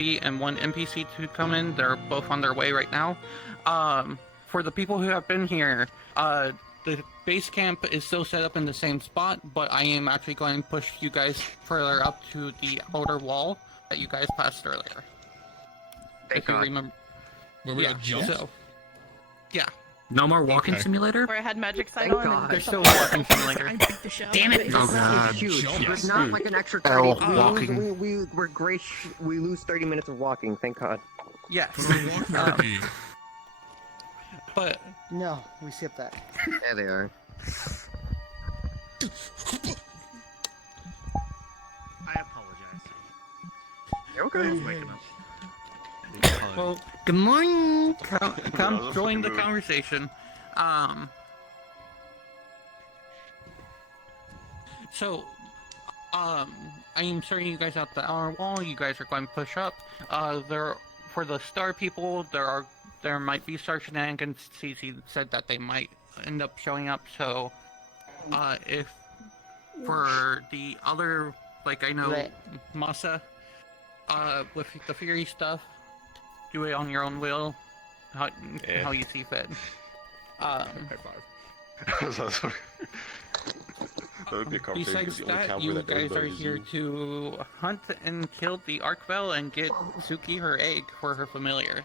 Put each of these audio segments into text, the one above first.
and one NPC to come in. They're both on their way right now. For the people who have been here, the base camp is still set up in the same spot, but I am actually going to push you guys further up to the outer wall that you guys passed earlier. If you remember. Where we got jumped? So, yeah. No more walking simulator? Where I had magic sight Thank on. God. And There's still a walking simulator. Damn it! Oh god. It's huge. Jump. There's not like an extra L 30. walking. We're great. We lose 30 minutes of walking. Thank God. Yes. But No, we skip that. There they are. I apologize. You're okay. I was waking up. well, Good morning! come join the conversation. So, I am starting you guys out the outer wall. You guys are going to push up. For the star people, there might be star shenanigans. CC said that they might end up showing up. So, if for the other, like I know, Masa, with the Fury stuff, do it on your own will, how you see fit. High five. That would be a conversation Besides because the only that, camper you that does guys that are is here you. to hunt and kill the Arcvell and get Suki her egg for her familiar.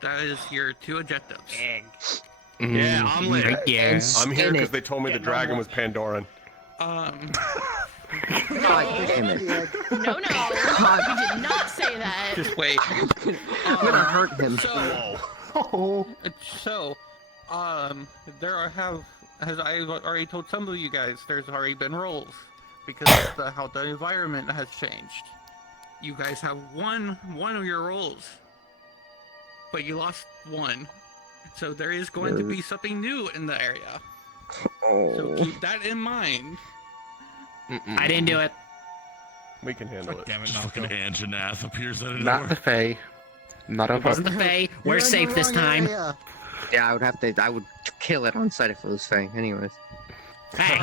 That is your two objectives. Egg. Yeah, I'm lit. Yeah. I'm here because they told me the dragon was Pandoran. God damn it. No, you did not say that. Just wait. I'm gonna hurt him. As I already told some of you guys, there's already been rolls because of how the environment has changed. You guys have won one of your rolls, but you lost one. So there is going to be something new in the area. So keep that in mind. I didn't do it. We can handle it. Damn it, Just fucking Malcolm. Anjanath appears out of Not the nowhere. Fae. Not It of wasn't the Fae. We're safe this time. Yeah, I would kill it on sight if it was Faye. Anyways. Hey.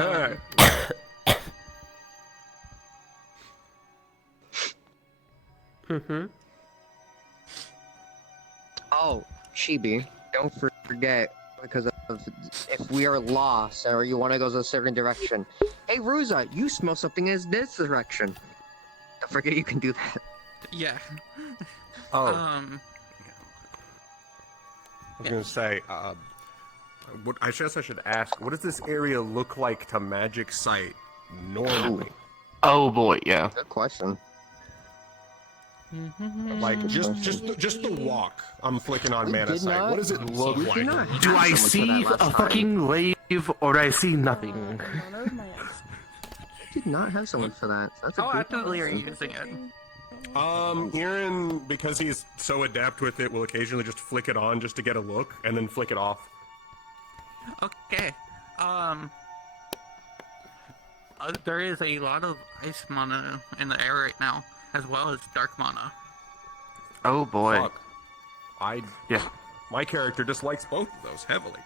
Oh, Chibi, don't forget, because of if we are lost or you want to go a certain direction. Hey, Ruza, you smell something in this direction. Don't forget you can do that. Yeah. Oh, I was gonna say, what I guess I should ask, what does this area look like to magic sight normally? Oh boy, yeah. Good question. Like just the walk. I'm flicking on mana did sight. not- What does it look We like? did not Do have I someone for see that a last time. fucking wave or do I see nothing? We did not have someone for that. That's a Oh, good absolutely are question. using it. Aaron, because he's so adept with it, will occasionally just flick it on just to get a look, and then flick it off. Okay. There is a lot of ice mana in the air right now, as well as dark mana. Oh boy. Fuck. Yeah. My character dislikes both of those heavily.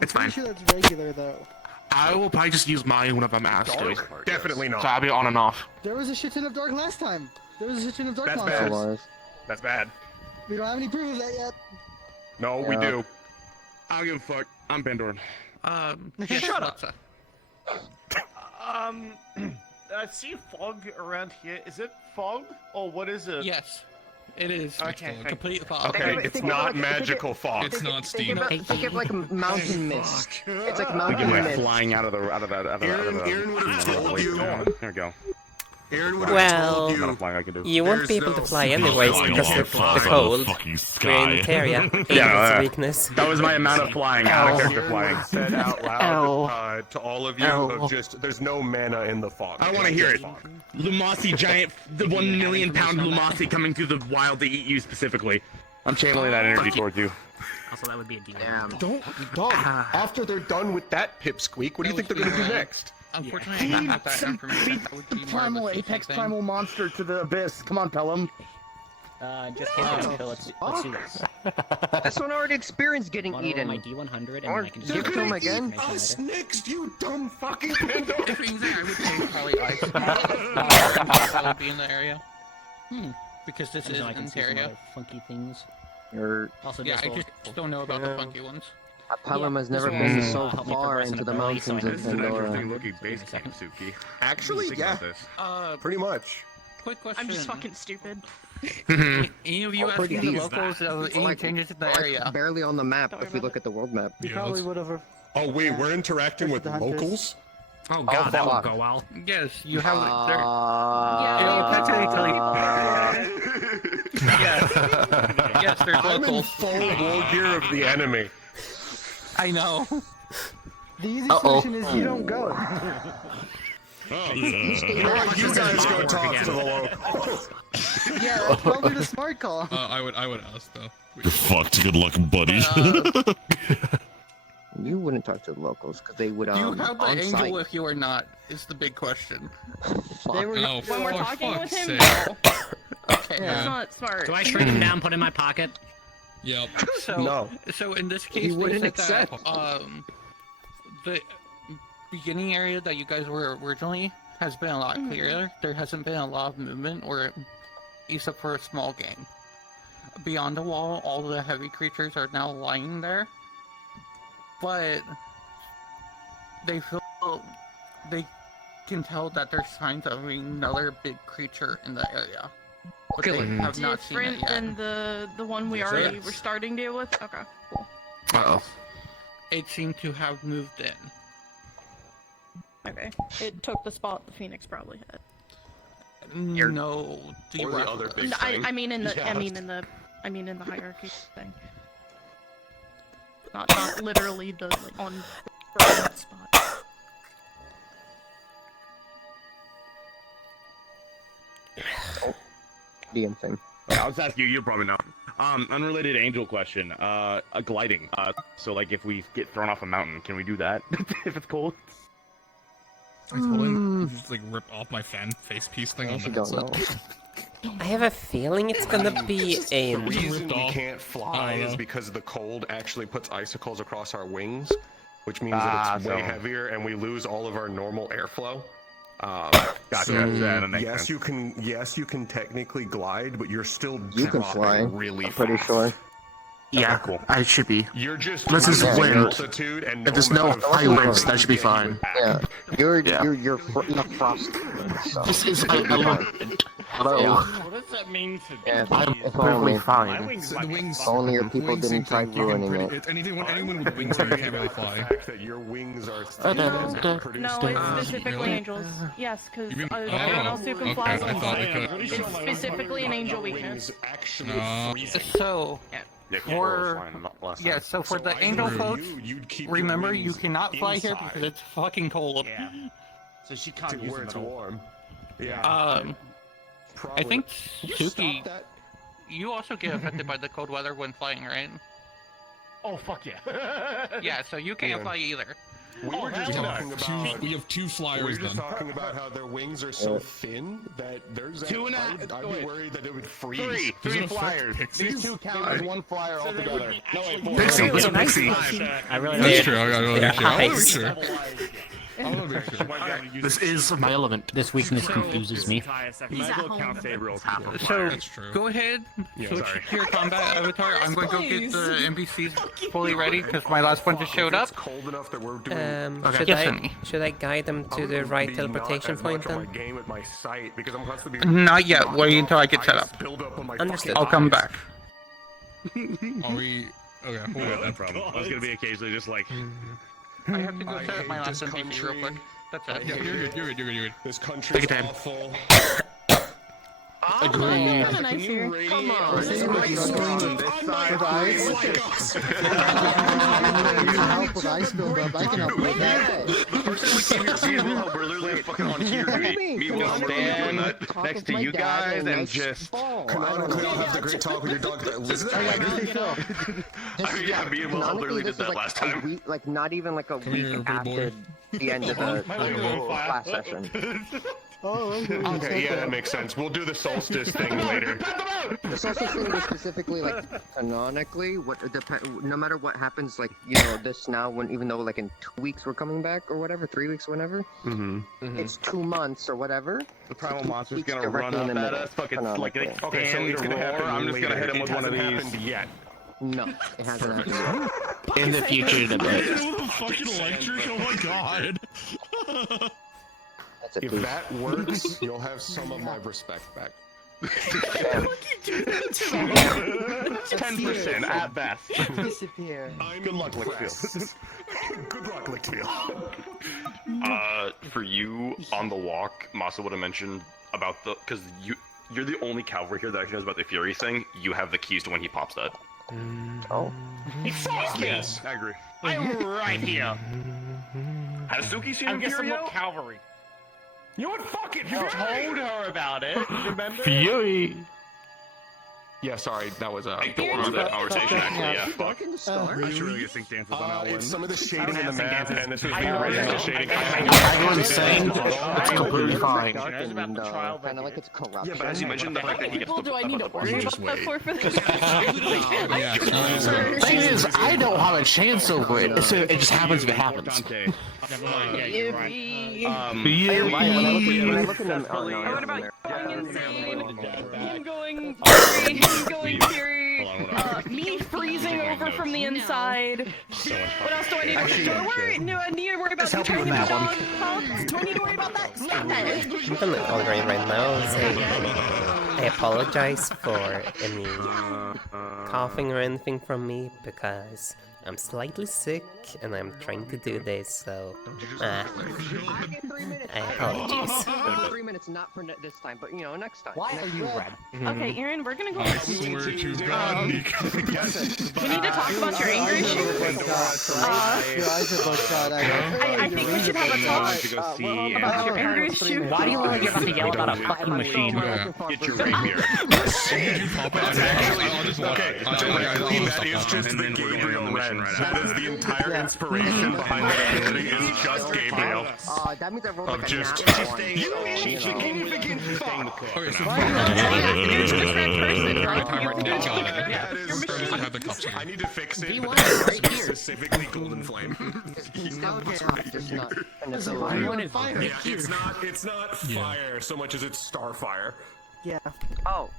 It's Pretty fine. sure that's regular though. I will probably just use mine whenever I'm asked to. Definitely So not. I'll be on and off. There was a shit ton of dark last time. There was a shit ton of dark That's monsters. bad. That's bad. We don't have any proof of that yet. No, we Yeah. do. I don't give a fuck. I'm Pandoran. Yes, Shut up. Alexa. I see fog around here. Is it fog or what is it? Yes, it is. Okay. Complete fog. Okay, it's not Think of it- magical fog. It's not Think steam. of it, think of like a mountain mist. It's like mountain Like mist. flying out of the Aaron would have told you. Here we go. Aaron would have Well, told Not a you. flying I can do. you won't be There's able to no fly steam anyways flying because on of fire. the cold. Fucking We're in sky. Terraria. Alien Yeah, weakness. That was my amount of flying. Out of character flying. Aaron said out loud to all of you of just, there's no mana in the fog. I want to hear it. Fog. Lumasi giant, the 1 million pound Lumasi coming through the wild to eat you specifically. I'm channeling that energy towards you. Also, that would be a demon. Damn. Don't. After they're done with that pipsqueak, what do you think they're gonna do next? Unfortunately, I don't have that information. That would be more of a Primal CC apex thing. primal monster to the abyss. Come on, Pelham. Just kidding. Let's do this. This one already experienced getting eaten. D100 Or give it to him again. Us next, you dumb fucking Pandora. If he's there, I would say probably ice. That would be in the area. because this I is know I can see some Ontario. other funky things. Or Also, Yeah, I just just don't know about the funky ones. Pelham has never this been will, so help me far progress in into the ability, so I mountains know of This is an Pandora. interesting looking base Give me a camp, second. Suki. Actually, Think yeah. about this. Pretty much. Quick question. I'm just fucking stupid. Any of you Oh, pretty asking the deep. locals any Like- changes in the Like, area? barely on the map Don't if worry we about look at the world map. We probably would have. Oh wait, we're interacting with The hunters. locals. Oh Oh, god, that fuck. won't go well. Yes, you have. Yes, yes, there's I'm in locals. full war gear of the enemy. I know. The easy solution is you don't go. You guys go talk to the locals. Yeah, that's probably the smart call. I would ask though. You're fucked. Good luck, buddy. You wouldn't talk to the locals because they would Do you have the on angel site. with you or not? Is the big question. They were. Oh, When we're for talking with fuck's him, sake. no. Okay. Yeah. That's not smart. Do I shrink him down, put him in my pocket? Yep. So, No. so in this case, He they wouldn't said accept. that the beginning area that you guys were originally has been a lot clearer. There hasn't been a lot of movement, or except for a small game. Beyond the wall, all the heavy creatures are now lying there, but they can tell that there's signs of another big creature in the area. But they have not seen it Different yet. than the one we Yes, already yes. were starting to deal with? Okay, cool. Uh-oh. It seemed to have moved in. Okay. It took the spot the Phoenix probably had. No, Or the other big No, thing. I mean in the Yeah. I mean in the hierarchy thing. Not literally the like on that spot. DM thing. I'll just ask you. You probably know. Unrelated angel question. Gliding. So like, if we get thrown off a mountain, can we do that if it's cold? I totally just like rip off my fan face piece thing I on the actually don't headset. know. I have a feeling it's gonna be a. The reason ripped we off. can't fly Oh, is no. because the cold actually puts icicles across our wings, which means that Ah, it's way so- heavier and we lose all of our normal airflow. Gotcha. So, Yeah, that makes yes, sense. you can technically glide, but you're still You can dropping fly. really I'm pretty fast. sure. Yeah, cool. I should be. You're just This is losing wind. altitude, and If there's no no amount of high fire winds, that should be can get you fine. back. Yeah, you're Yeah. you're frost. So. This is my element. Hello. Yeah. What does that mean to Yeah, I'm if perfectly only. fine. So the wings. If only your people wings didn't seem try like you can ruining pretty- it. Anyone with wings, you can't really fly. The fact that your wings are No, produced it's specifically Really? angels. Yes, because You mean- everyone else who can okay, fly I can thought fly. they could. It's specifically an angel weakness. Wings actually No. freezing. So, Yeah, For- yeah, so for the angel folks, you'd keep your remember you wings cannot fly here inside. because it's fucking cold. Yeah. So she can't To use where them it's at all. warm. Yeah. I probably. think Can you Suki, stop that? you also get affected by the cold weather when flying, right? Oh fuck yeah. Yeah, so you can't Yeah. fly either. We were just hell no. talking about. We have two We were flyers just then. talking about how their wings are so thin that there's. Two and a half- I'd be worried that it would freeze. Three Does it affect flyers. pixies? These two count as one flyer So they would altogether. be actually Pixie, it's a pixie. I really That's like true. I gotta They're make sure. I wanna make nice. sure. I wanna make sure. This is my element. This weakness confuses me. Might as well count Saber real quick. So, That's true. go ahead, switch sorry. to your combat avatar. I'm going to go get the NPCs fully ready because my last one just showed up. It's cold enough that we're doing. Okay. Yes, Should I guide them to the right teleportation point then? then? My game at my site because I'm constantly. Not yet. Wait until I get set up. Build up on my Understood. fucking I'll come eyes. back. Are we? Okay, hold Yeah, on. no problem. I was gonna be occasionally just like. I have to go I set up my hate last this NPC real country. quick. That's it. Yeah, you're good. You're good. You're good. You're good. This country's Take your time. awful. Kind of nice here. Come on. For the ice. Help with ice buildup. I can help with that. We're literally fucking on tier duty. Meanwhile, stand next to you guys and just. Canonically, I'll have the great talk with your dog. Listen to that. Yeah, me and Will literally did that last time. A week, like not even like a here, week pretty after boy. the end of the My wings are on fire. class session. Oh, okay. Okay, yeah, that makes sense. We'll do the solstice thing later. It's also saying specifically, like, canonically, no matter what happens, like, this now, even though, like, in 2 weeks we're coming back, or whatever, 3 weeks, whenever, it's 2 months, or whatever. The primal monster's Each gonna run directly in up the at middle, us, fucking, canonically. like, Okay, so expand it's to gonna roar. happen I'm just gonna hit him later. with It one of hasn't these. happened yet. No, it hasn't happened yet. In the future, in a bit. With a fucking electric, oh my god. That's a If boost. that works, you'll have some of my respect back. 10% at best. Disappear. Good luck, Lickfield. Good luck, Lickfield. For you on the walk, Masa would have mentioned about because you're the only cavalry here that actually knows about the Fury thing. You have the keys to when he pops that. Oh. Excuse me. Yes, I agree. I'm right here. Has Suki seen I'm guessing Imperio? what cavalry. You know what? Fuck it. You told her about it. Remember? Fury. Yeah, sorry, that was I don't remember that conversation actually. Yeah, fuck. I should really get sync dances on that one. It's some of the shading in the map, and it's just I know, original I shading. Everyone's saying it's completely fine. That's about the trial Kind of like it's corruption. Yeah, but as you mentioned, the fact that he gets People do I need to worry about that for this? Thing is, I don't have a chance over it, so it just happens if it happens. Dante. Yeah, you're right. When I look in them, oh, no, What about no, going insane? Him going Fury, me freezing over from the inside. What else do I need to worry about? Do I need to worry about help you turning with him that one. down? Huh? Do I need to worry about that? Stop that! I'm gonna already right now say I apologize for any coughing or anything from me because I'm slightly sick and I'm trying to do this, so I get 3 minutes. I apologize. 3 minutes, not for this time, but next time. Why are you red? Okay, Aaron, we're gonna go. I swear to God, Nico. We need to talk about your anger issue. Your eyes are bloodshot. I think we should have a talk To go see about your anger issue. Why do you look about to yell about a fucking machine? Get your rapier. That is just the Gabriel Ren. That is the entire inspiration behind that ability. It's just Gabriel. That means I rolled Of like just- a nat one. Significant fuck. Okay, so You're just a red person, right? You're Got it. Your machine. Have the cups I need to fix it. V1 but is right it's here. Specifically Golden Flame. He's still just not. And it's a V1 fire. Yeah, it's not fire so much as it's Starfire. Yeah. Oh.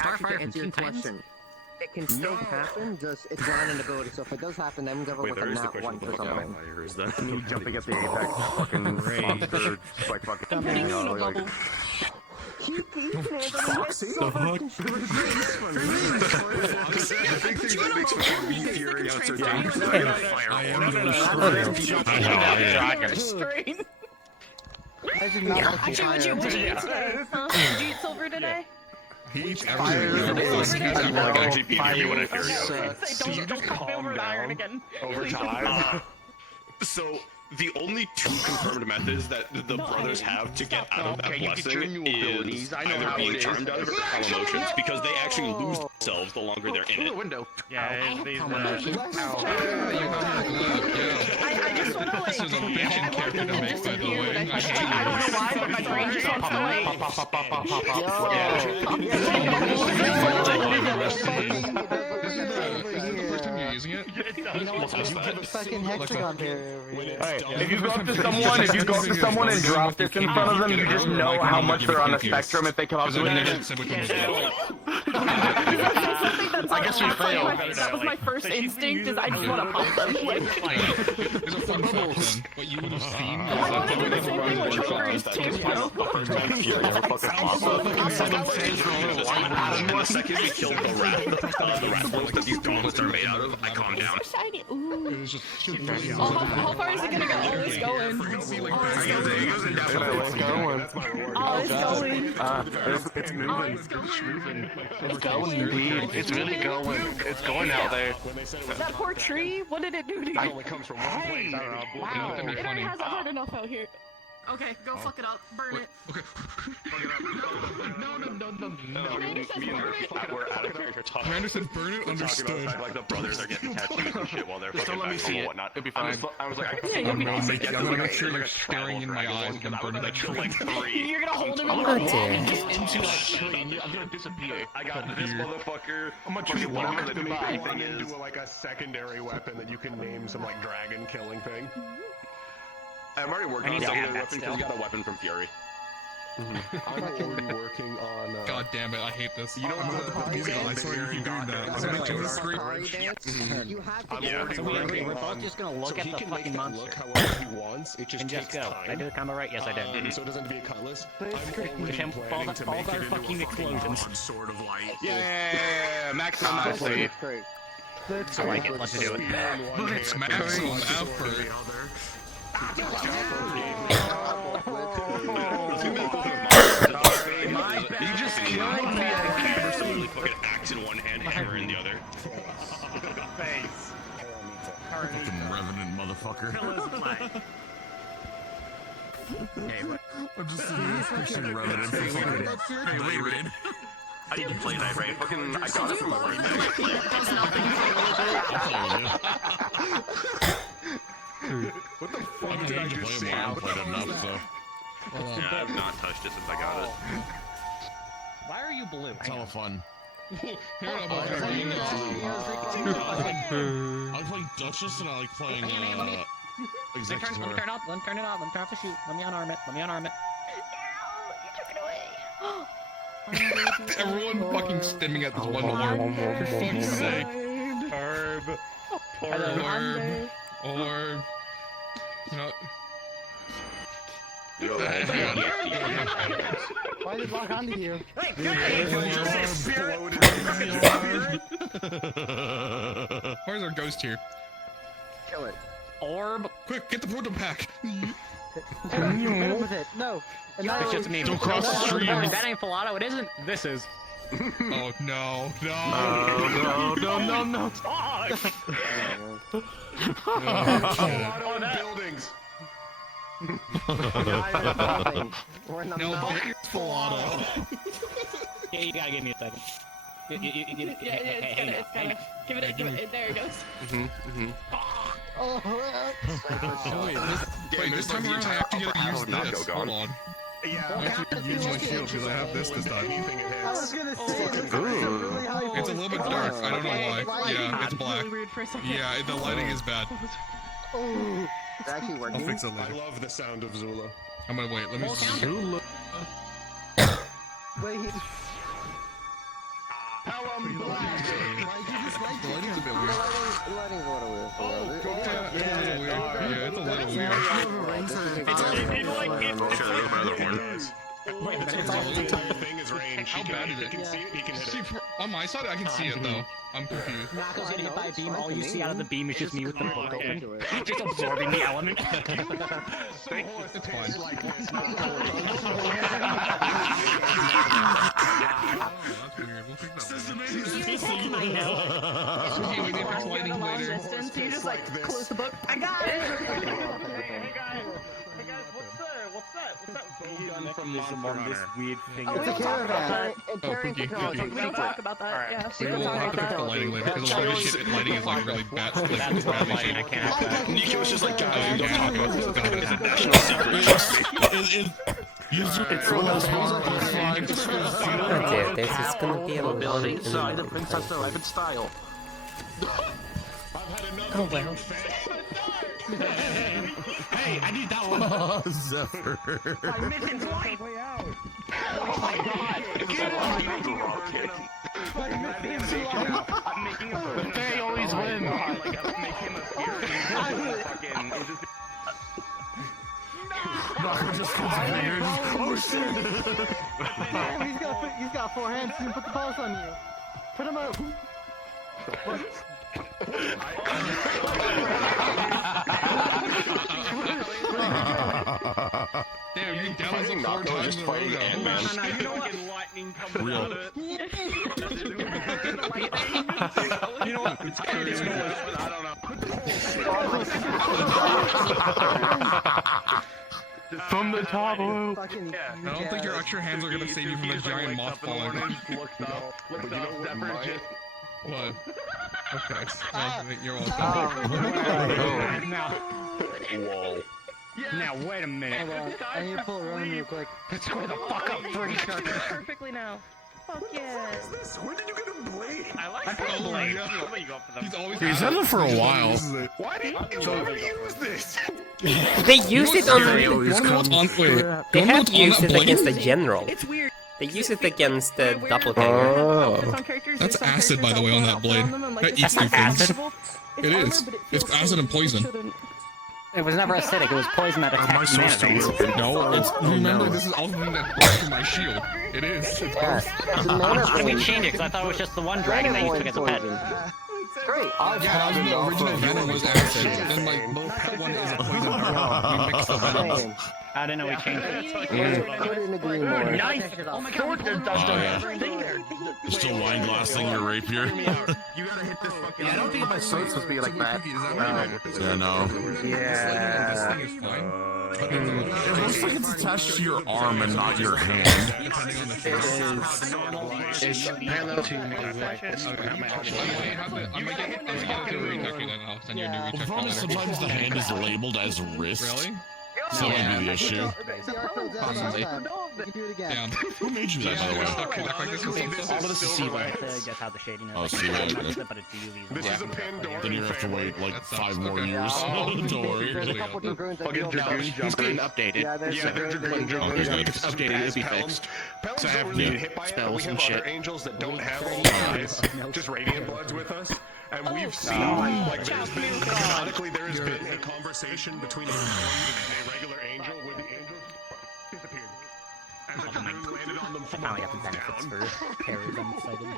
Actually, Starfire to from answer your Teen Titans? question, it can still happen, just it's not an ability. So if it does happen, that means I rolled Wait, like a there is the nat question. one for something. Is that? Me jumping at the apex, fucking monster, like fucking. I'm putting you in a like- bubble. Strain. I did not like Actually, what'd you eat today? Huh? Did you eat silver today? He eats everything. Actually, Peter, you want to hear you. Say, don't come over to iron again. Over time. So the only two confirmed methods that the brothers have to get out of that Okay, you get your blessing new abilities. is I know either how being it is. charmed out of it or call emotions, because they actually lose themselves the longer they're in it. window. Yeah, these, I just wanna like. This is a patient character to make, by the way. I don't know why, but my brain just wants to like. First time you're using it? fucking hexagon barrier over here. If you go up to someone, and drop this in front of them, you just know how much they're on the spectrum if they come up to it. I guess we failed. That was my first instinct. Is I just want to pump them. Like, There's a fun fact then. What you would have seen is I want that to do the same thing with chokers too. The second we killed the rat lords that these gauntlets are made out of, I calmed down. Shiny. it Ooh. was just super Oh, how far is it gonna go? Oh, it's going. Oh, it's going. It's moving. It's going. Indeed, it's really going. It's going out there. That poor tree. What did it do to you? You know what would be It already funny? has it hard enough out here. Okay, go fuck it up. Burn it. Okay. No. We're out of character talking. Commander said burn it, understood. Like the brothers are getting tattoos and shit while they're Just fucking don't let me back see home and it. whatnot. It'll be fine. I was like, Yeah, you'll be I'm awesome. gonna make sure you're staring in my eyes when I'm burning that tree. Like 3. You're gonna hold him Oh in your dear. Into that tree. I'm gonna disappear. I got this motherfucker. I'm gonna choose one of the Maybe goodbye. run into like a secondary weapon that you can name some like dragon killing thing. I'm already working on a secondary weapon because we got a weapon from Fury. I'm already working on. God damn it, I hate this. You know the music on. I saw you keep doing that. I'm gonna do this great. You have to I'm get already So we agree, working we're both on. just gonna look so at he the can fucking make that monster. look however he wants. It just And takes just go. time. I did the combo right? Yes, I did. So it doesn't have to be a cutlass. I'm Just already him planning fall to all make our it into a fucking explosions. sort of light. Yeah, maximum effort. I like it. Let's do it. It's maximum effort. You just killed me. Absolutely fucking axe in one hand, hammer in the other. Face. Fucking revenant motherfucker. I'm just picturing revenant. Hey, wait. I didn't play that right. Fucking, I got it from a What the fuck I'm did I gonna just play say? him. I played enough, so. Yeah, I've not touched it since I got it. Why are you blue? It's all fun. Here I'm over here. I play Duchess and I like playing Let me Executor. turn off the shoot. Let me unarm it. Everyone fucking stimming at this one orb. For fuck's sake. Herb. Orb. You know. Why did it lock onto you? Where's our ghost here? Kill it. Orb. Quick, get the proton pack. Hit him with it. No. And now It's just me. Don't cross the stream. That ain't full auto. It isn't. This is. Oh no. No. Buildings. We're in the No, mountain. full auto. Yeah, you gotta give me a second. It's gonna. Give it. There it goes. Wait, this time around I have to get to use this. Hold on. Yeah. I have to use my shield because I have this time. Anything it I was hits. gonna say, it's really high It's a little bit dark. I don't know why. Yeah, it's black. Really weird for a second. Yeah, the lighting is bad. Oh, It's actually I'll working. fix it I later. love the sound of Zula. I'm gonna wait. Let me. wait. Why'd you just like The lighting's a bit weird. Lighting's a little weird. Yeah, it's a little weird. The entire thing is range. How bad is He it? can see it, he can hit See, it. on my side, I can see it though. I'm confused. Knuckles getting hit by a beam. All you see out of the beam is just me with the book Okay. open, just absorbing the element. It's fine. That's weird. We'll fix that later. I know. Okay, we need to fix lighting Long later. distance, you just like this. close the book. I got it. Hey guys, what's that bowgun from Monster Hunter? weird thing. It's a caravan. Pookie, Pookie. We can talk about that. Yeah. We will have to fix the lighting later because a lot of this shit lighting is like really bad. Like That's bad badly lighting. I shaped. can't help that. Nico was just like, Oh, guys, don't yeah. talk about this. Got it. It's a national secret. Oh dear, this is gonna be a long Ability, so I and the princess the rabbit style. Oh well. Hey, I need that one. Zephyr. I'm missing twice. Way out. Oh my god. I'm making a They always win. Knocker just comes weird. Oh shit. Damn, he's got 4 hands. He can put the balls on you. Put him up. Damn, you down like 4 times in a row now. No, you know what? Lightning comes Real. out of it. You know what? It's crazy. I don't know. From the top. Fucking I don't think your extra hands are gonna save you from the giant moth falling. Looks up, Zephyr just... What? Okay. Well, you're Oh. welcome. Now, now wait a minute. Hold on, I need to pull a run real quick. Let's square the fuck up, Freddy Shark. Perfectly now. Fuck yeah. When did you get a blade? I like Oh, blade. yeah. I'll let you go for them. He's always He's had it for a while. Why didn't you ever use this? They use it on. You wanna know what's on? Wait. They You wanna know have what's on used that it blade? against the general. It's weird. They use it against the Where- doppelganger. Oh. Some characters, That's some acid, by characters the way, on don't that put blade. on them and, like, That it's eats through not things. acceptable. It armor, is. but it It's feels acid and so- it poison. shouldn't. It was never acidic, it was poison that attacked humanity. No, it's remember this is also something that works for my shield. It is. It's both. Let me change it, because I thought it was just the one dragon that you took as a pet. Great. Yeah, the original venom was acid. Then like that one is a poison dart. We mixed the venoms. I didn't know we changed it. Couldn't agree more. Nice! Oh my god, we pulled You're still wine glassing your rapier? You gotta hit this fucking. I don't think my sword's supposed to be like that. Yeah, no. This thing is fine. But then It looks like it's attached to your arm and not your hand. depending on the It's parallel to my life. I might get it to retech you then. I'll send you a new Well, the retech problem is later. sometimes the hand is labeled as wrist. Really? So that could be the issue. See, our code's out last time. We can do it again. Damn. Who made you that, by the way? All of this is C-Light. I guess how the shadiness. Oh, C-Light, okay. But it's UVs. This is a Pandora. Then you have to wait like That sucks. 5 more Okay. years. Oh, Don't worry. There's a couple dragoons that Fucking don't dragoon know. jumpers. getting updated. Yeah, there's Yeah, they're dragoons. dragoon Okay, jumpers. good. As Updated, it'll be Pelhams. fixed. Pelhams So I have don't really new get hit by it, but spells we and have shit. other angels that don't have all the eyes, just radiant bloods with us. And we've seen, like, there's been, canonically, there has been a conversation between a regular angel where the angel disappeared. And the dragoon landed on them from Now I got the above benefits down. for parries, I'm excited.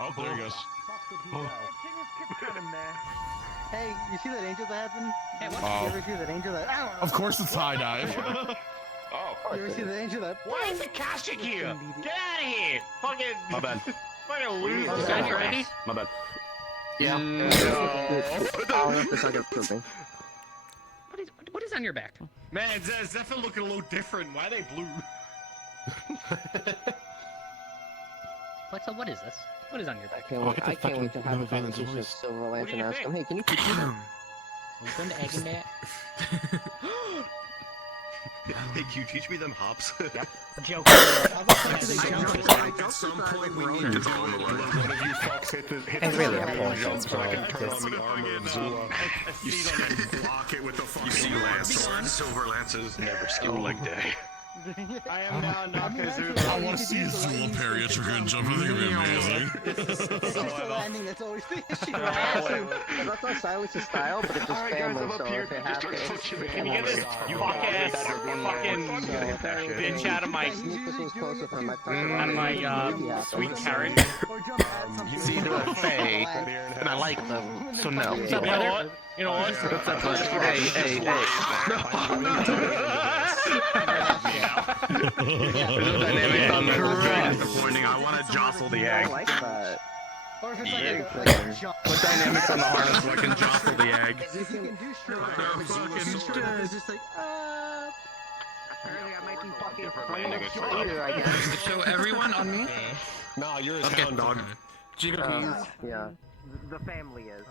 Oh, there he goes. Hey, you see that angel that happened? Hey, what? You ever see that angel that? I don't know. Of course it's high dive. You ever see that angel that? Why is the casting here? Get out of here! Fucking... My bad. Fucking loser. You guys ready? My bad. Yeah. I'll have to suck up something. What is on your back? Man, Zephyr looking a little different. Why are they blue? Lexa, what is this? What is on your back? I can't wait to have a conversation with Silver Lantern and ask him, hey, can you keep Open the egg in there. Hey, can you teach me them hops? Joke. At some point, we need to go on the run. One of you fucks hit I the really button, apologize so I for can turn this. on the armor of Zula. You block it with the fucking lance sword. Silver Lance's never skip leg day. I am now Nakazuba. I want to see Zula parry a dragoon jump. I think it'd be amazing. It's just the landing that's always the issue. That's not Silas's style, but it's just family, so if it happens... Can you get this fuck-ass fucking bitch out of my sweet carrot? See, they're a fae, and I like them, so no. You know what? You know what? Hey. Dynamics on that was disappointing. I want to jostle the egg. I like that. Or if it's Yeah. like a jump. Put dynamics on the harness so I can jostle the egg. If you can do straight it's just like, apparently I'm making fucking I guess. So everyone on me? Nah, you're a Okay. hound dog. Yeah. The family is.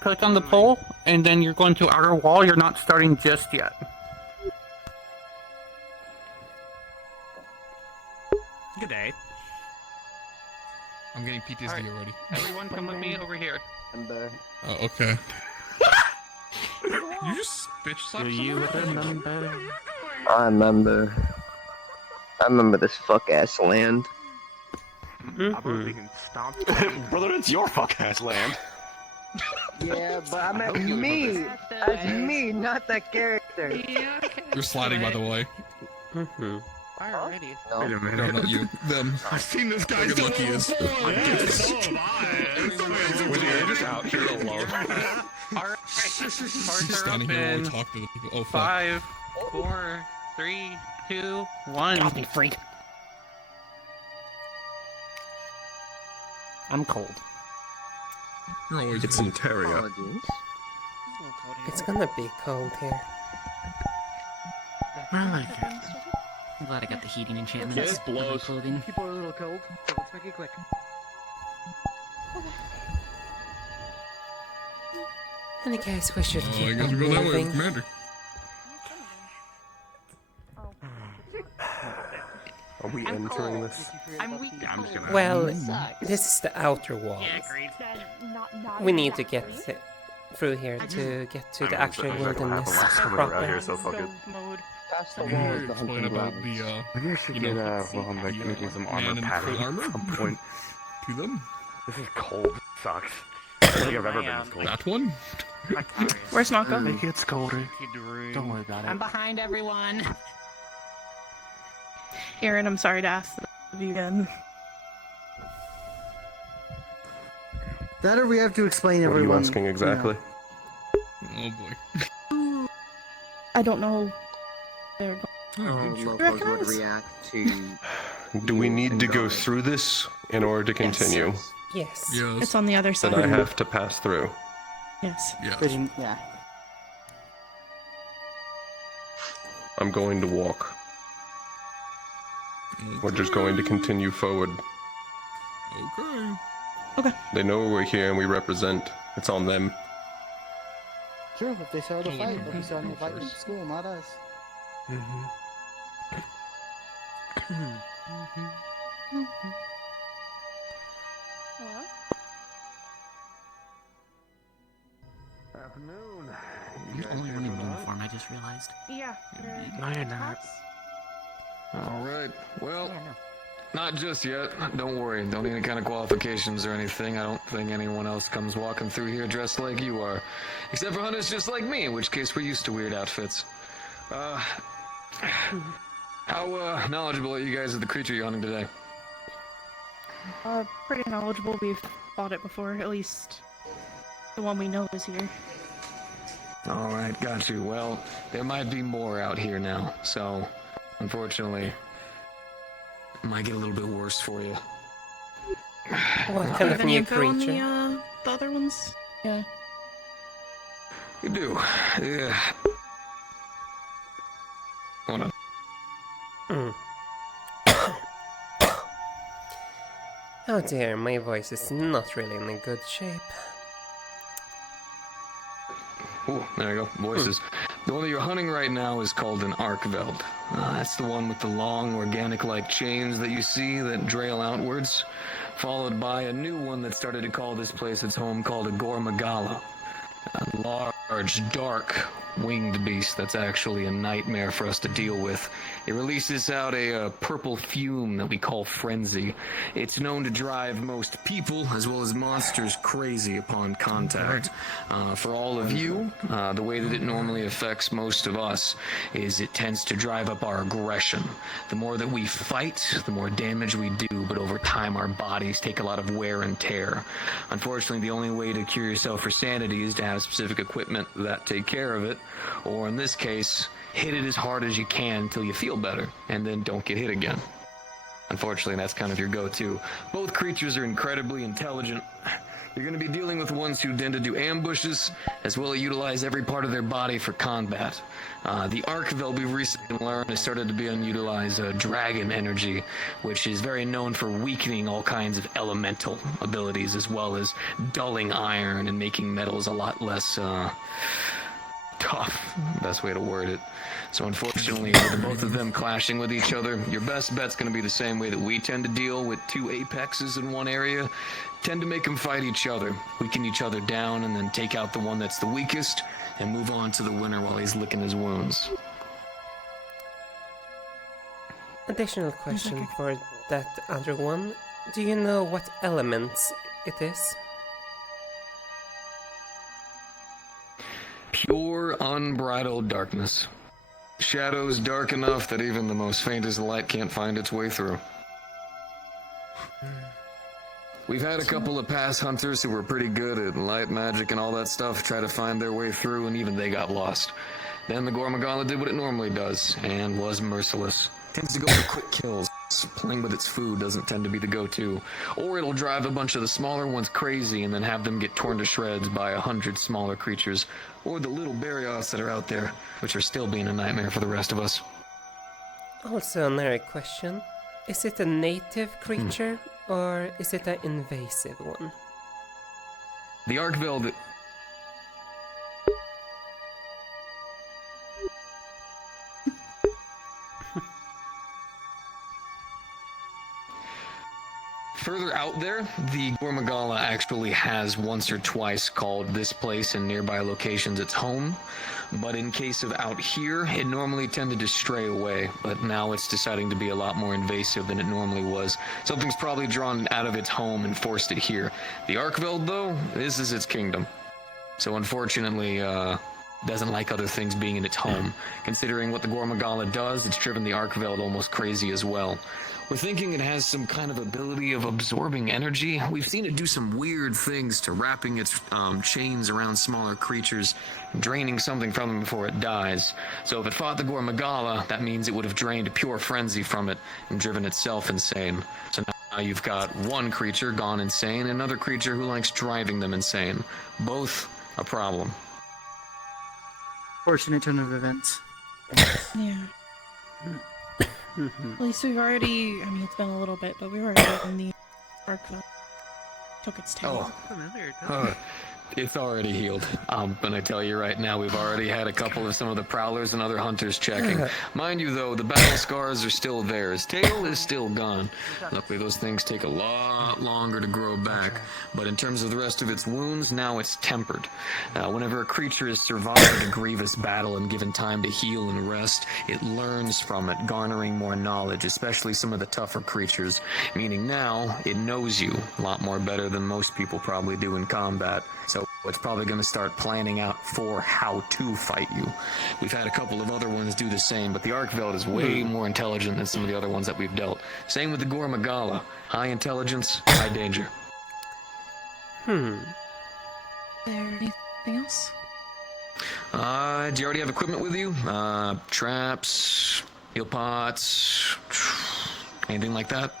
Click on the pole, and then you're going to outer wall. You're not starting just yet. Good day. I'm getting PTSD Alright. already. Everyone come with me over here. Oh, okay. You just bitch slap Do you someone? remember? I remember this fuck-ass land. Brother, it's your fuck ass land. Yeah, but I meant me. As me, not that character. You're sliding, by the way. Alrighty. No. Wait a No, minute. not you. Them. I've seen this guy. Look how lucky he is. With the just out here alone. Alright. Cards are Standing here while we open. talk to the people. Oh, fuck. 5, 4, 3, 2, 1. Off me, freak. I'm cold. You're always It's Ontario. Apologies. It's gonna be cold here. I like it. I'm glad I got the heating enchantments. Yes, on my blows. clothing. People are a little cold, so let's make it quick. In the case, we should Oh, I keep guess on we go that way with moving. Commander. Are we entering this? I'm weak. I'm just gonna. Well, this is the outer wall. Yeah, agreed. We need to get through here to get to the actual wilderness proper. so fuck it. Mode. Past the Can wall you is the explain hunting about grounds. the, Maybe I should you get know, well, I'm like the, making some man armor in full pattern armor? at some point. to them? This is cold. Sucks. I don't think I've ever been this cold. That one? Where's Naka? It gets colder. Don't worry about it. I'm behind everyone. Aaron, I'm sorry to ask of you again. That or we have to explain What are you everyone. asking exactly? Oh boy. I don't know. They're going. Oh, good locals Recognize? would react to. Do we need to and go going. through this in order to continue? Yes. Yes. It's on the other Then side. I have to pass through. Yes. Yes. Yeah. I'm going to walk. We're just going to continue forward. Okay. They know we're here and we represent. It's on them. True, if they started a fight, they'll be starting a fight with the school, not us. Hello? Afternoon. I'm the only one in uniform, I just realized. Yeah. No, you're not. Alright, well, not just yet. Don't worry, don't need any kind of qualifications or anything. I don't think anyone else comes walking through here dressed like you are. Except for hunters just like me, in which case we're used to weird outfits. How knowledgeable are you guys of the creature you're hunting today? Pretty knowledgeable. We've fought it before, at least the one we know is here. Alright, got you. Well, there might be more out here now, so unfortunately, it might get a little bit worse for you. What kind of Any new info on creature? the other ones? Yeah. You do, yeah. Hold on. Oh dear, my voice is not really in a good shape. Ooh, there you go. Voices. The one that you're hunting right now is called an Arkveld. That's the one with the long, organic-like chains that you see that trail outwards, followed by a new one that started to call this place its home, called a Gormagala. A large, dark, winged beast that's actually a nightmare for us to deal with. It releases out a purple fume that we call frenzy. It's known to drive most people, as well as monsters, crazy upon contact. For all of you, the way that it normally affects most of us is it tends to drive up our aggression. The more that we fight, the more damage we do, but over time our bodies take a lot of wear and tear. Unfortunately, the only way to cure yourself for sanity is to have specific equipment that take care of it, or in this case, hit it as hard as you can until you feel better, and then don't get hit again. Unfortunately, that's kind of your go-to. Both creatures are incredibly intelligent. You're going to be dealing with ones who tend to do ambushes, as well as utilize every part of their body for combat. The Arkveld we've recently learned has started to be utilize dragon energy, which is very known for weakening all kinds of elemental abilities, as well as dulling iron and making metals a lot less tough, best way to word it. So unfortunately, with both of them clashing with each other, your best bet's going to be the same way that we tend to deal with two apexes in one area. Tend to make them fight each other, weaken each other down, and then take out the one that's the weakest, and move on to the winner while he's licking his wounds. Additional question for that other one. Do you know what elements it is? Pure, unbridled darkness. Shadows dark enough that even the most faintest light can't find its way through. We've had a couple of past hunters who were pretty good at light magic and all that stuff try to find their way through, and even they got lost. Then the Gormagala did what it normally does, and was merciless. Tends to go for quick kills. Playing with its food doesn't tend to be the go-to. Or it'll drive a bunch of the smaller ones crazy and then have them get torn to shreds by 100 smaller creatures. Or the little Barrioths that are out there, which are still being a nightmare for the rest of us. Also, another question. Is it a native creature, or is it an invasive one? The Arkveld... Further out there, the Gormagala actually has once or twice called this place and nearby locations its home. But in case of out here, it normally tended to stray away, but now it's deciding to be a lot more invasive than it normally was. Something's probably drawn it out of its home and forced it here. The Arkveld, though, this is its kingdom. So unfortunately, doesn't like other things being in its home. Considering what the Gormagala does, it's driven the Arkveld almost crazy as well. We're thinking it has some kind of ability of absorbing energy. We've seen it do some weird things to wrapping its chains around smaller creatures, draining something from them before it dies. So if it fought the Gormagala, that means it would have drained pure frenzy from it and driven itself insane. So now you've got one creature gone insane and another creature who likes driving them insane. Both a problem. Fortunate turn of events. Yeah. At least we've already, I mean, it's been a little bit, but we've already gotten the Arkveld. Took its tail. It's already healed. But I tell you right now, we've already had a couple of some of the prowlers and other hunters checking. Mind you, though, the battle scars are still there. His tail is still gone. Luckily, those things take a lot longer to grow back. But in terms of the rest of its wounds, now it's tempered. Whenever a creature has survived a grievous battle and given time to heal and rest, it learns from it, garnering more knowledge, especially some of the tougher creatures. Meaning now, it knows you a lot more better than most people probably do in combat. So it's probably going to start planning out for how to fight you. We've had a couple of other ones do the same, but the Arkveld is way more intelligent than some of the other ones that we've dealt. Same with the Gormagala. High intelligence, high danger. Is there anything else? Do you already have equipment with you? Traps, heal pots, anything like that?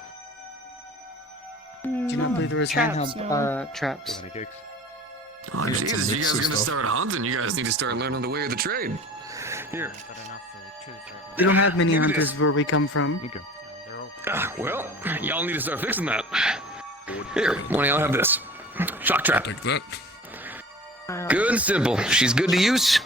Do you not believe there was Traps, handheld traps? Oh, Jesus, you guys are gonna start hunting. You guys need to start learning the way of the trade. Here. We don't have many hunters where we come from. Well, y'all need to start fixing that. Here, one of y'all have this. Shock trap. Take that. Good and simple. She's good to use.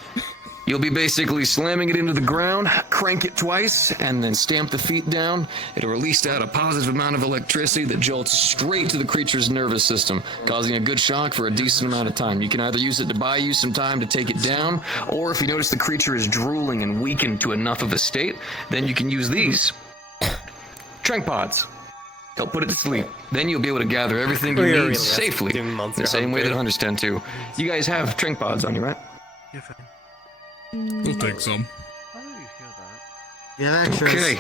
You'll be basically slamming it into the ground, crank it twice, and then stamp the feet down. It'll release out a positive amount of electricity that jolts straight to the creature's nervous system, causing a good shock for a decent amount of time. You can either use it to buy you some time to take it down, or if you notice the creature is drooling and weakened to enough of a state, then you can use these. Trank pods. Help put it to sleep. Then you'll be able to gather everything you need safely. The same way that hunters tend to. You guys have trank pods on you, right? You're fine. We'll take some. Yeah, extras. Okay.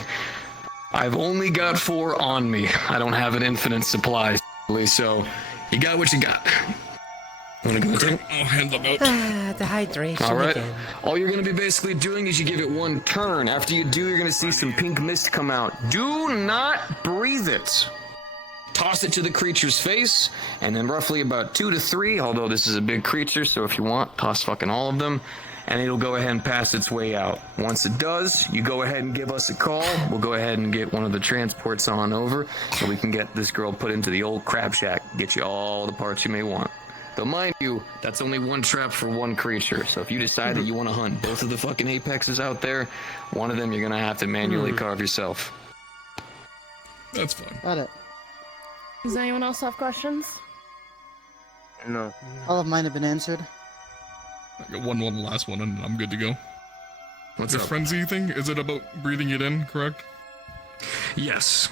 I've only got 4 on me. I don't have an infinite supply, so you got what you got. Wanna go take? I'll hand them out. The hydration All right. again. All you're gonna be basically doing is you give it 1 turn. After you do, you're gonna see some pink mist come out. Do not breathe it. Toss it to the creature's face, and then roughly about 2 to 3, although this is a big creature, so if you want, toss fucking all of them, and it'll go ahead and pass its way out. Once it does, you go ahead and give us a call. We'll go ahead and get one of the transports on over, so we can get this girl put into the old crab shack, get you all the parts you may want. Though mind you, that's only 1 trap for 1 creature, so if you decide that you want to hunt both of the fucking apexes out there, one of them you're gonna have to manually carve yourself. That's fine. Got it. Does anyone else have questions? No. All of mine have been answered. I got one last one, and I'm good to go. What's the up? frenzy thing? Is it about breathing it in, correct? Yes.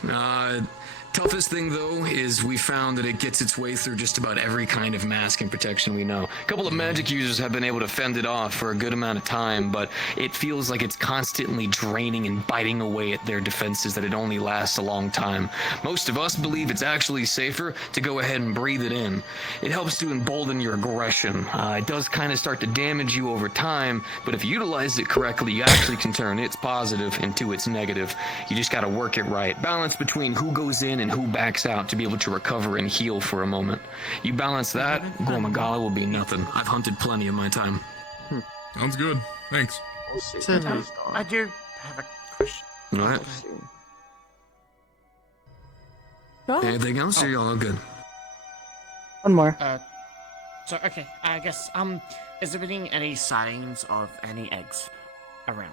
Toughest thing, though, is we found that it gets its way through just about every kind of mask and protection we know. A couple of magic users have been able to fend it off for a good amount of time, but it feels like it's constantly draining and biting away at their defenses, that it only lasts a long time. Most of us believe it's actually safer to go ahead and breathe it in. It helps to embolden your aggression. It does kind of start to damage you over time, but if you utilize it correctly, you actually can turn its positive into its negative. You just gotta work it right. Balance between who goes in and who backs out to be able to recover and heal for a moment. You balance that, Gormagala will be nothing. I've hunted plenty in my time. Sounds good. Thanks. I do have a question. All right. Anything else, or y'all all good? One more. So, okay, I guess, is there been any sightings of any eggs around?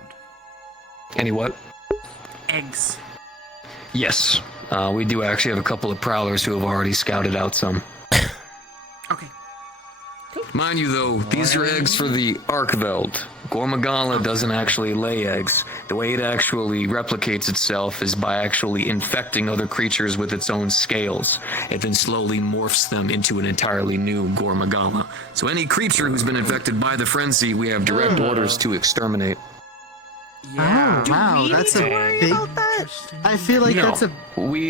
Any what? Eggs. Yes. We do actually have a couple of prowlers who have already scouted out some. Okay. Mind you, though, these are eggs for the Arkveld. Gormagala doesn't actually lay eggs. The way it actually replicates itself is by actually infecting other creatures with its own scales. It then slowly morphs them into an entirely new Gormagala. So any creature who's been infected by the frenzy, we have direct orders to exterminate. Yeah. Oh, wow, that's a big... I feel like that's a... We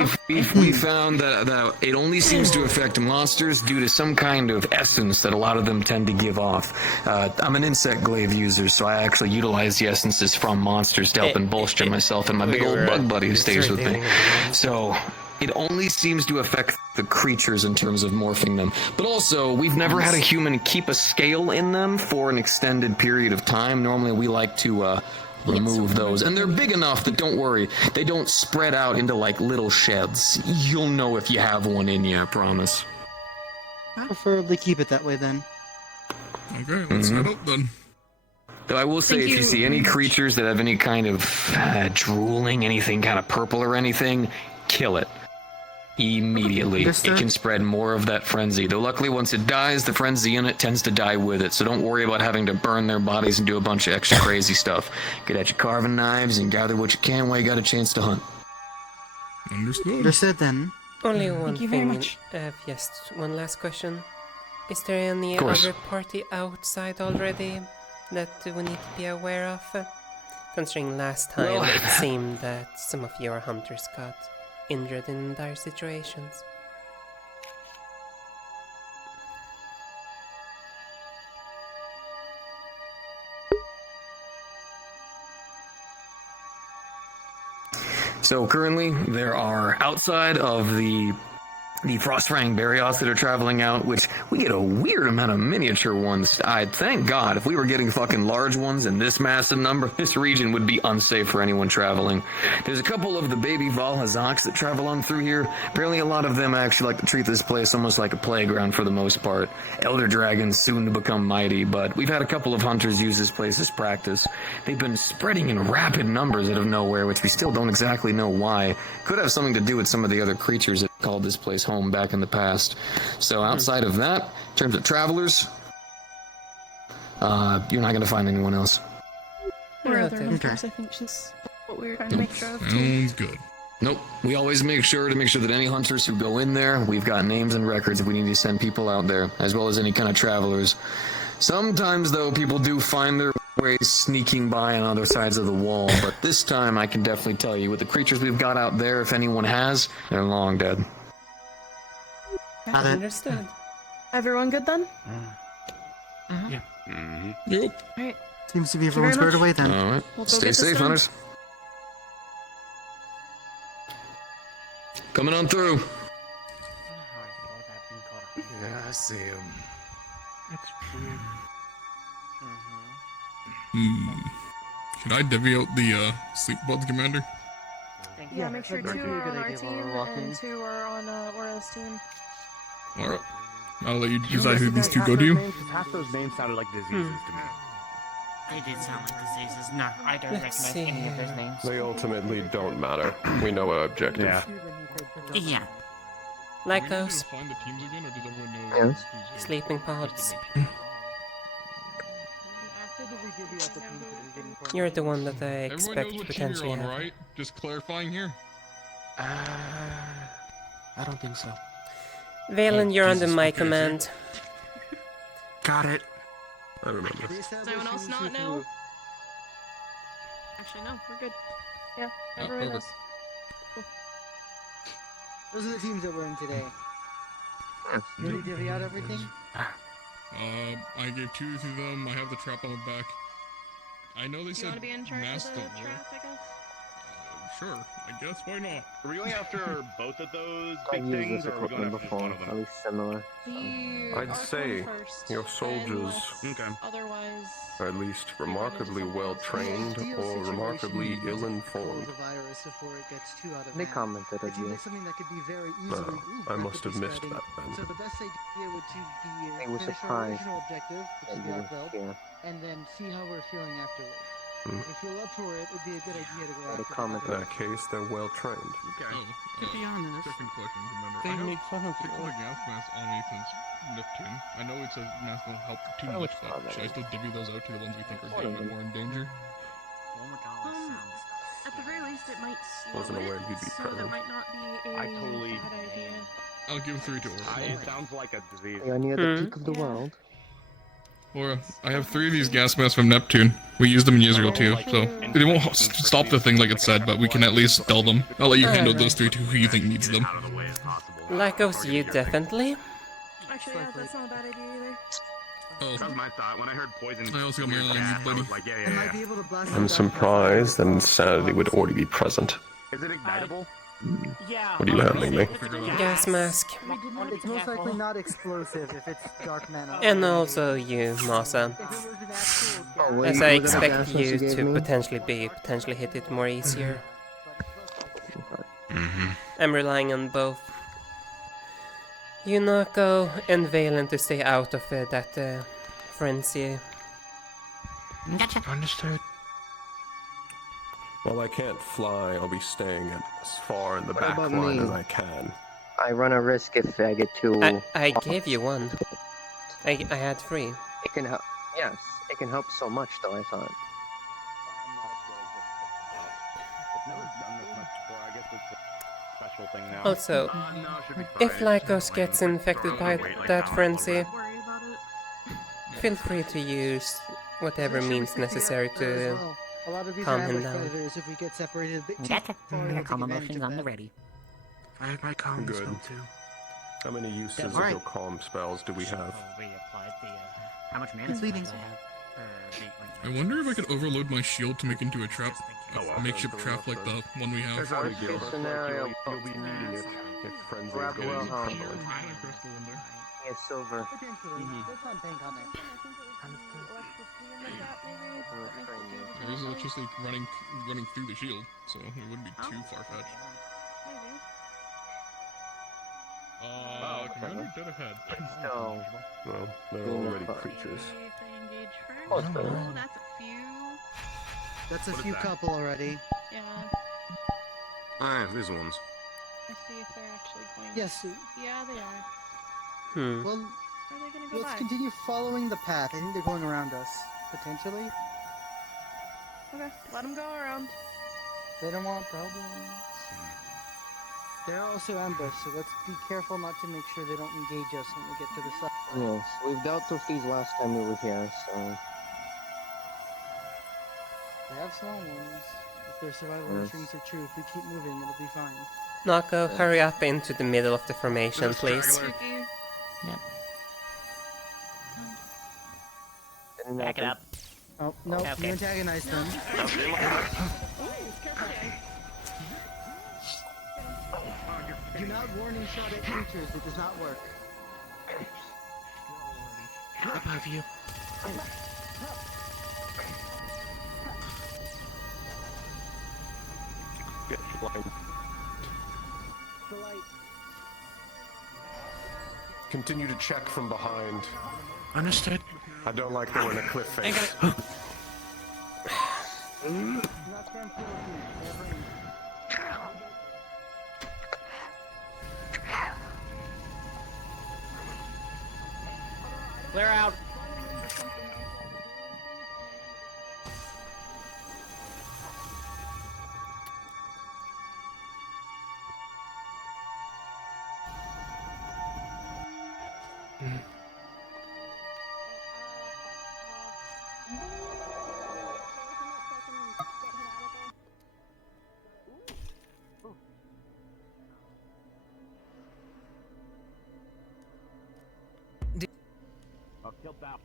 found that it only seems to affect monsters due to some kind of essence that a lot of them tend to give off. I'm an insect glaive user, so I actually utilize the essences from monsters to help and bolster myself and my big old bug buddy who stays with me. So... it only seems to affect the creatures in terms of morphing them. But also, we've never had a human keep a scale in them for an extended period of time. Normally, we like to remove those. And they're big enough that, don't worry, they don't spread out into, like, little sheds. You'll know if you have one in you, I promise. I'll preferably keep it that way, then. Okay, let's head up, then. Though I will say, if you see any creatures that have any kind of drooling, anything kind of purple or anything, kill it. Immediately. It can spread more of that frenzy. Though luckily once it dies, the frenzy in it tends to die with it, so don't worry about having to burn their bodies and do a bunch of extra crazy stuff. Get at your carving knives and gather what you can while you got a chance to hunt. Understood then. Only one Thank you thing. very much. Yes, one last question. Is there any Of course. other party outside already that we need to be aware of? Considering last time Well- it seemed that some of your hunters got injured in dire situations. So currently, there are outside of the Frostfang Barrios that are traveling out, which we get a weird amount of miniature ones. I'd thank God if we were getting fucking large ones in this massive number, this region would be unsafe for anyone traveling. There's a couple of the baby Valhazaks that travel on through here. Apparently a lot of them actually like to treat this place almost like a playground for the most part. Elder dragons soon to become mighty, but we've had a couple of hunters use this place as practice. They've been spreading in rapid numbers out of nowhere, which we still don't exactly know why. Could have something to do with some of the other creatures that called this place home back in the past. So outside of that, in terms of travelers, you're not going to find anyone else. Or other Okay. hunters, I think, is what we were trying to make sure of. too. Sounds good. Nope. We always make sure that any hunters who go in there, we've got names and records if we need to send people out there, as well as any kind of travelers. Sometimes, though, people do find their way sneaking by on other sides of the wall, but this time I can definitely tell you, with the creatures we've got out there, if anyone has, they're long dead. Got it. Understood. Everyone good then? Yeah. Yep. Alright. Seems to be you very everyone squared much. away then. All right. We'll go Stay get this safe, done. hunters. Coming on through. Yeah, I see him. It's weird. Should I divvy out the sleep buds, Commander? Yeah, make sure 2 that'd be a are good on our idea while team we're walking. and 2 are on Aura's team. Alright. I'll let you decide who these two go to. Half those names sounded like diseases to me. They did sound like diseases. No, I don't Let's recognize see any of here. those names. They ultimately don't matter. We know our objective. Yeah. Yeah. Like those Find the teams again, or does everyone know? Yes. sleeping pods. You're the one that I Everyone knows expect what team potentially you're on, have. right? Just clarifying here. I don't think so. Valen, you're under my command. Got it. I remember. Does anyone else not know? Actually, no, we're good. Yeah, everyone knows. Those are the teams that we're in today. You want to divvy out everything? I gave 2 to them. I have the trap on the back. I know they You said want to be in charge of Master. the trap, I guess? Sure, I guess. Why not? Are we going after both of those I've big used things, this or are we going equipment after just one before, of at them? least similar. You I'd are say going first, your soldiers unless otherwise. are at least remarkably well trained or remarkably ill informed. The virus before it gets too out of They hand. commented It at seems you. like something that could be very No, easily. I must have missed that then. So the best idea would to be They were finish our surprised original objective, which that is you the were Arc Belt, here. and then see how we're feeling afterwards. Hmm. If you're up for it, it'd be a good idea to go They after commented. In that case, they're well trained. Okay. To be honest, Second question, Commander. they I made fun of picked you. the gas mask on me since Neptune. I know it says mask don't help too much, but should I still divvy those out to the ones we think are a little bit more in danger? At the very least, it might slow Wasn't aware you'd be so present. that might not be a I totally- bad idea. I'll give 3 to Aura. It sounds like a disease. You're near the peak of the world. Aura, I have 3 of these gas masks from Neptune. We used them years ago too, so they won't stop the thing like it said, but we can at least tell them. I'll let you handle those 3 to who you think needs them. Lacos, you definitely. Actually, yeah, that's not a bad idea either. Oh. That was my thought. When I heard poison, I also got my own gas, I buddy. was like, yeah, I yeah, might yeah. be able to blast I'm surprised that insanity would already be present. Is it ignitable? What are you handing me? Gas mask. It's most likely not explosive if it's dark mana. And also you, Masa. Oh, wait, As I was that a expect gas mask you gave to me? potentially hit it more easier. Mm-hmm. I'm relying on both Yunako and Valen to stay out of that frenzy. Gotcha. Understood. While I can't fly, I'll be staying as far in the What back about line me? as I can. I run a risk if I get too. I gave you one. I had 3. It can help. Yes, it can help so much, though. I thought. I've never done this much before. I guess it's a special thing now. Also, No, it should be if fine. Lycos gets infected by that frenzy, Worry about it. feel free to use whatever means necessary to A lot of these calm are him ambush down. predators. If we get separated a bit too Gotcha. far, they'll take Calm advantage emotions of on the that. ready. I have my calm Good. spell too. How many uses of Alright. your calm spells do we have? How much mana It's leading. do I have? I wonder if I could overload my shield to make into a trap. Oh, well. A makeshipt trap like the one we have. That's not a big deal. Worst case scenario, You'll be needing it if frenzy Grab is going to be Wilhelm. prevalent. he has silver. Potentially. Let's not bank on it. There's electricity running through the shield, so it wouldn't be too far-fetched. Commander dead ahead. No. Well, they're already creatures. Oh, Oh, that's a few. That's a What is few that? couple already. Yeah. Ah, these ones. Let's see if they're actually going. Yes. Yeah, they are. Well, Where are they gonna go let's by? continue following the path. I think they're going around us, potentially. Okay, let them go around. They don't want problems. They're also ambushed, so let's be careful not to make sure they don't engage us when we get to the side. Yes, we've dealt with these last time we were here, so. They have small ones. If their survival Yes. instincts are true, if we keep moving, it'll be fine. Nako, hurry up into the middle of the formation, please. Yep. Back it up. Oh, no, Okay. you antagonized them. Do not warning shot at creatures, it does not work. Above you. Get blind. Continue to check from behind. Understood. I don't like that we're in a cliff face. Clear out. He'll bow.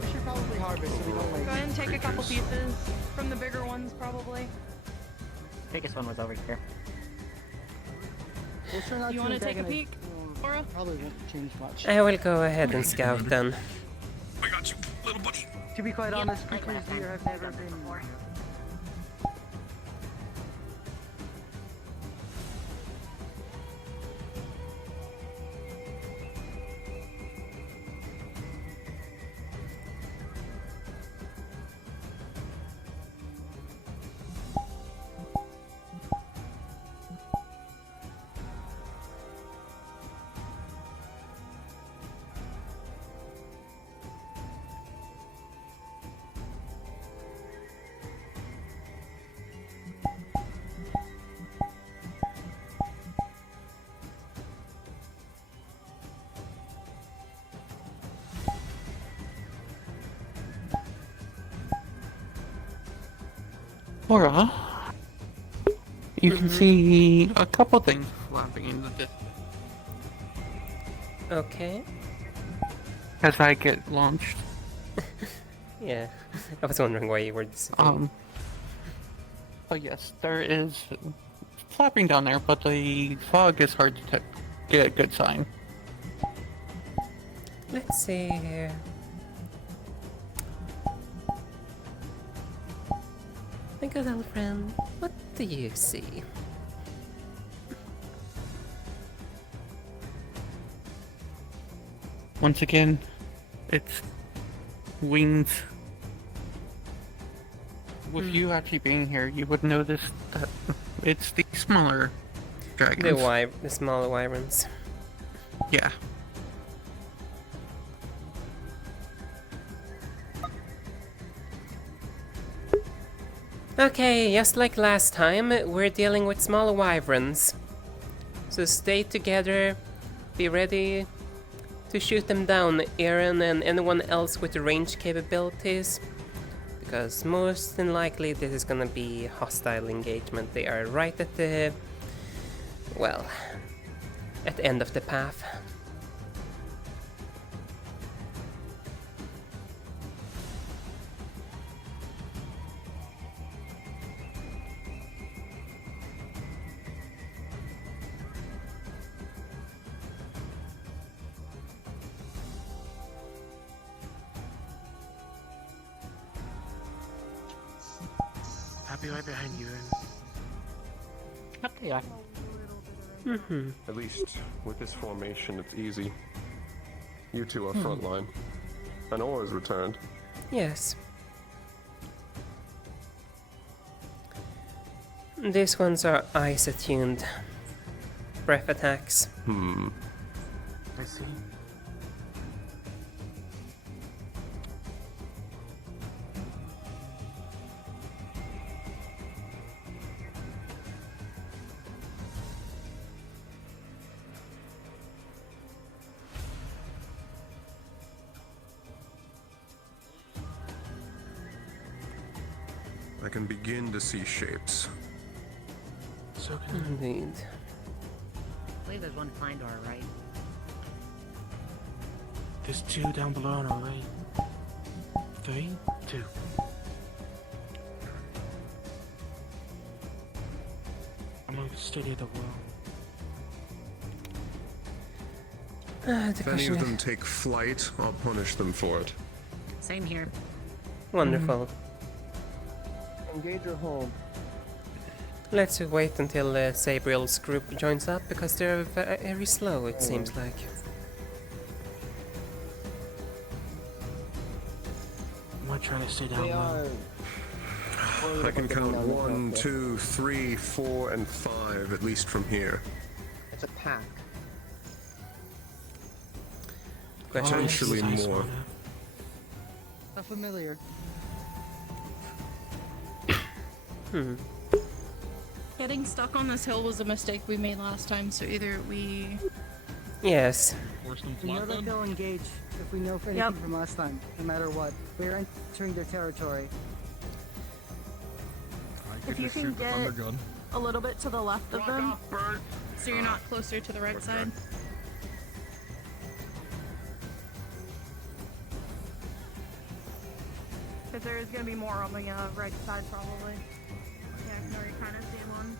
We should probably harvest so we don't like. Go ahead and take a couple pieces from the bigger ones, probably. Biggest one was over here. We'll try not You to want to take a antagonize- peek, Aura? Probably won't change much. I will go ahead and scout then. I got you, little buddy. To be quite honest, creatures here have never been. Laura, you can see a couple things flapping in the distance Okay. as I get launched. Yeah, I was wondering why you were disappearing. But yes, there is flapping down there, but the fog is hard to get a good sign. Let's see here. My good old friend, what do you see? Once again, it's wings. With you actually being here, you would notice that it's the smaller dragons. The smaller wyverns. Yeah. Okay, just like last time, we're dealing with smaller wyverns. So stay together, be ready to shoot them down, Aaron and anyone else with the range capabilities. Because most than likely this is gonna be hostile engagement. They are right at the... well, at the end of the path. I'll be right behind you. Up there you are. Mm-hmm. At least with this formation, it's easy. You two are frontline. And Aura's returned. Yes. These ones are ice attuned. Breath attacks. I see. I can begin to see shapes. So can Indeed. I believe there's one flying to our right. There's two down below on our right. 3, 2. I'm gonna study the world. The If any question of is- them take flight, I'll punish them for it. Same here. Wonderful. Engage or hold? Let's wait until Sabriel's group joins up because they're very slow, it seems like. I'm gonna try to stay down low. I can count 1, 2, 3, 4, and 5, at least from here. It's a pack. Potentially more. A familiar. Getting stuck on this hill was a mistake we made last time, so either we Yes. force them We know flat that then? they'll engage if we know anything Yep. from last time, no matter what. We're entering their territory. If you can get a little bit to the left of them, so you're not closer to the right side. Because there is going to be more on the right side, probably. Yeah, I can already kind of see one.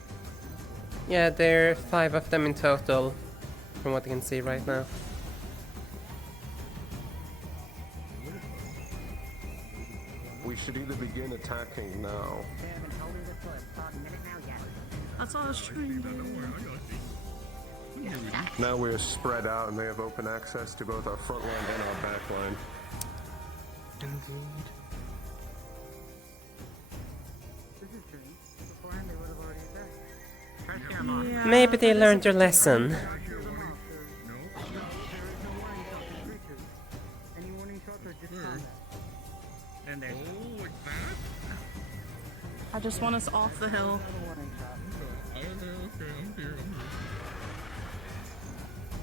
Yeah, there are 5 of them in total, from what I can see right now. We should either begin attacking now. That's all I was trying to do. Now we're spread out and they have open access to both our front line and our back line. Indeed. Yeah. Maybe they learned their lesson. I just want us off the hill.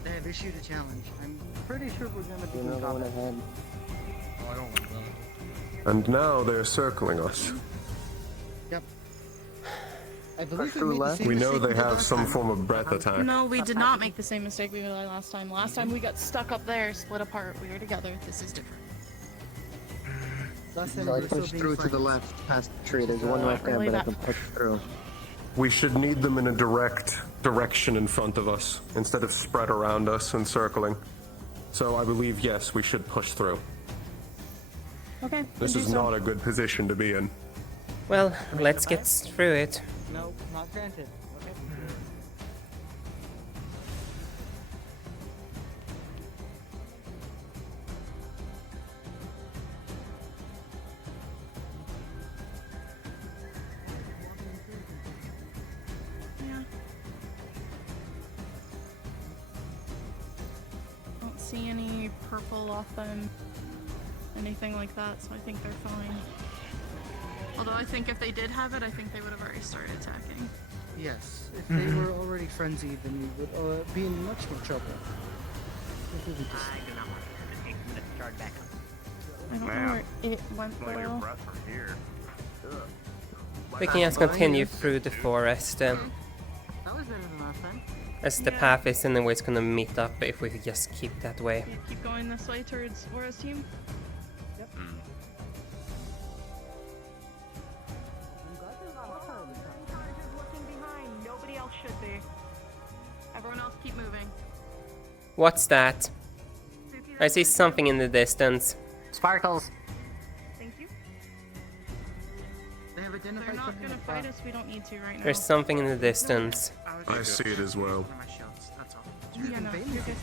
They have issued a challenge. I'm pretty sure we're gonna be in combat. Oh, I don't like that. And now they're circling us. Yep. I believe we made the same We know mistake they we did have last some time. form of breath attack. No, we did not make the same mistake we made last time. Last time we got stuck up there, split apart. We were together. This is different. Last time So I we were still pushed being through to the friends. left past the tree. There's one right there, really but I that- can push through. We should need them in a direct direction in front of us, instead of spread around us and circling. So I believe, yes, we should push through. Okay. This is not a good position to be in. Well, let's get through it. No, not granted. Okay. Yeah. Don't see any purple off them. Anything like that, so I think they're fine. Although I think if they did have it, I think they would have already started attacking. Yes, if they were already frenzied, then we would be in much more trouble. If we would just- I do not want to take minutes to charge back up. I don't know where it went though. from here. We can just continue through the forest, That was better than last time. as the path is anyways gonna meet up if we just keep that way. Yeah, keep going this way towards Aura's team. Yep. Looking behind. Nobody else should be. Everyone else keep moving. What's that? I see something in the distance. Sparkles. Thank you. They have They're identified not something. gonna fight us. We don't need to right now. There's something in the distance. I see it as well. Yeah, no, you're good.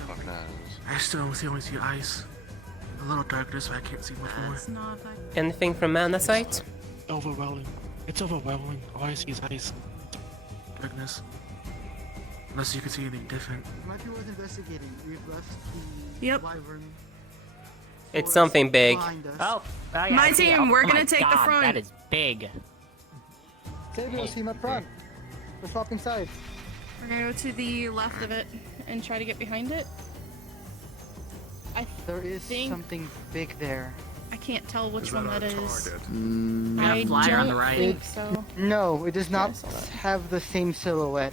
I still only see ice. A little darkness, but I can't see much more. It's not that. Anything from Mana Sight? Overwhelming. It's overwhelming. All I see is ice. Darkness. Unless you can see anything different. Might be worth investigating. We've left the Yep. wyvern It's something big. behind us. Oh, yeah, My I see it. team, we're Oh gonna my take the God, front. That is big. Savior's team up front. We're swapping sides. We're gonna go to the left of it and try to get behind it. There is think- something big there. I can't tell which one that is. Mm, I flyer on the don't right. think so. No, it does not I saw that. have the same silhouette.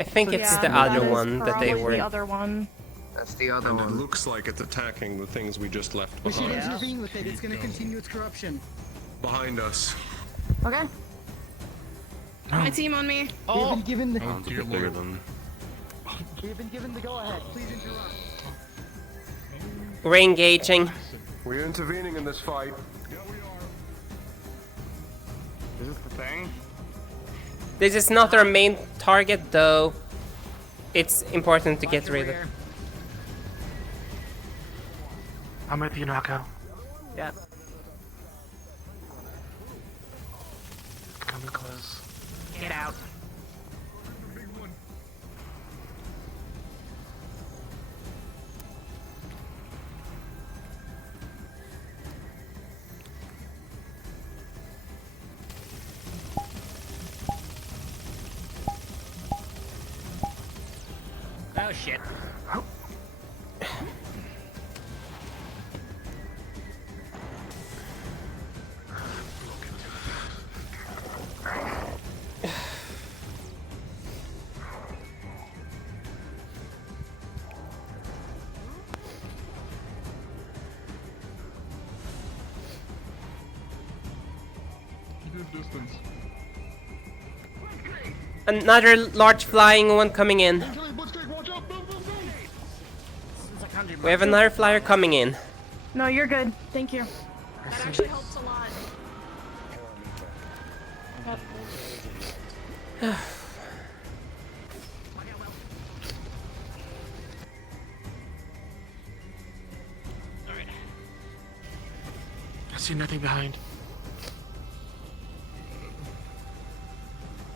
I think it's Yeah, the that other is one that they probably were. the other one. That's the other And it one. looks like it's attacking the things we just left We should behind. intervene with it. It's going to continue its corruption. Behind us. Okay. My team on me. We have been given the. Dear Lord. We have been given the go-ahead. Please interrupt. We're engaging. We're intervening in this fight. Is this the thing? This is not our main target though. It's important to get rid of. I'm with you, Knockout. Yep. Coming close. Get out. Oh shit. distance. Another large flying one coming in. We have another flyer coming in. No, you're good. Thank you. That actually helps a lot. I see nothing behind.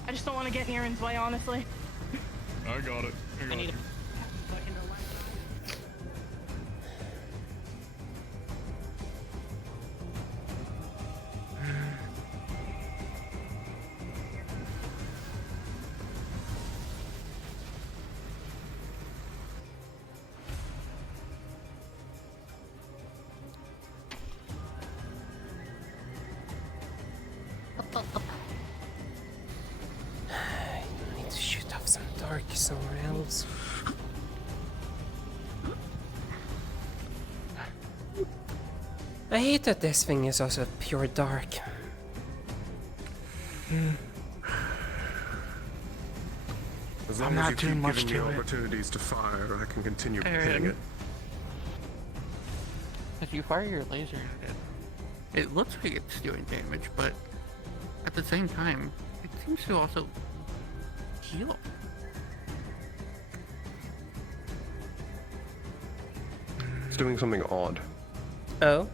I just don't want to get in Aaron's way, honestly. I got it. I got it. I need to shoot off some dark somewhere else. I hate that this thing is also pure dark. As long I'm as not you doing keep much giving me to it. opportunities to fire, I can continue Aaron. hitting it. If you fire your laser at it, it looks like it's doing damage, but at the same time, it seems to also heal. It's doing something odd. Oh?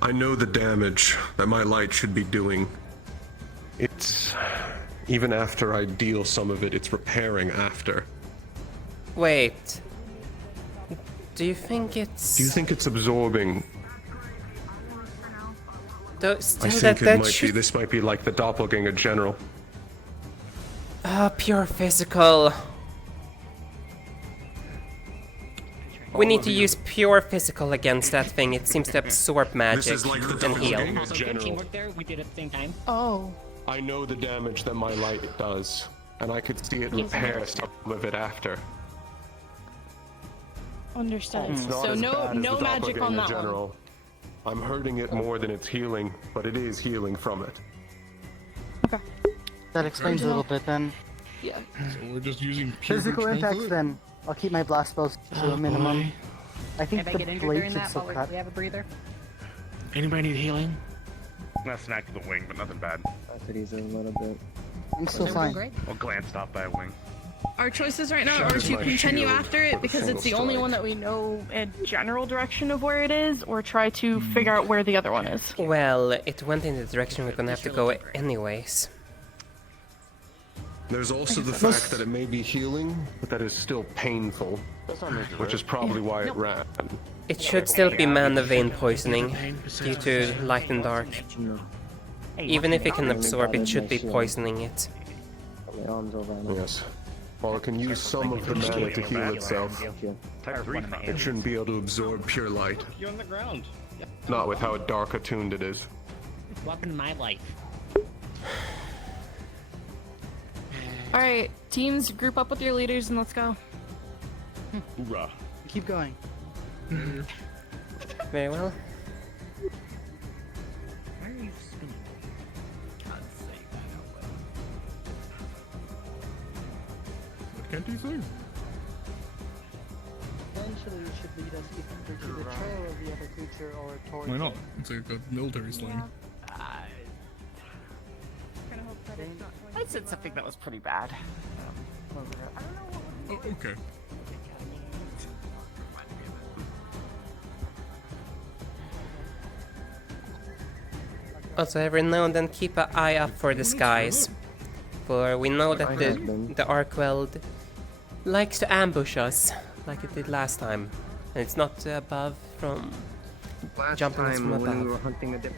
I know the damage that my light should be doing. It's... even after I deal some of it, it's repairing after. Wait. Do you think it's... Do you think it's absorbing? Though I still think that might should... be. This might be like the doppelganger general. Pure physical. We need to use pure physical against that thing. It seems to absorb magic is like the and heal. doppelganger Also, good general. teamwork there. We did it at the same time. Oh. I know the damage that my light does, and I could see it repair some of it after. Understood. It's not So as no bad as no the magic on doppelganger that general. I'm hurting it more than it's healing, but it is healing from it. That explains a little bit then. Yeah. So we're just using pure Physical control impacts for it? then. I'll keep my blast spells to a minimum. I think If I the get injured blade during should that still while cut. we have a breather. Anybody need healing? Not snack to the wing, but nothing bad. I could use it a little bit. I'm still fine. Well, glanced off by a wing. Our choices right now are Shatters to my continue shield after it with a because it's the single only strike. one that we know a general direction of where it is, or try to figure out where the other one is. Well, it went in the direction we're gonna have to go anyways. There's also the fact that it may be healing, but that is still painful, which is probably why it ran. It should still be mana vein poisoning due to light and dark. Even if it can absorb, it should be poisoning it. Yes. While it can use some of the mana to heal itself, it shouldn't be able to absorb pure light. You're on the ground. Not with how dark attuned it is. Welcome to my life. Alright, teams, group up with your leaders and let's go. Hoorah. Keep going. Very well. Why are you spinning? Can't say that out loud. What can't you say? Eventually it should lead us either to the trail of the other creature or towards Why not? It's like a military slang. I said something that was pretty bad. Oh, okay. Also, every now and then keep an eye up for the skies. For we know that the Arkweld likes to ambush us, like it did last time. And it's not above from Last jumping us time from when we were above. hunting the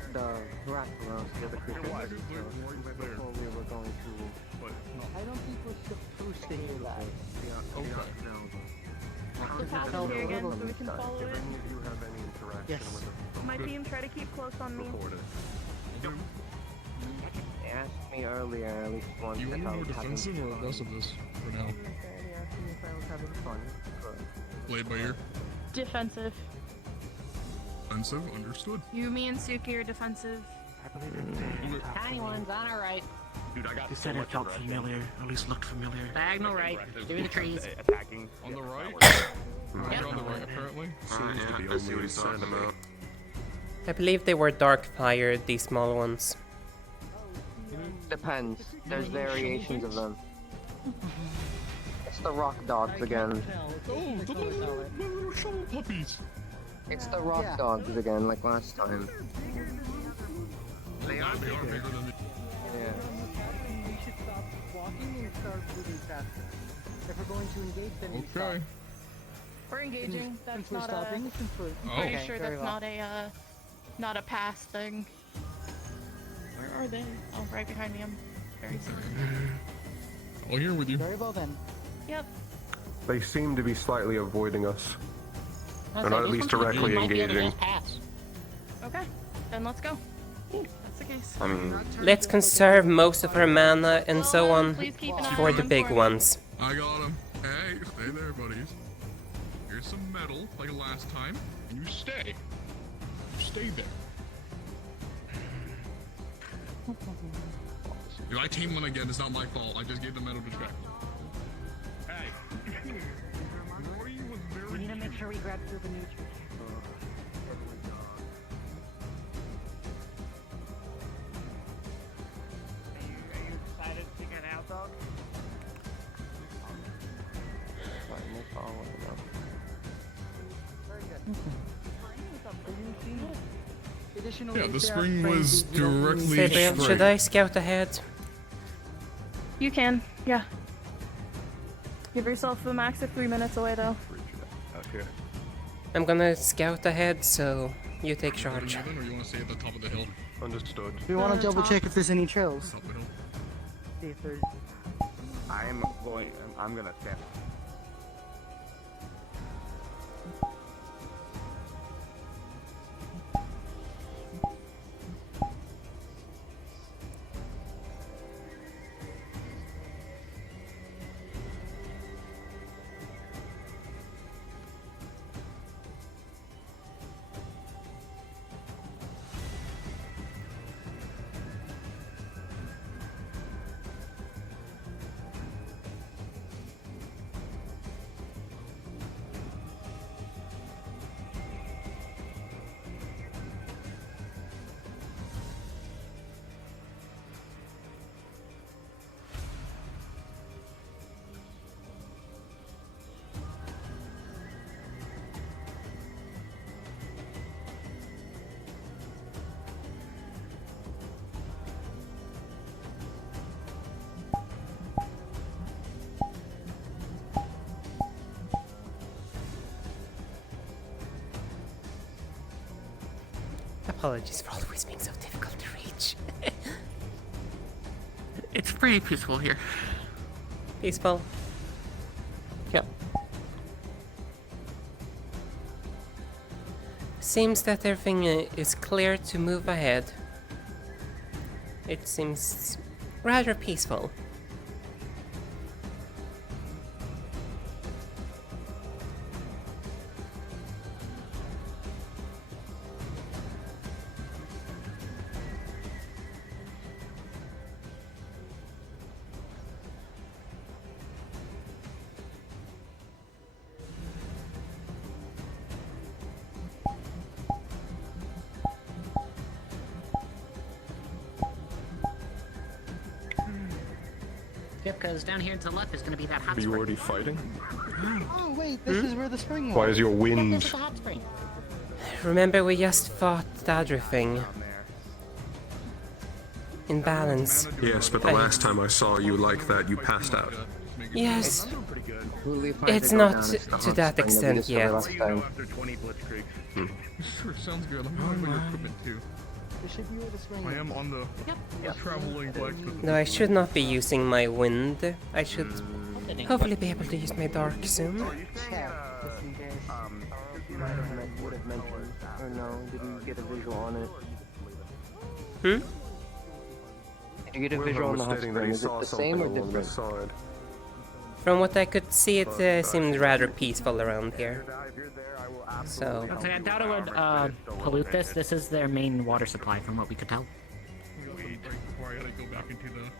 rat around the other creature, before we were going to... I don't think we're supposed to hear that. The path is here again, so we can follow it. Yes. My team, try to keep close on me. They asked me earlier, at least once, You want if I more was having defensive or aggressive this for now? They asked me if I was having fun. Play it by ear. Defensive. I defensive. Understood. You, me, and Suki are defensive. Tiny ones on our right. Dude, I got You said it felt familiar, at least looked familiar. Diagonal right. Through the trees. Attacking. On the right? Yep. You're on the right, apparently. Seems to be only a certain amount. I believe they were dark fire, these small ones. Depends. There's variations of them. It's the rock dogs again. Oh, the little shovel puppies. It's the rock dogs again, like last time. They are bigger than the... Yeah. We should stop walking and start moving faster. If we're going to engage, then we stop. Okay. We're engaging. That's Since we're not stopping, since we're... Oh. Pretty Okay, sure very that's well. not a pass thing. Where are they? Oh, right behind me. I'm very sorry. All here with you. Very well then. Yep. They seem to be slightly avoiding us. I'll They're say, not at these least ones directly might be able to engaging. just pass. Okay. Then let's go. That's the case. I mean, Let's conserve most of our mana and so on Please keep an eye for on the them big for me. ones. I got him. Hey, stay there, buddies. Here's some metal, like last time, and you stay. You stay there. If I tame one again, it's not my fault. I just gave the metal distract. Hey. We need to make sure we grab through the neutral. Are you excited to figure it out, dog? Yeah, the spring was directly Sabriel, straight. should I scout ahead? You can. Yeah. Give yourself a max of 3 minutes away, though. I'm gonna scout ahead, so you take charge. Or you want to stay at the top of the hill? understood. We want to double check if there's any trails. Top of the hill. See if there's... I'm gonna stand. Apologies for always being so difficult to reach. It's pretty peaceful here. Peaceful. Yep. Seems that everything is clear to move ahead. It seems rather peaceful. Yep, because down here to the left is going to be that hot Are you spring. already fighting? Oh wait, this is where the spring was. Why is your Yep, wind? this is the hot spring. Remember, we just fought the other thing. In balance. Yes, but the last time I saw you like that, you passed out. Yes. Really fine It's to go not down, it's the to hot that spring that we extent discovered yet. last time. Sure, sounds good. Let me know about your equipment too. This should be where the spring I is. am on the traveling blacksmith. No, I should not be using my wind. I should hopefully be able to use my dark soon. Check, just in case. Would have mentioned, or no? Did you get a visual on it? Hmm? Did you get a We're visual on the hot stating that spring? he Is it saw the same or something along this different? side. From what I could see, it seemed rather peaceful around here. If you're there, So Okay, I doubt it would pollute this. This is their main water supply, from what we could tell. Before I gotta go back into the.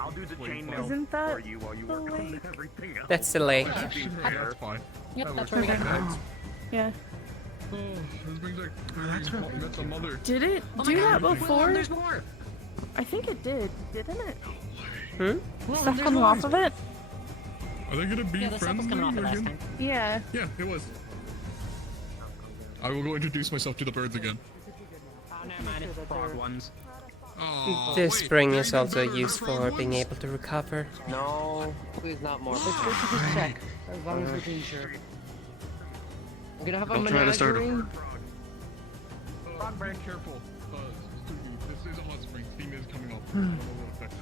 I'll do the chainmail Isn't that for you while you work on everything else. that's the lake. That's fine. Yep, That that's works. where we got it. Yeah. Oh, this brings like that's a mother. Did it Oh my do God, that before? There's more. I think it did, didn't it? Hmm? Stuff coming off of it? Are they gonna be Yeah, the stuff was friendly coming off it last again? time. Yeah. Yeah, it was. I will go introduce myself to the birds again. Oh, never mind. It's frog ones. Oh, This wait, spring they're is even also better than used frog for being ones? able to recover. No, please not more. Let's just check, as long as we're being sure. I'm gonna have a Don't try to start 'em. menagerie. Frog bird, careful. This is a hot spring. Steam is coming up. I don't know what affects it.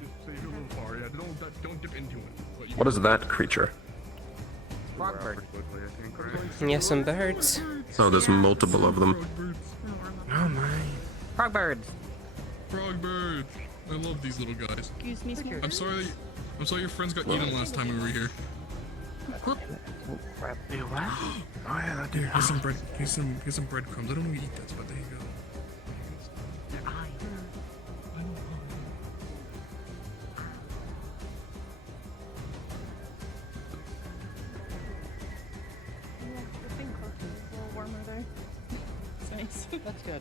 Just save it a little far. Yeah, don't dip into it. But you What is that creature? Frog bird. Yes, some birds. Oh, there's multiple of them. Oh my. Frog birds. Frog birds. I love these little guys. Excuse me, sir. I'm sorry your friends got eaten last time we were here. Wait, what? Oh yeah, that dude. Here's some bread. Here's some breadcrumbs. I don't know who eat that, but there you go. That's good.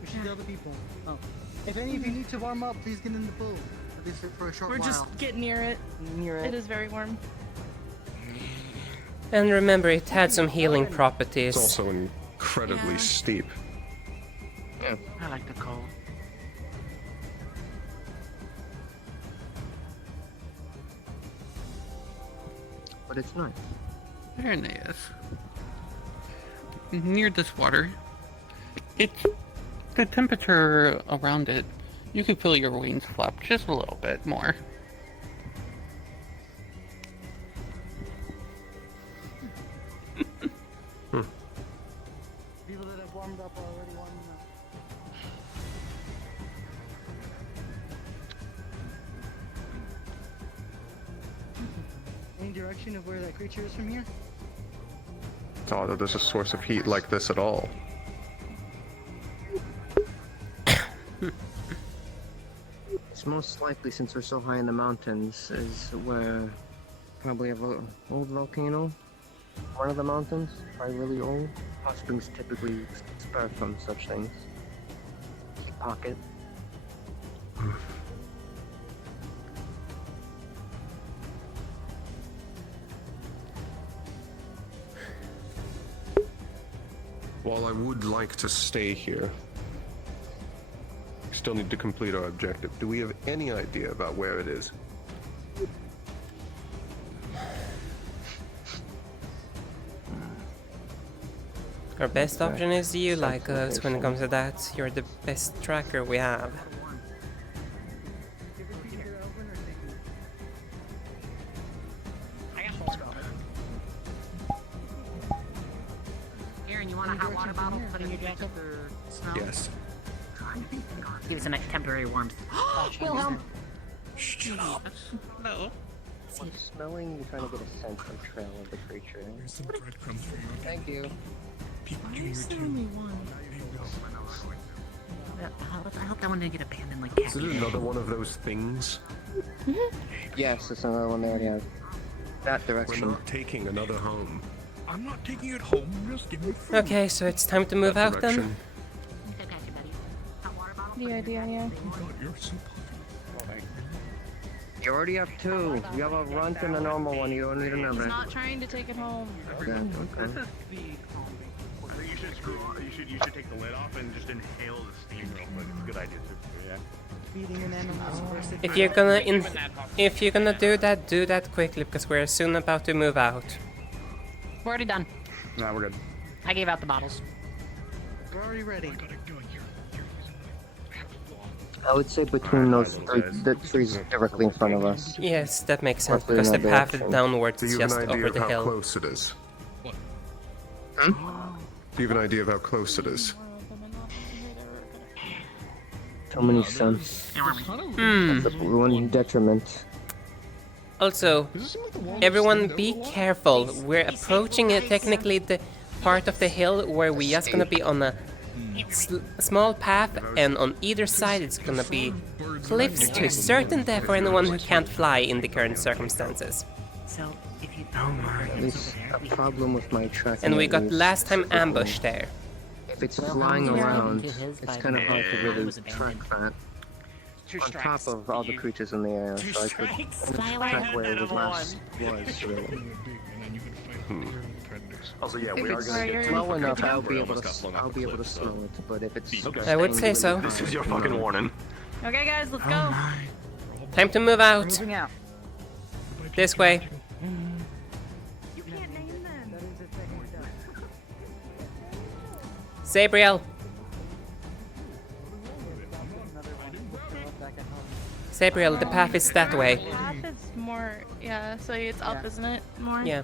We should tell the people. Oh. If any of you need to warm up, please get in the pool. At least for a short We're while. just getting near it. Near It is very warm. And remember, it had some healing It's properties. also incredibly steep. I like the cold. But it's nice. Very nice. Near this water, it's the temperature around it. You could feel your wings flap just a little bit more. People that have warmed up are already warming up. Any direction of where that creature is from here? It's odd that there's a source of heat like this at all. It's most likely, since we're so high in the mountains, is where probably a old volcano. One of the mountains, probably really old. Hot springs typically spur from such things. Pocket. While I would like to stay here, we still need to complete our objective. Do we have any idea about where it is? Our best option is you, like us, when it comes to that. You're the best tracker we have. Aaron, you want a hot water bottle? Put in your jacket or snow? Yes. Give us a temporary warmth. Wilhelm! Shut up. No. I'm smelling, you're trying to get a sense of trail of the creature. Here's some breadcrumbs for you. Thank you. Pete Jr. too. I hope that one didn't get abandoned like Is it another one of those things? Yes, it's another one they already have. That We're direction. not taking another home. I'm not taking it home. I'm just giving it food. Okay, so it's time to move out then? Direction. The idea, yeah. Oh God, you're so You already have two. You have a runt and a normal one. You don't need He's another. not trying to take it home. Okay, okay. I think you should screw on, you should take the lid off and just inhale the steam real quick. It's a good idea too. Yeah. Feeding an animal versus If you're gonna do that quickly because we're soon about to move out. We're already done. Nah, we're good. I gave out the bottles. We're already ready. I would say between those three, the trees directly in front of us. Yes, that makes sense Roughly because the in that path direction. downwards Do is you have just an idea over of the how hill. close it is? What? Do you have an idea of how close it is? Too many sun. Hmm. That's the one detriment. Also, everyone be careful. We're approaching technically the part of the hill where we're just gonna be on a small path, and on either side it's gonna be cliffs to certain death for anyone who can't fly in the current circumstances. So, if you There's a problem with my tracking. And we at got least. last time ambush there. If it's flying around, it's kind of hard to really track that. On top of all the creatures in the air, so I could track where it was last was, really. Also, yeah, If we are it's gonna get low enough, I'll be able to slow it, but if it's... I would say so. This is your fucking warning. Okay, guys, let's go. Time to move out. Moving out. This way. You can't name them. Sabriel. Sabriel, the path is that way. Path is more, yeah, so it's up, isn't it? More? Yeah.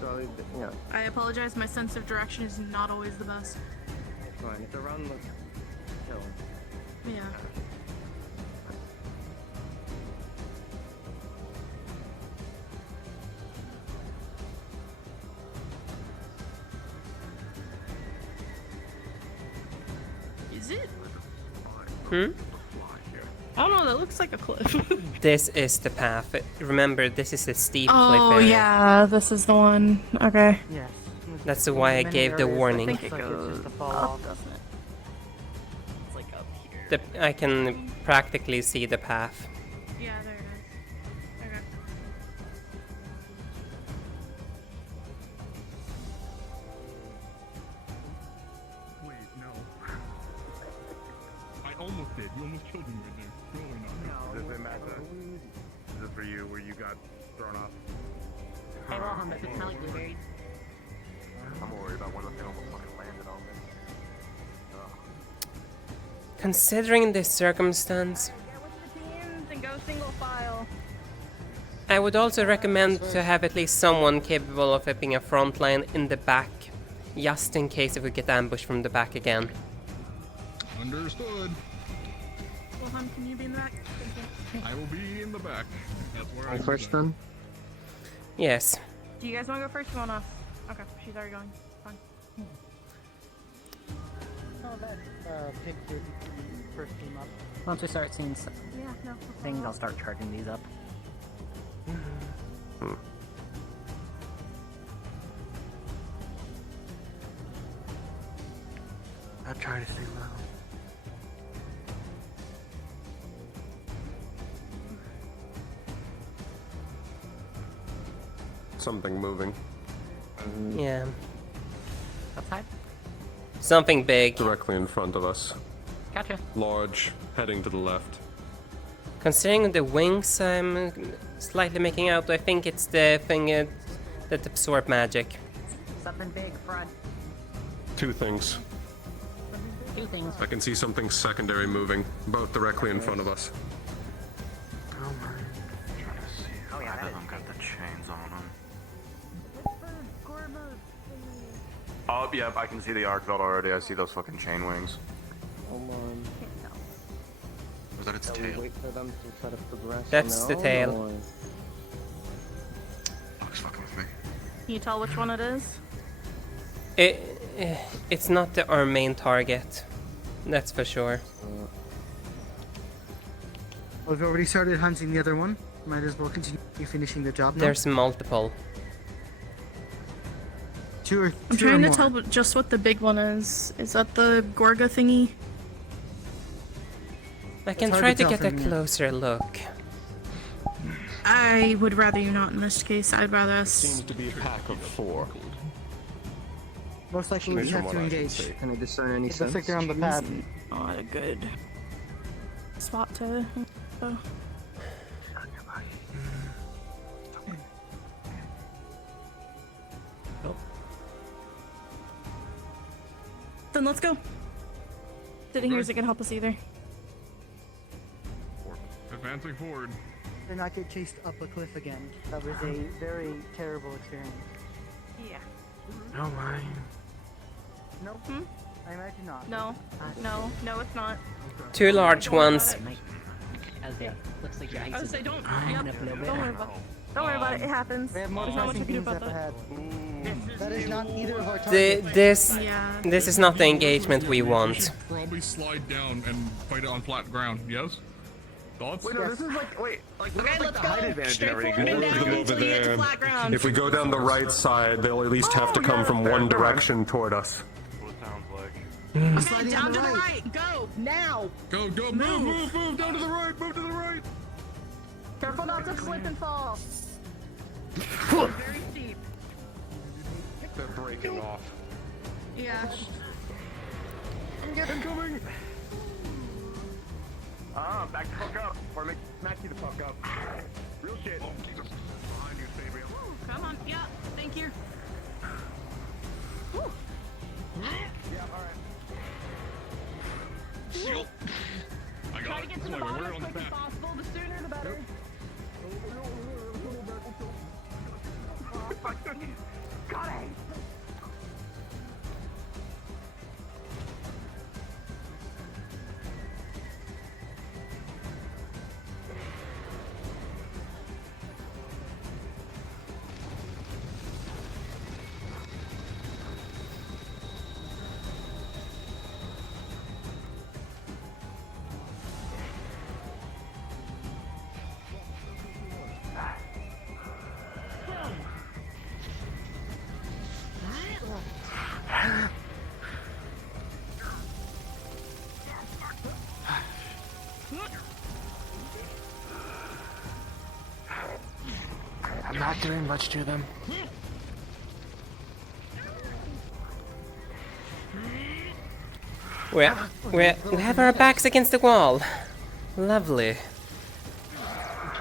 So, yeah. I apologize, my sense of direction is not always the best. Fine, it's around the hill. Yeah. Is it? Hmm? I don't know, that looks like a cliff. This is the path. Remember, this is a steep cliff Oh, area. yeah, this is the one. Okay. Yes. That's why I gave the warning. I think it goes up, doesn't it? It's like up here. I can practically see the path. Yeah, there it is. Okay. Wait, no. I almost did. You almost killed me right there. Really not. Is this it, Massa? Is this for you where you got thrown off? Hey, well, does it smell like blueberries? I'm worried about when they almost fucking landed on me. Considering this circumstance, And go single file. I would also recommend to have at least someone capable of being a front line in the back, just in case if we get ambushed from the back again. Understood. Wilhelm, can you be in the back? Thank you. I will be in the back. That's where I First then? Yes. Do you guys want to go first? You want us? Okay, she's already going. Fine. Oh, that pig did first came up. Once we start seeing some Yeah, no. things, I'll start charging these up. I'll try to stay low. Something moving. Yeah. Outside? Something big. Directly in front of us. Gotcha. Large, heading to the left. Considering the wings I'm slightly making out, I think it's the thing that absorb magic. Something big front. Two things. Two things. I can see something secondary moving, both directly in front of us. Oh yeah, that is got the chains on them. Oh, yeah, I can see the arc belt already. I see those fucking chain wings. Hold on. Was that its Shall we tail? wait for them to set up the rest? That's the now, tail. or- Fuck's fucking with me. Can you tell which one it is? It's not our main target. That's for sure. We've already started hunting the other one. Might as well continue finishing the job now. There's multiple. Two or I'm two or trying to more. tell just what the big one is. Is that the Gorga thingy? I can hard try to to tell get a from here. closer look. I would rather you not in this case. I'd rather us. Seems to be a pack of 4. Most likely we Based on have to what I can engage. see. Can I discern any It looks sense? like they're on the pad. Not a good spot to. Oh. Then let's go. Sitting here isn't gonna help us either. Advancing forward. To not get chased up a cliff again. That was a very terrible experience. Yeah. No mind. Nope. Hmm? I imagine not. No. No. No, it's not. Two large ones. Okay. Looks like your ice I would is say don't. warming Yep. up a little bit. Don't worry about it. Don't worry about it. It happens. We have more There's not much pressing we can do things about up that. ahead. That is not either of our targets. This is not the engagement we We want. should probably slide down and fight it on flat ground. Yes. Thoughts? Wait, no, this is like, wait, like, Okay, like let's the go. height advantage Straight already. forward and down Over until you get to there. flat ground. If we go down the right side, they'll at least have to come from one direction toward us. Down to the right. Go now. Go, Move. move, down to the right, move to the right. Careful not to slip and fall. Very steep. They're breaking off. Yeah. I'm coming. Back the fuck up, or make smack you the fuck up. Real shit. Oh, Jesus. Behind you, Sabriel. Come on. Yeah. Thank you. Whew. Yeah, alright. Shield. I Try got to it. get to the bottom as quick as possible. The sooner the better. Got it. I'm not doing much to them. We have our backs against the wall. Lovely.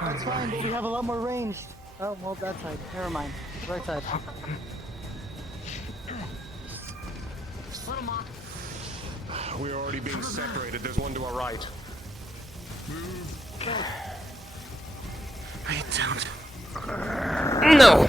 That's fine, but we have a lot more range. Oh, well, that side. Never mind. Right side. We're already being separated. There's one to our right. I don't. No!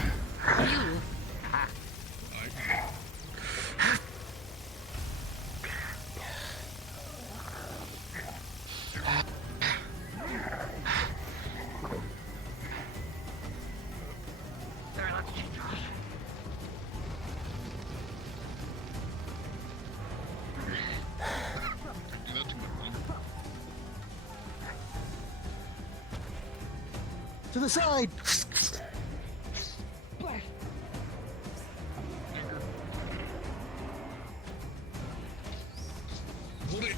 To the side!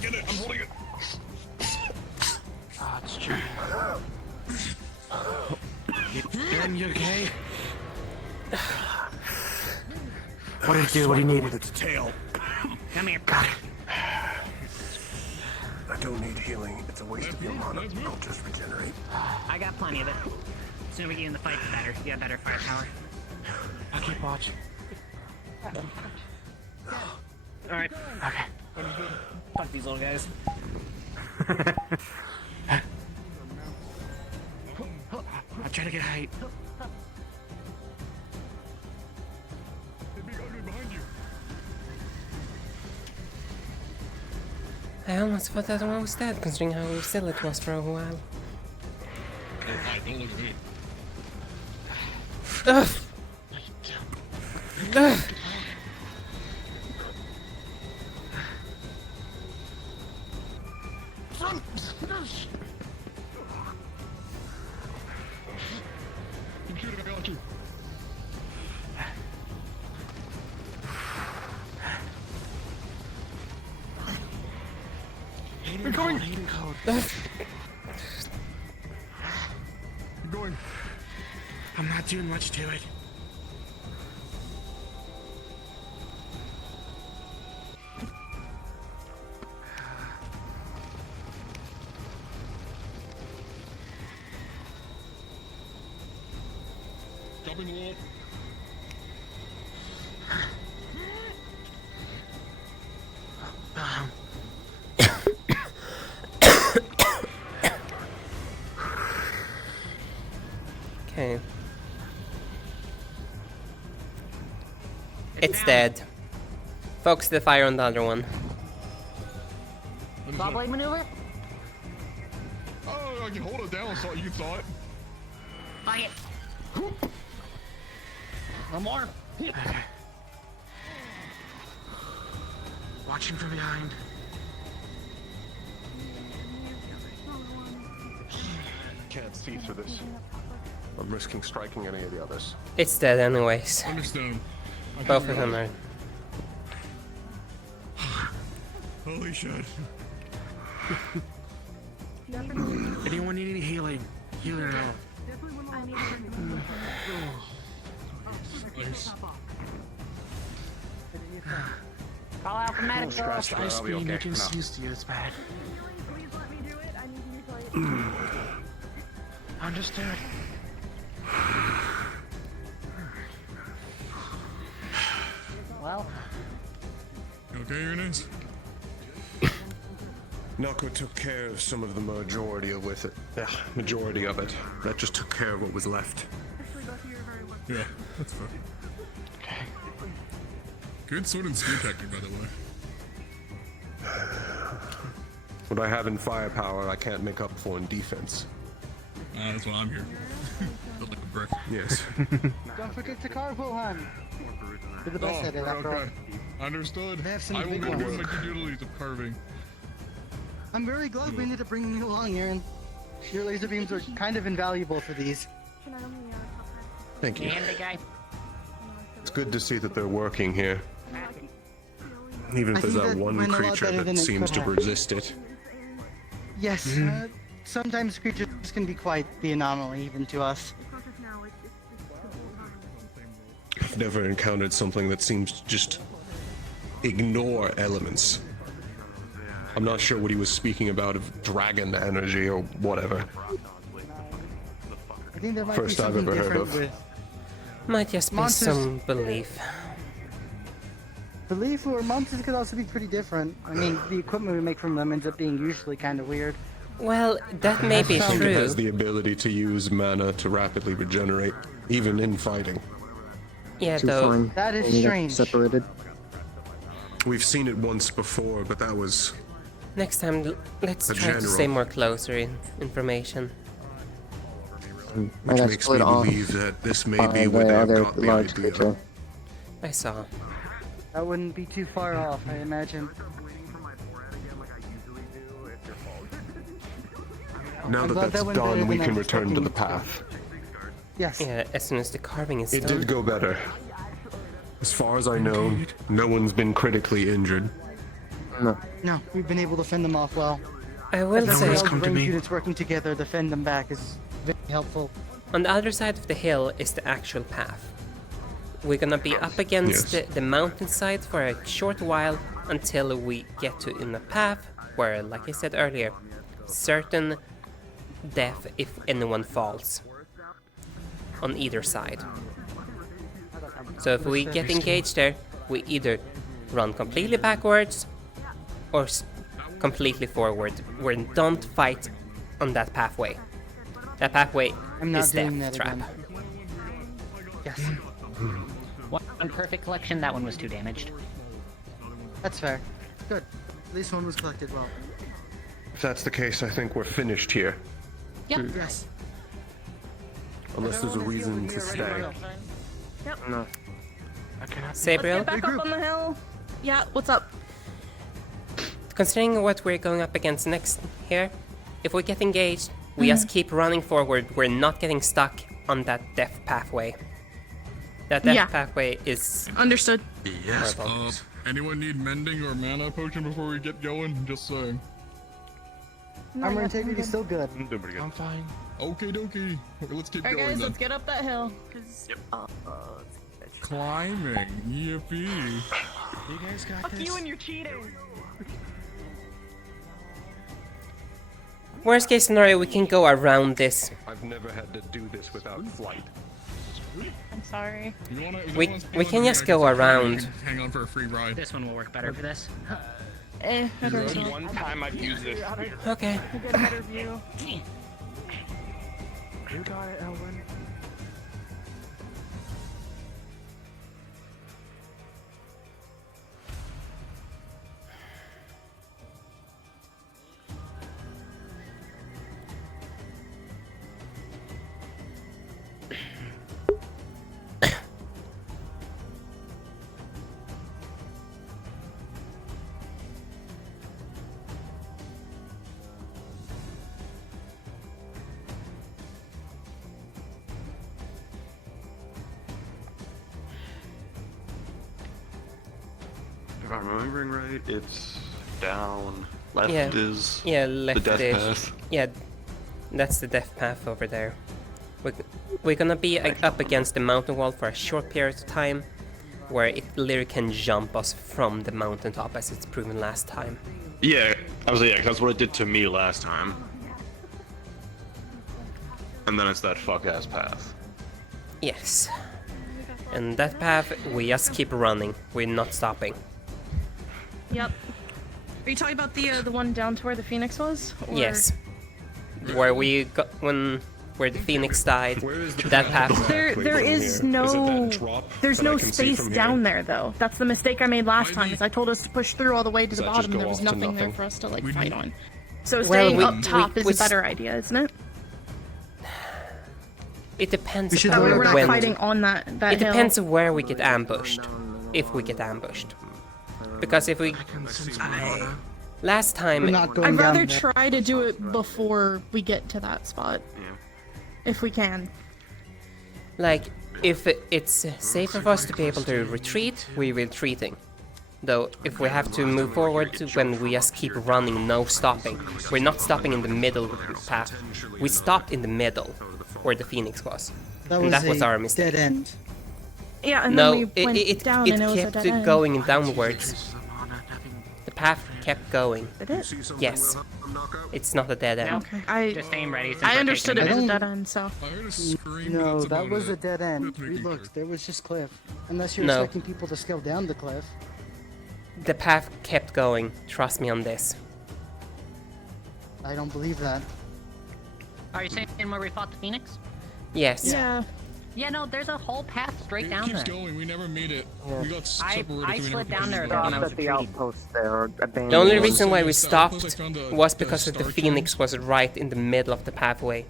Get it, I'm holding it. Oh, it's true. Aaron, you okay? What did it do? What do you need? Its tail. Come here. Got it. I don't need healing. It's a waste of your mana. I'll just regenerate. I got plenty of it. The sooner we get in the fight, the better. You have better firepower. I'll keep watching. Alright. Okay. Fuck these little guys. I'll try to get height. I almost thought that one was dead, considering how still it was for a while. Ugh. Ugh. Computer, I got you. Hayden code, Hayden code. Keep going. I'm not doing much to it. Jumping the wall. Okay. It's dead. Focus the fire on the other one. Bob blade maneuver? Oh, I can hold it down so you saw it. Fuck it. One more. Okay. Watching from behind. Can't see through this. I'm risking striking any of the others. It's dead anyways. Understand. Both of them are. Holy shit. Anyone need any healing? Healing at all? Nice. Call out for medical. Stressed ice cream making used to you, it's bad. Understood. Well. Okay, Ernest? Nako took care of some of the majority of it. Majority of it. That just took care of what was left. Yeah, that's fair. Good sword and spear technique, by the way. What I have in firepower, I can't make up for in defense. That's why I'm here. Built like a brick. Yes. Don't forget to carve, Wuhan. You're the best at it, after all. Okay. Understood. They have some I will big be doing ones. my due diligence of carving. I'm very glad we ended up bringing you along, Aaron. Your laser beams are kind of invaluable for these. Thank you. And the guy. It's good to see that they're working here. Even I if there's think that that one went a lot creature better that than it seems could to have. resist it. Yes, sometimes creatures can be quite the anomaly, even to us. I've never encountered something that seems to just ignore elements. I'm not sure what he was speaking about of dragon energy or whatever. I think there might First be I've something ever heard different of. with Might just be Monsters- some belief. belief, or monsters could also be pretty different. I mean, the equipment we make from them ends up being usually kind of weird. Well, that may be I think it true. has the ability to use mana to rapidly regenerate, even in fighting. Yeah, though. That is strange. Separated. We've seen it once before, but that was Next time, let's A try to general. say more closer information. which got makes split me off believe that this may by be where the they other got the large idea. creature. I saw. That wouldn't be too far off, I imagine. Now I'm that glad that that's went better done, we than I can was return to the expecting path. Yes. Yeah, as soon as the carving is It done. did go better. As far as I know, no one's been critically injured. No, we've been able to fend them off well. I will As say, well as range units working together to fend them back is very helpful. on the other side of the hill is the actual path. We're gonna be up against the mountainside for a short while until we get to in a path where, like I said earlier, certain death if anyone falls on either side. So if we get engaged there, we either run completely backwards or completely forward. We don't fight on that pathway. That pathway I'm not is doing death that trap. again. Yes, One perfect collection, that one was too damaged. that's fair. Good. At least one was collected well. If that's the case, I think we're finished here. Yep. Yes. Unless there's a reason to stay. Yep. No. Sabriel, Let's get back up on the hill. Yeah, what's up? considering what we're going up against next here, if we get engaged, we just keep running forward. We're not getting stuck on that death pathway. That death Yeah. pathway is Understood. Yes. Anyone need mending or mana potion before we get going? Just saying. Armor integrity is still good. I'm doing pretty good. I'm fine. Okie dokie. Okay, let's keep Alright going guys, then. let's get up that hill. Yep. Climbing. Yippee. You guys got Fuck this. you and your cheating. worst case scenario. We can go around this. I've never had to do this without flight. I'm sorry. We can just go around. Hang on for a free ride. This one will work better for this. I don't know. One time I've used this. Okay. We'll get a better view. You got it, Elwin. If I'm remembering right, it's down. Left yeah. is left the death is. path. Yeah, that's the death path over there. We're gonna be up against the mountain wall for a short period of time, where it literally can jump us from the mountaintop as it's proven last time. Yeah, I was like, yeah, 'cause that's what it did to me last time. And then it's that fuck-ass path. Yes. And that path, we just keep running. We're not stopping. Yep. Are you talking about the one down to where the Phoenix was? Or... Yes. Where we got where the Phoenix died. That path. There is no there's no space down there though. That's the mistake I made last time. Is I told us to push through all the way to the bottom and there was nothing there for us to like fight on. So staying up top is a better idea, isn't it? It depends. That way we're not fighting on that It hill. depends on where we get ambushed. If we get ambushed. Because if we last time I'd rather try to do it before we get to that spot. If we can. Like, if it's safer for us to be able to retreat, we're retreating. Though, if we have to move forward, when we just keep running, no stopping. We're not stopping in the middle path. We stopped in the middle, where the Phoenix was. And that was our mistake. Dead end. Yeah, and no, then we went down and it was a kept dead end. going downwards. The path kept going. Did it? Yes. It's not a dead end. Okay. I Just aim ready. I understood it as a dead end, so. No, that was a dead end. We looked, there was just cliff. Unless you're No. expecting people to scale down the cliff. The path kept going. Trust me on this. I don't believe that. Are you saying where we fought the Phoenix? Yes. Yeah. Yeah, no, there's a whole path straight down there. going. We never made it. We got I separated. slid down there when I was retreating. The only reason why we stopped was because the Phoenix was right in the middle of the pathway.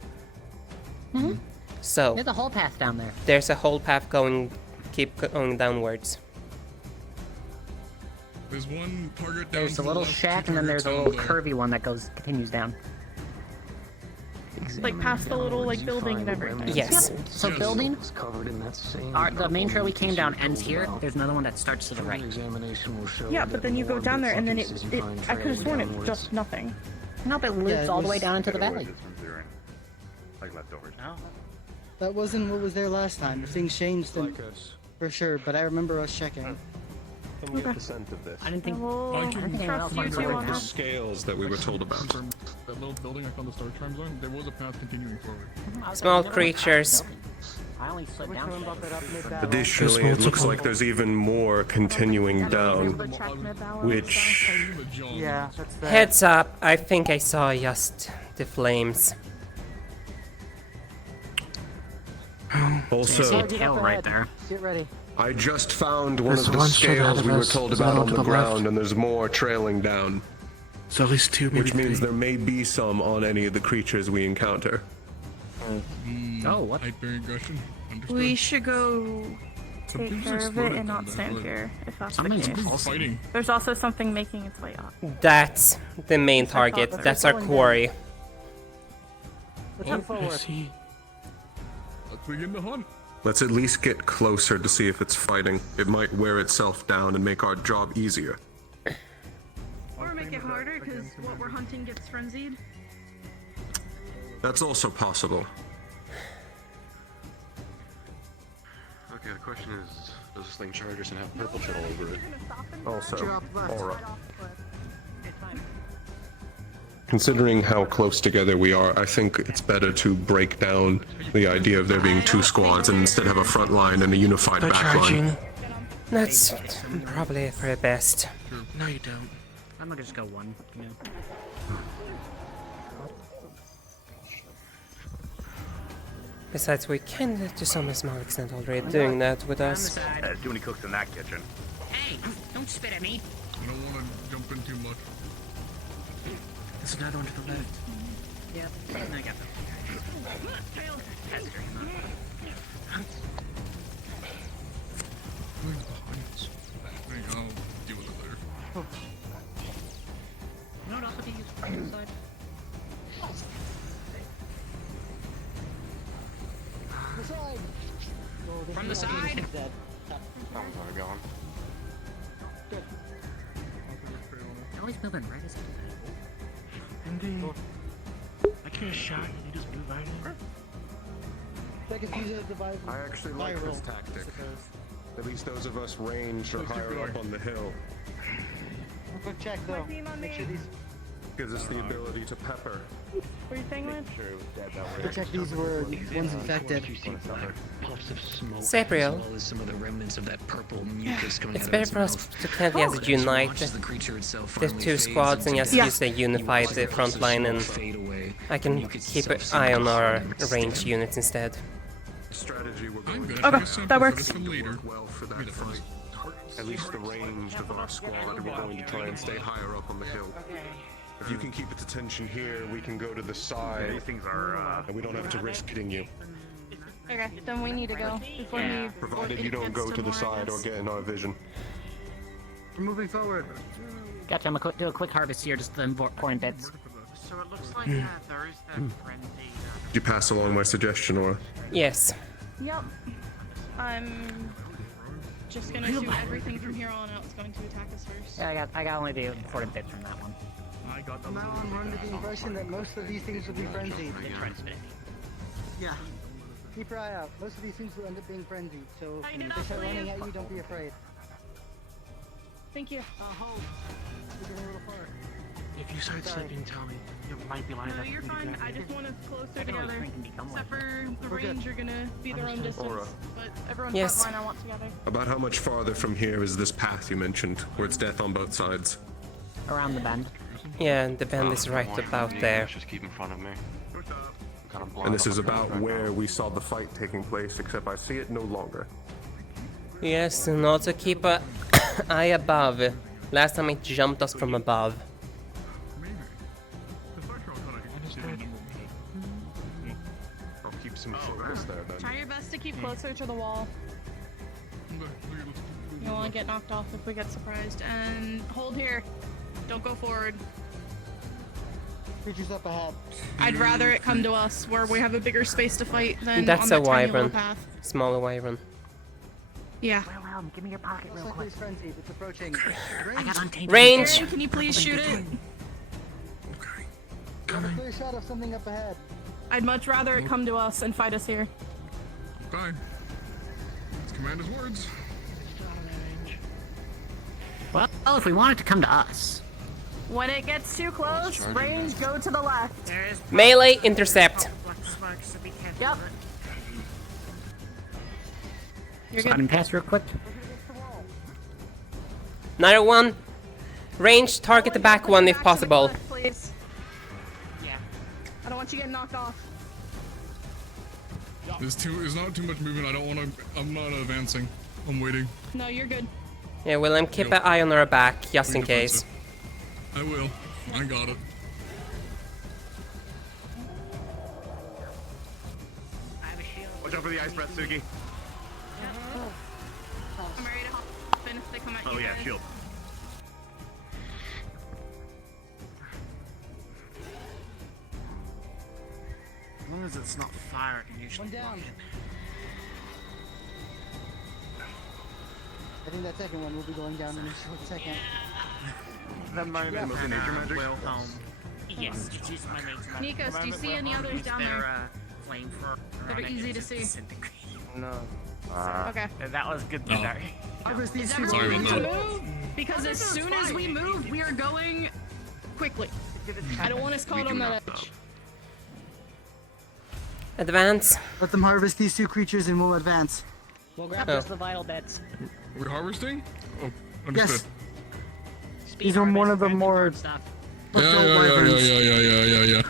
Mm-hmm. So There's a whole path down there. there's a whole path keep going downwards. There's one target down There's to a the little left, shack, two and then there's a targets little on the- curvy one that continues down. Like past the little like building and everything. Yes. Yep. So building. The main trail we came down ends here. There's another one that starts to the right. Yeah, but then you go down there and then it I could have sworn it was just nothing. Nope, it loops all the way down into the valley. Like leftovers. That wasn't what was there last time. Things changed then, for sure, but I remember us checking. Can we get the scent of this? I didn't think. I didn't think anyone else wanted to Like go the down. scales that we were told about. That little building I found the star chimes on, there was a path continuing forward. Small creatures. I only slid down. Additionally, it looks like there's even more continuing down, which Yeah, that's that. Heads up, I think I saw just the flames. also, Tail right there. Get ready. I just found one There's of the one straight ahead scales of we were us. told There's about one on to the the left. ground, and there's more trailing down, So at least two, maybe which means three. there may be some on any of the creatures we encounter. Oh, what? Hyper aggression. Understood. We should go take Something's care of it exploded and not on that stand road. here if that's Something's the case. pulsing. Fighting. There's also something making its way up. That's the main target. That's our quarry. Let's move forward. Let's begin the hunt. Let's at least get closer to see if it's fighting. It might wear itself down and make our job easier. Or make it harder because what we're hunting gets frenzied. That's also possible. Okay, the question is, does this thing charge us and have purple shit all over it? Also, aura. Considering how close together we are, I think it's better to break down the idea of there being two squads and instead have a front line and a unified They're back line. charging. That's probably for the best. No, you don't. I'm gonna just go one. You know. Besides, we can to some small extent already doing that with us. Too many cooks in that kitchen. Hey, don't spit at me. I don't want to jump in too much. There's another one to the left. Yep, I got them. Who's behind us? I'll deal with it later. No, it also be used from the side. From the side. That one's already gone. always moving right as I do Indeed. I can't shot and you just move right in. I actually like this tactic. At least those of us ranged or higher up on the hill. Quick check though. Make sure these. Gives us the ability to pepper. What are you saying, Lynn? Quick check these were ones infected. Puffs of smoke, Sabriel. as well as some of the remnants of that purple mucus coming It's out better of its for us mouth. to can't just unite. Watches the creature itself There's finally two fades squads and into just death. use a unified You watch the front puffs of line smoke and fade away, I can you could keep an self eye on our silence ranged units instead. Strategy we're going good. to Okay, use that works. will work well for that fight. At least the ranged of our squad, we're going to try and stay higher up on the hill. If you can keep its attention here, we can go to the side. These things are, and we don't have to risk hitting you. Okay, then we need to go before we. Provided you don't go to the side or get in our vision. We're moving forward. Gotcha, I'm gonna do a quick harvest here, just the important bits. So it looks like there is that frenzy. Did you pass along my suggestion, or? Yes. Yep. I'm just gonna do everything from here on out. It's going to attack us first. Yeah, I got only the important bits from that one. From now on, we're under the impression that most of these things will be frenzied. Yeah. Keep your eye out. Most of these things will end up being frenzied, so if they start running at you, don't be afraid. Thank you. Hold. We're getting a little far. If you start slipping, tell me. You might be lined No, up. you're fine. I just want us closer together. Except for the We're range, you're gonna be their own distance. Aura. But everyone's Yes. front line I want together. About how much farther from here is this path you mentioned, where it's death on both sides? Around the bend. Yeah, the bend is right about there. Just keep in front of me. Kind of And this is about where we saw the fight taking place, except I see it no longer. Yes, and also keep a eye above. Last time it jumped us from above. I'll keep some focus there then. Try your best to keep closer to the wall. You don't want to get knocked off if we get surprised. And hold here. Don't go forward. Creatures up ahead. I'd rather it come to us where we have a bigger space to fight than That's on a the tiny little wyvern. path. Smaller wyvern. Yeah. Wilhelm, give me your pocket real Looks like quick. it's frenzied. It's approaching. I got untamed. Range! Aaron, can you please shoot it? We have a clear shot of something up ahead. I'd much rather it come to us and fight us here. Fine. Let's command his words. Well, if we want it to come to us. When it gets too close, range, go to the left. Melee intercept. Yep. You're Sliding past real quick. Another one. Range, target the back one if possible. Left, please. Yeah. I don't want you getting knocked off. There's not too much movement. I don't want to. I'm not advancing. I'm waiting. No, you're good. Yeah, William, keep an eye on our back, just in case. I will. I got it. Watch out for the ice breath, Suki. I'm ready to hop in if they come at you. Oh yeah, guys. shield. As long as it's not fire, I can usually block it. I think that second one will be going down in a short second. The moment Yeah, mostly nature magic? Wilhelm. Yes, it's used my nature magic. Nikos, do you see any others down there? Flame for That are easy to see. No. Okay. That was good. Oh. Sorry. Is Sorry everyone about ready to that. move? Because as soon as we move, we are going quickly. I don't want us caught on that edge. Advance. Let them harvest these two creatures and we'll advance. We'll grab Oh. just the vital bits. We're harvesting? Oh, understood. These are one of the more stuff. Yeah, yeah.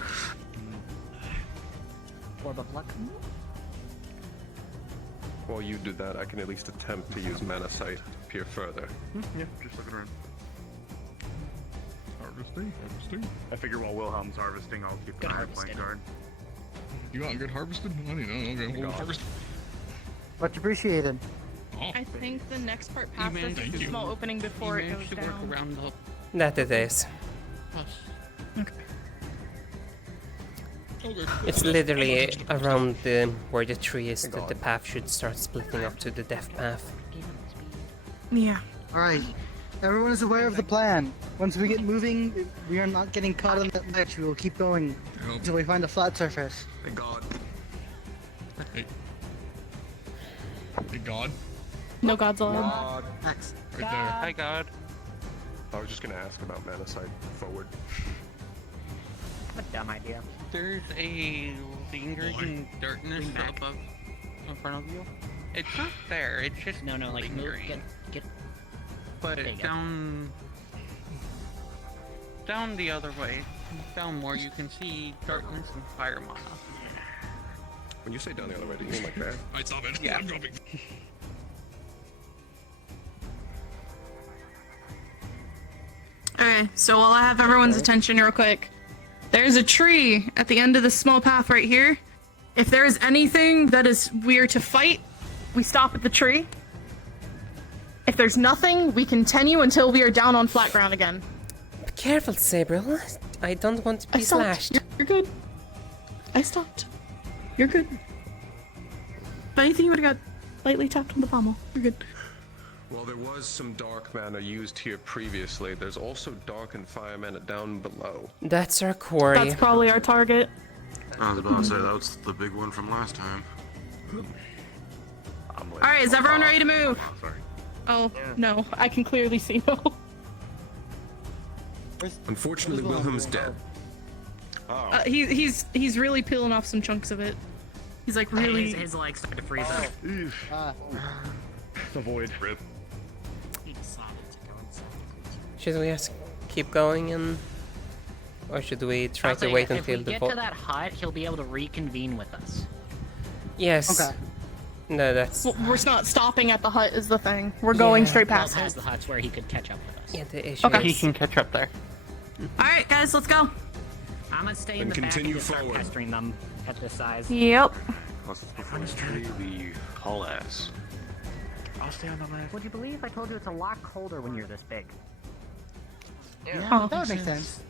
Orb of luck. While you do that, I can at least attempt to use Mana Sight to peer further. Yeah, just looking around. Harvesting. I figure while Wilhelm's harvesting, I'll keep an eye on playing guard. You got good harvested? I don't know. Okay, we'll harvest. much appreciated. Oh. I think the next part past this Thank is a you. small opening before it goes managed to work down. around the That it is. It's literally around where the tree is that the path should start splitting up to the death path. Yeah. Alright. Everyone is aware of the plan. Once we get moving, we are not getting caught on that ledge. We will keep going until we find a flat surface. Thank God. Hey. Hey, God. No gods allowed. God. Right there. Hi, God. I was just gonna ask about mana side forward. What a dumb idea. There's a lingering darkness above in front of you. It's not there. It's just No, like move, lingering. get. But There you go. down the other way, down more, you can see darkness and fire mana. When you say down the other way, do you mean like that? Alright, stop it. Yeah. I'm dropping. Okay, so while I have everyone's attention real quick, there's a tree at the end of the small path right here. If there is anything that is weird to fight, we stop at the tree. If there's nothing, we continue until we are down on flat ground again. Be careful, Sabriel. I don't want to be I stopped. slashed. You're good. I stopped. You're good. If anything, you would have got lightly tapped on the pommel. You're good. Well, there was some dark mana used here previously. There's also dark and fire mana down below. That's our quarry. That's probably our target. I was about to say that was the big one from last time. Alright, is everyone ready to move? Oh, no. I can clearly see no. Unfortunately, Wilhelm's dead. He's really peeling off some chunks of it. He's like really. His legs start to freeze up. The void. Rip. He decided to go inside. Should we just keep going and, or should we try I'll to say, wait if until we the get to that hut, he'll be able to reconvene with us. Yes. Okay. No, that's. Well, we're not stopping at the hut is the thing. We're going straight past Well, it. past the hut's where he could catch up with us. Yeah, the issue Okay. He is. can catch up there. Alright, guys, let's go. I'm gonna stay in And the back and continue just start forward. pestering them at this size. Yep. We haul ass. I'll stay on the left. Would you believe I told you it's a lot colder when you're this big? Yeah, Oh. that would make sense.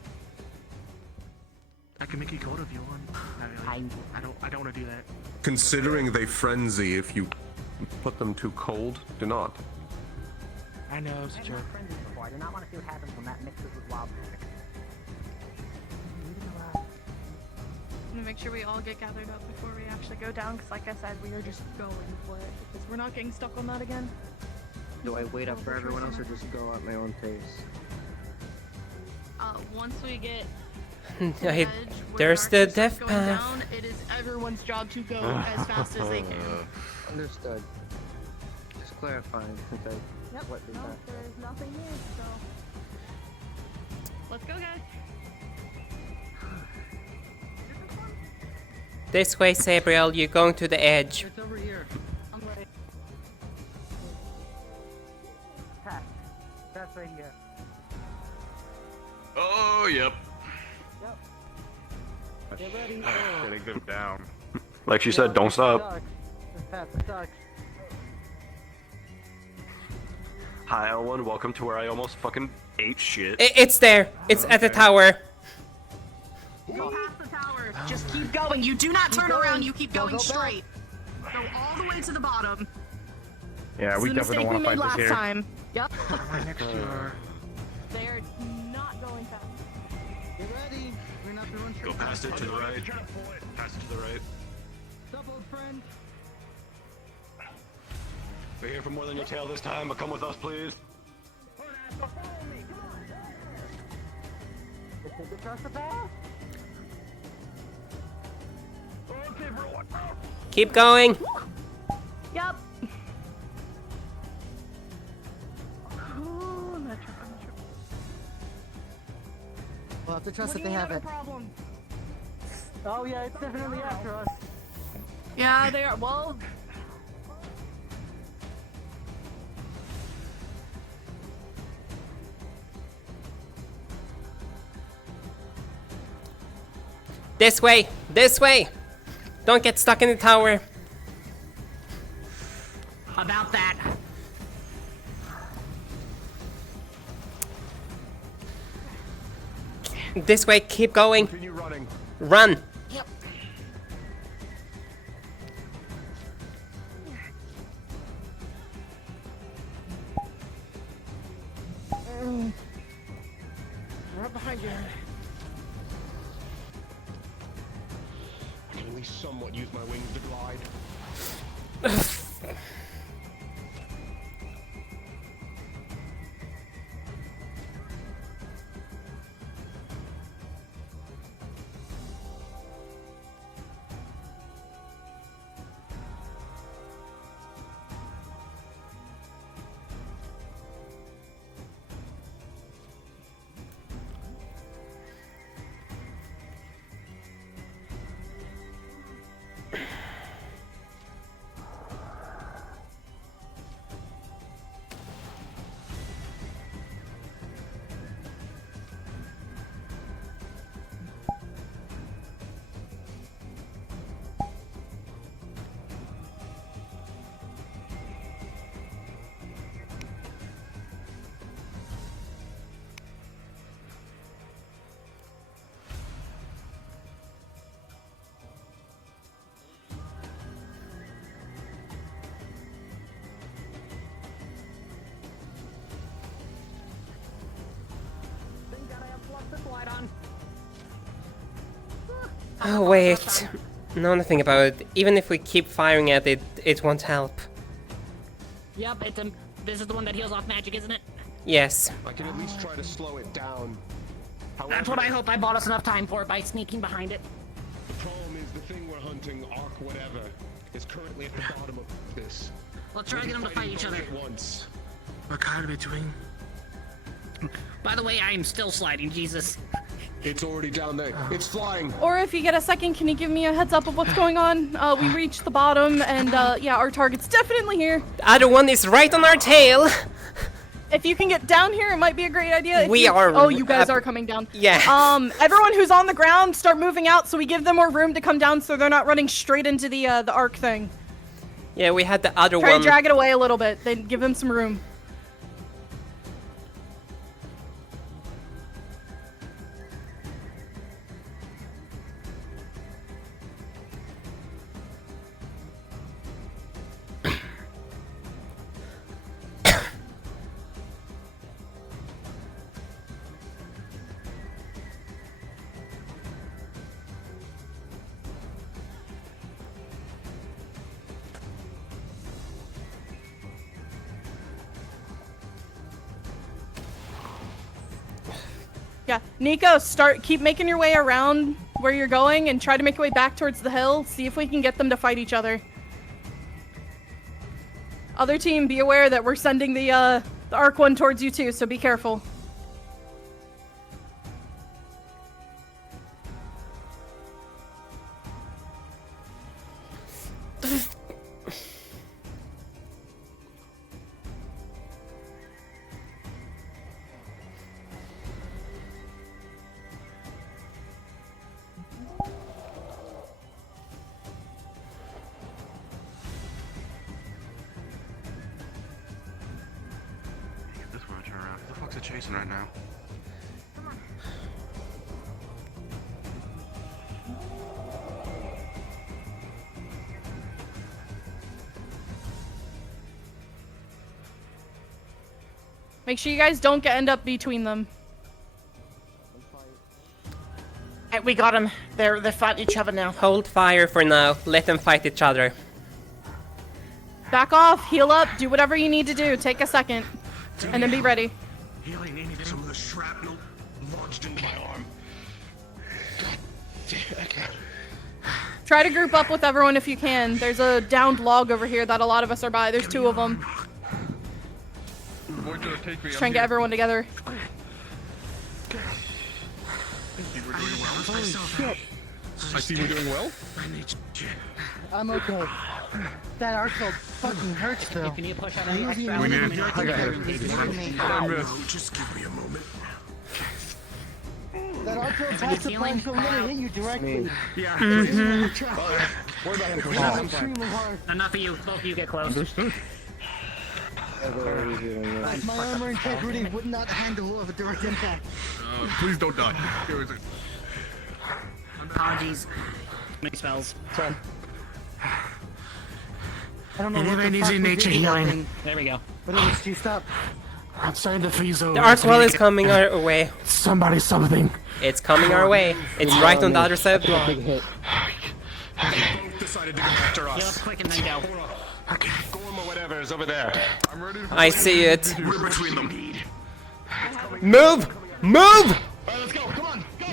I can make you cold if you want. I don't want to do that. Considering they frenzy if you put them too cold, do not. I know, it's a I've joke. not frenzied before. I do not want to see what happens when that mixes with wild magic. I'm gonna make sure we all get gathered up before we actually go down, because like I said, we are just going for it. Because we're not getting stuck on that again. Do I wait up for everyone else or just go at my own pace? Once we get I, there's the death going path. down, it is everyone's job to go as fast as they can. Understood. Just clarifying. Okay. Yep. What did No, that? there's nothing here, so let's go, guys. This way, Sabriel. You're going to the edge. It's over here. I'm ready. That's right here. Oh, yep. Get ready. Getting them down. Like she said, don't stop. This path sucks. Hi, Elwyn. Welcome to where I almost fucking ate shit. It's there. It's at the tower. Go past the tower. Just keep going. You do not turn around. You keep going straight. Go all the way to the bottom. Yeah, we This is the definitely don't mistake we want to made fight last this here. time. Yep. Right next door. They're not going fast. Get ready. We're not the ones. Go past it to the right. Past it to the right. What's up, old friend? We're here for more than your tail this time, but come with us, please. Trust the path? Keep going. Yep. Ooh, I'm not sure. We'll have to trust that they have it. Oh yeah, it's definitely after us. Yeah, they are. Well, This way. This way. Don't get stuck in the tower. About that. This way. Keep going. Continue running. Run. Yep. Right behind you. I can at least somewhat use my wings to glide. Oh wait, now that I think about it, even if we keep firing at it, it won't help. Yep, it's this is the one that heals off magic, isn't it? Yes. I can at least try to slow it down. However, That's what I hope I bought us enough time for by sneaking behind it. the problem is the thing we're hunting, Ark whatever, is currently at the bottom of this. Let's try to get them to fight each other. At once. What kind are they doing? By the way, I am still sliding, Jesus. It's already down there. It's flying. Or if you get a second, can you give me a heads up of what's going on? We reached the bottom, and yeah, our target's definitely here. The other one is right on our tail. If you can get down here, it might be a great idea. If We you... are Oh, you guys are coming down. Yeah. Everyone who's on the ground, start moving out so we give them more room to come down so they're not running straight into the arc thing. Yeah, we had the other Try one. to drag it away a little bit, then give them some room. Yeah, Nico, keep making your way around where you're going and try to make your way back towards the hill. See if we can get them to fight each other. Other team, be aware that we're sending the Arc one towards you too, so be careful. This one turn around. Who the fuck's it chasing right now? Make sure you guys don't end up between them. Hey, we got them. They're fighting each other now. Hold fire for now. Let them fight each other. Back off, heal up, do whatever you need to do. Take a second, and then be ready. Healing anything. Some of the shrapnel lodged into my arm. Try to group up with everyone if you can. There's a downed log over here that a lot of us are by. There's 2 of them. Just try and get everyone together. Holy shit. I see we're doing well. I'm okay. That arc field fucking hurts though. Can you push out any extra? We need Just give me a moment. That arc field has to plan so really hit you directly. Yeah. What about him? It's extremely hard. Enough of you. Both of you get close. Understood. My armor integrity would not handle a direct impact. Please don't die. Apologies. Many spells. I don't know And what everyone the needs fuck in we nature did with that healing. thing, There we go. but it was juiced up. Outside the free zone. The arc well is coming our way. Somebody, something. It's coming our way. It's right on the other side of the They both decided to go after us. Get up quick and then go. Okay. Gorm or whatever is over there. I'm ready. I see it. We're between them. Move! Move! Alright, let's go. Come on. Go.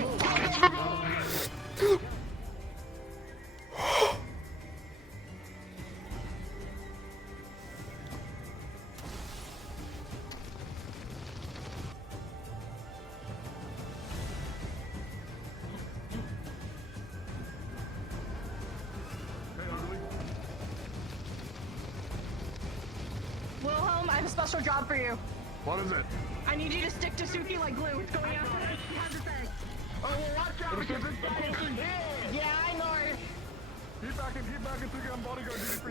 Wilhelm, I have a special job for you. What is it? I need you to stick to Suki like glue. It's going after it. How's it say? Oh, well, watch out, because it's approaching. Yeah, I know. Keep back and Suki, I'm bodyguard duty for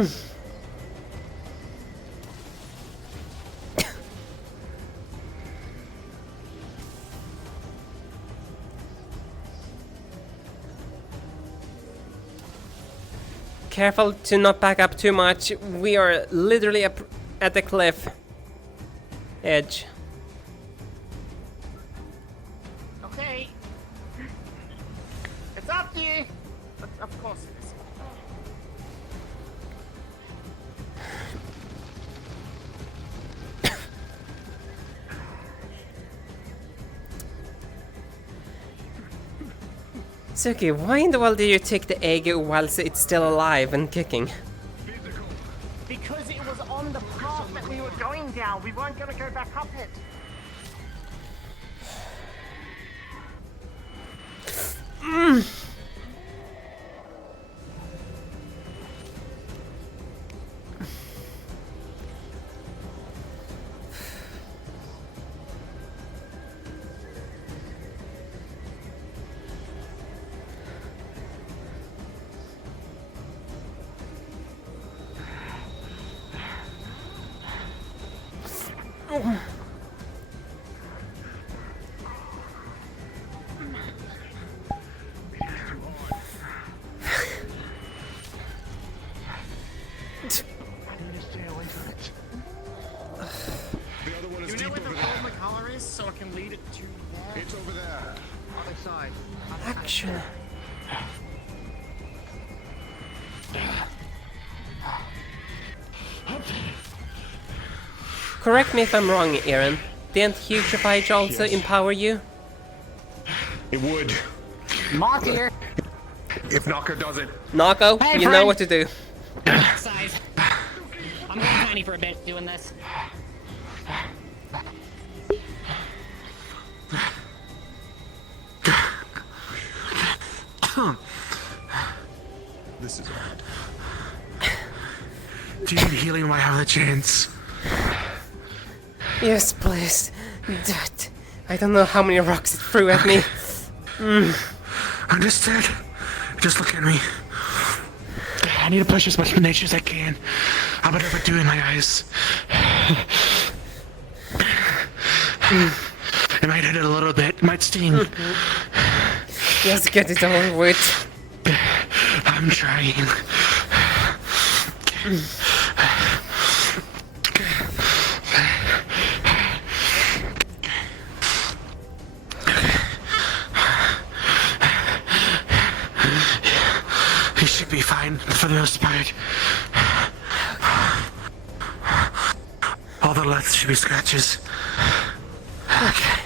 you. Careful to not back up too much. We are literally up at the cliff edge. Okay. It's up to you. Of course it is. Suki, why in the world did you take the egg whilst it's still alive and kicking? Because it was on the path that we were going down. We weren't going to go back up it. So I can lead it to there. It's over there. Other side. Action. Correct me if I'm wrong, Aaron. Didn't Hugify also empower you? It would. Mark here. If Knocker does it. Nako, Hey, you know friend. what to do. Size. I'm going tiny for a bit doing this. This is odd. Do you need healing while I have the chance? Yes, please. Do it. I don't know how many rocks it threw at me. Understood. Just look at me. I need to push as much nature as I can. How about if I do in my eyes? It might hit it a little bit. It might sting. Just get it over with. I'm trying. He should be fine for the most part. All the left should be scratches. Okay.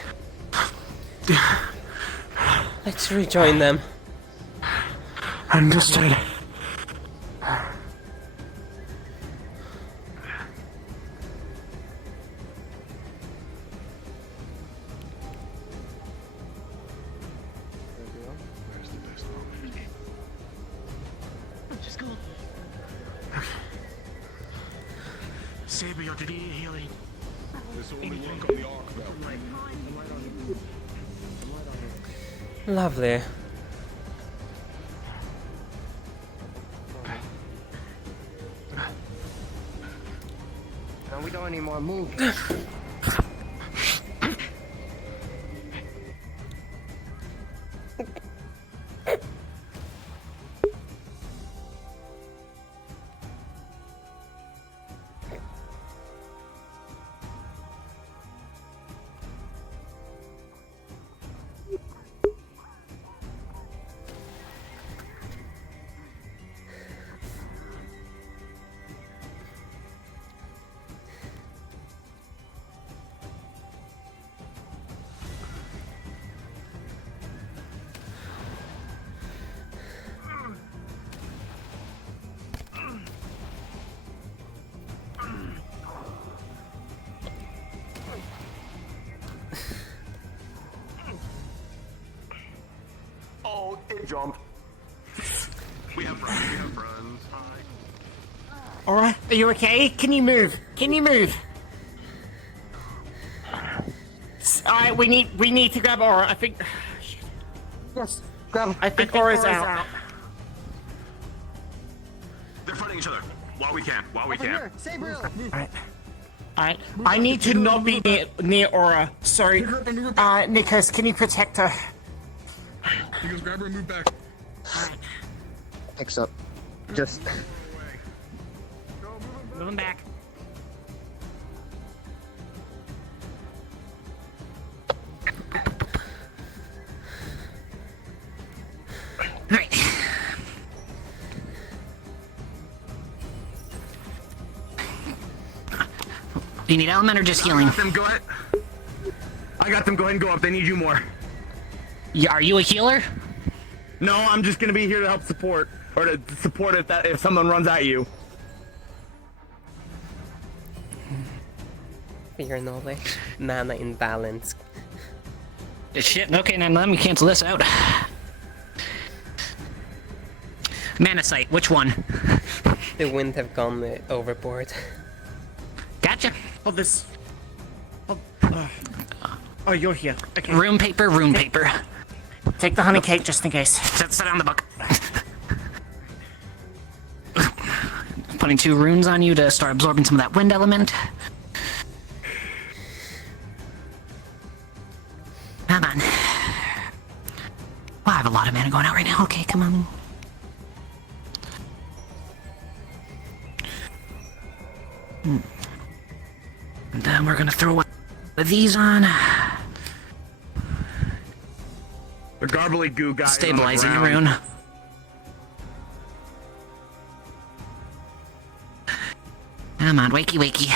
Let's rejoin them. Understood. Just go. Saber, you need healing. This only work on the arc valve. Lovely. No, we don't anymore. Move. Aura, are you okay? Can you move? Can you move? Alright, we need to grab Aura. I think. Yes, grab him. I think Aura's out. They're fighting each other. While we can. Alright. Alright. I need to not be near Aura. Sorry. Nikos, can you protect her? You guys grab her and move back. Picks up. Just. Moving back. Alright. Do you need element or just healing? I got them, go ahead. I got them, go ahead and go up. They need you more. Are you a healer? No, I'm just gonna be here to help support. Or to support if someone runs at you. Fear knowledge. Mana imbalance. Shit, okay, now let me cancel this out. Mana sight, which one? The wind have gone overboard. Gotcha. Oh, this. Oh, you're here. Okay. Room paper. Take the honey cake just in case. Set on the book. Putting 2 runes on you to start absorbing some of that wind element. Come on. Well, I have a lot of mana going out right now. Okay, come on. And then we're gonna throw one of these on. The garbly goo guy. Stabilizing rune. Come on, wakey.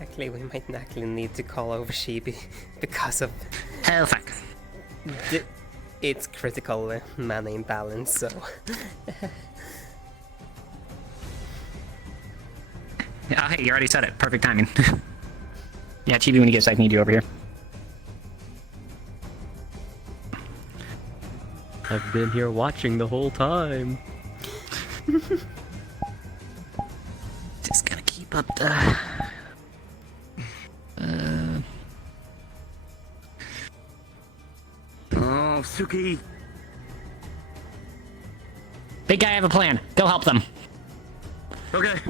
Actually, we might actually need to call over Shibi because of. Oh fuck. It's critical mana imbalance, so. Oh, hey, you already said it. Perfect timing. Yeah, Chibi, when you get a sec, I need you over here. I've been here watching the whole time. Just gonna keep up the... Oh, Suki. Big guy, I have a plan. Go help them. Okay.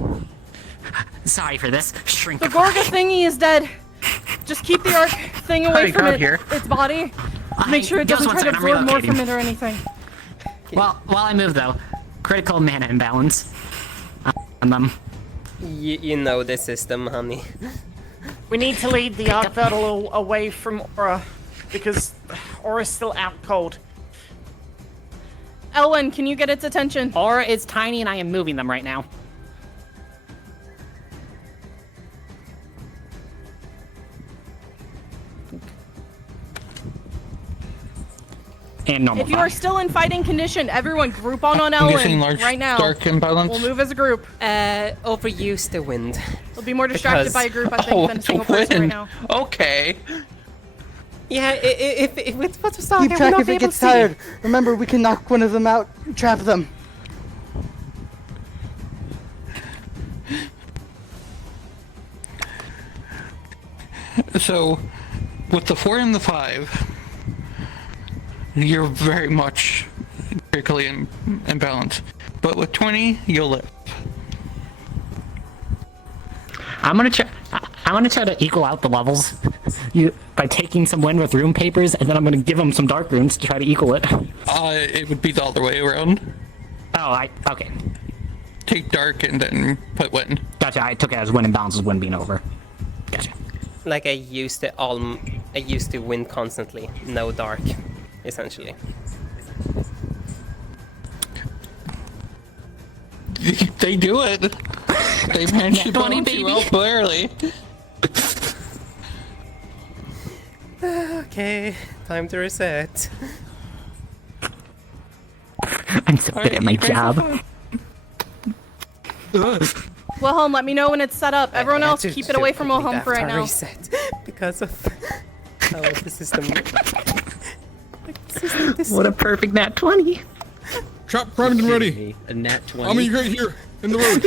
Sorry for this. Shrink. The Gorga thingy is dead. Just keep the arc thing away from its body. Make sure it doesn't try to absorb more from it or anything. Well, while I move though, critical mana imbalance on them. You know the system, honey. We need to lead the arc a little away from Aura, because Aura's still out cold. Elwyn, can you get its attention? Aura is tiny and I am moving them right now. And normal. If you are still in fighting condition, everyone group on Elwyn right now. Dark imbalance. We'll move as a group. Overuse the wind. We'll be more distracted by a group, I think, than a single person right now. Okay. Yeah, if it's supposed to stop, keep track if it gets tired. Remember, we can knock one of them out, trap them. So, with the 4 and the 5, you're very much critically imbalanced. But with 20, you'll live. I'm gonna try to equal out the levels by taking some wind with rune papers, and then I'm gonna give them some dark runes to try to equal it. It would be the other way around. Oh, okay. Take dark and then put wind. Gotcha. I took it as wind imbalance as wind being over. Gotcha. Like I used to win constantly, no dark, essentially. They do it. They managed to balance you out barely. Okay, time to reset. I'm so good at my job. Wilhelm, let me know when it's set up. Everyone else, keep it away from Wilhelm for right now. Reset because of how the system. What a perfect nat 20. Trap primed and ready. Me. A nat 20. I'm right here in the road.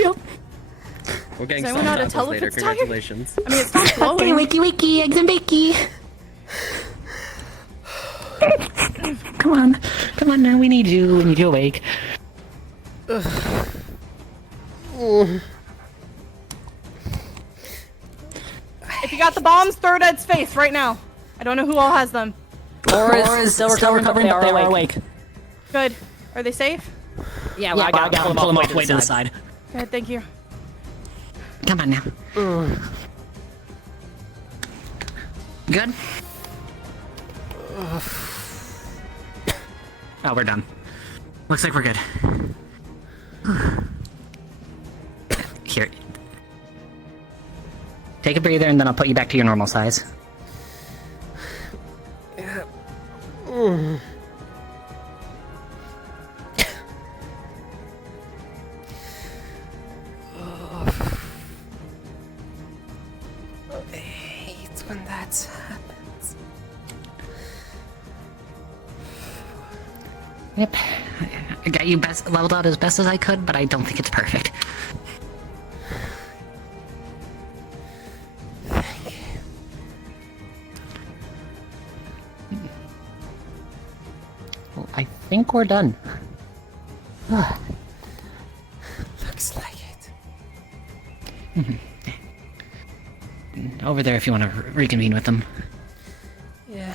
We're getting Does anyone some know how to tacos tell if later. it's tired? Congratulations. I mean, it's not Okay, flowing. wakey wakey, eggs and bakey. Come on now, we need you awake. If you got the bombs, throw it at its face right now. I don't know who all has them. Laura is still recovering, but they are awake. Good. Are they safe? Yeah, I got to pull them off way to the side. Good, thank you. Come on now. Good? Oh, we're done. Looks like we're good. Here. Take a breather and then I'll put you back to your normal size. Yeah. I hate when that happens. Yep. I got you leveled out as best as I could, but I don't think it's perfect. Well, I think we're done. Looks like it. Over there if you want to reconvene with them. Yeah.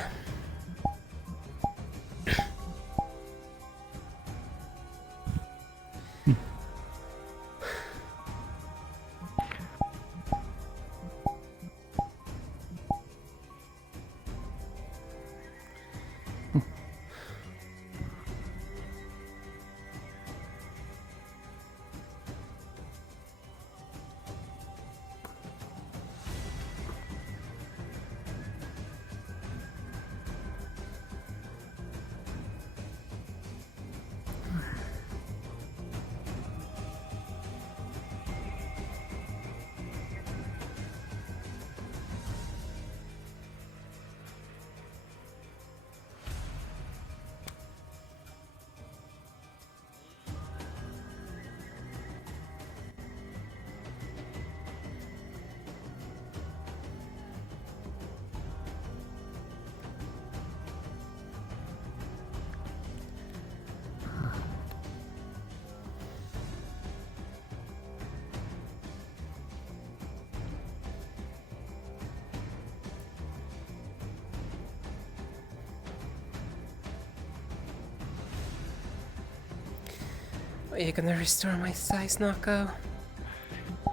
Are you gonna restore my size, Nako?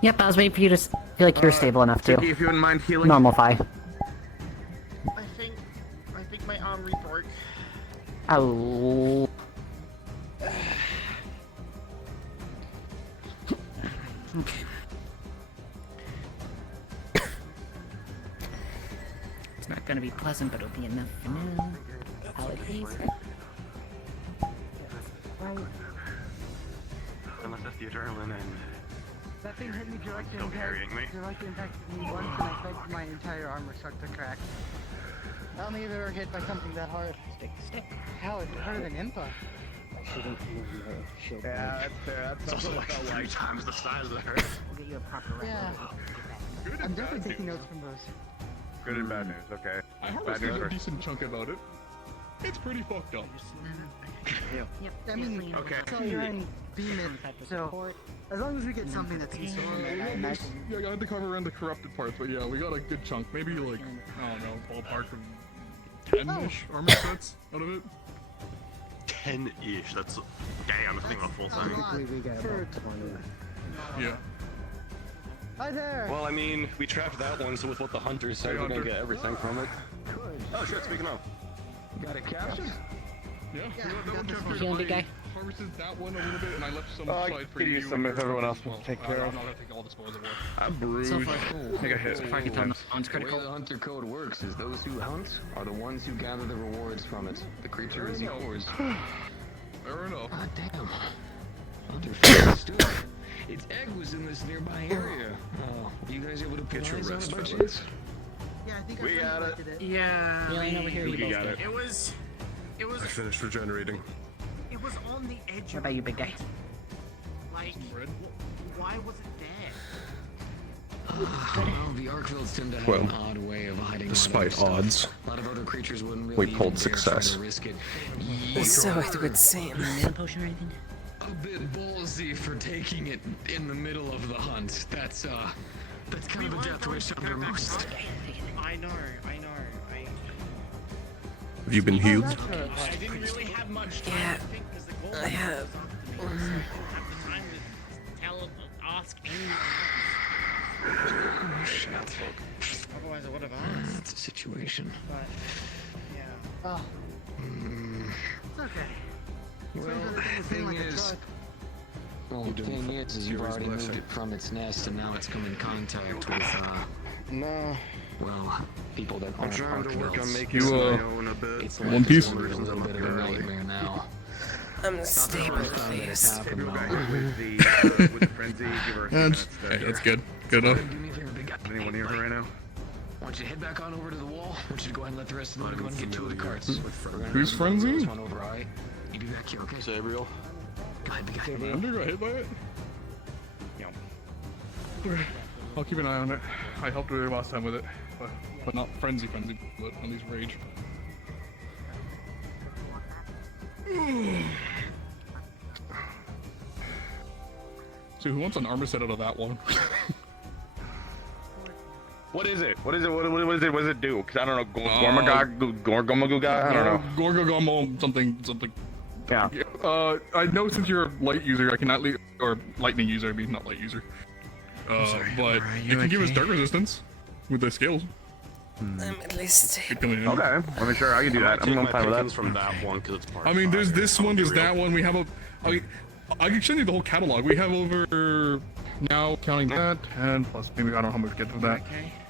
Yep, I was waiting for you to feel like you're stable enough to. If you wouldn't mind healing. Normalify. I think my arm rebroke. Oh. Okay. It's not gonna be pleasant, but it'll be enough for now. Allergies. Unless that's the adrenaline and That thing hit me directly still carrying me. directly impacted me once, and I felt my entire armor start to crack. I don't think I've ever hit by something that hard. Stick. Hell, it hurt an impa. Yeah, that's fair. That's also like 3 times the size of the hurt. Yeah. I'm definitely taking notes from those. Good and bad news, okay. I have Bad news a first. decent chunk about it. It's pretty fucked up. I mean, Okay. so you're in B-mid, so as long as we get something that's useful, I imagine. Yeah, I had to cover around the corrupted parts, but yeah, we got a good chunk. Maybe like, I don't know, ballpark of 10-ish armor sets out of it. 10-ish. That's damn. This thing a full thing. Yeah. Hi there! Well, I mean, we trapped that one, so with what the hunters said, we're gonna get everything from it. Oh shit! Speaking of, Got a caption? Yeah, that one chapter Healing big guy. harvested that one a little bit, and I left some I aside for could you. use some if everyone else well, wants to take care I'm of. not gonna take all the spoils of war. I'm bruised. So far, I think I hit. so far I can tell no one's The way critical. the hunter code works is those who hunt are the ones who gather the rewards from it. The creature is yours. Fair enough. Ah, damn. Hunter feels stupid. Its egg was in this nearby area. Oh, were you guys able to put Get your eyes on rest, it by fella. chance? Yeah, I think We I got it. collected it. Yeah. Healing over here, you You both got did. it. It was I finished regenerating. It It was on the edge What about you, big guy? Like, why was it there? Well, the Arkvilds tend to have Well, an odd way of hiding despite a lot of odds, stuff. A lot of other creatures wouldn't we really pulled even dare try success. to risk it. So it would seem. Mana potion or anything? A bit ballsy for taking it in the middle of the hunt. That's kind of a death wish under most. I know. Have you been healed? I didn't really have much time Yeah, to think because the goal I have. I didn't have the time to ask anyone Oh, shit. else. Otherwise, I would have asked. That's a situation. But, yeah. Oh, it's okay. Well, the thing is... Well, the thing is you've already moved it from its nest, and now it's come in contact with, No. well, people that I'm aren't trying to work on Arkvilds. making You, my own a bit. It's One Piece? a little bit of a nightmare now. I'm stable with these. With the frenzy, give her a few minutes to Hey, that's good. Good enough. Do me a favor, big guy. Anyone near her right now? I want you to head back on over to the wall. I want you to go ahead and let the rest of them go and get 2 of the carts. We're gonna Who's run Frenzy? this one over, alright? You be back here, okay? Sabriel. Go ahead, big guy. Under got hit by it? Yeah. I'll keep an eye on it. I helped her last time with it. But not frenzy, but at least rage. So who wants an armor set out of that one? What is it? What is it? What is it? What does it do? Because I don't know. Gorgomagu guy? I don't know. Gorgogomo something. Yeah. I know since you're a light user, I cannot or lightning user, I mean, not light user. But you can give us dark resistance with the scales. I'm at least. Okay. Let me sure I can do that. I'm fine with that. From that one because it's part. I mean, there's this one, there's that one. We have I can send you the whole catalog. We have over now counting that, and plus maybe I don't know how much we get to that.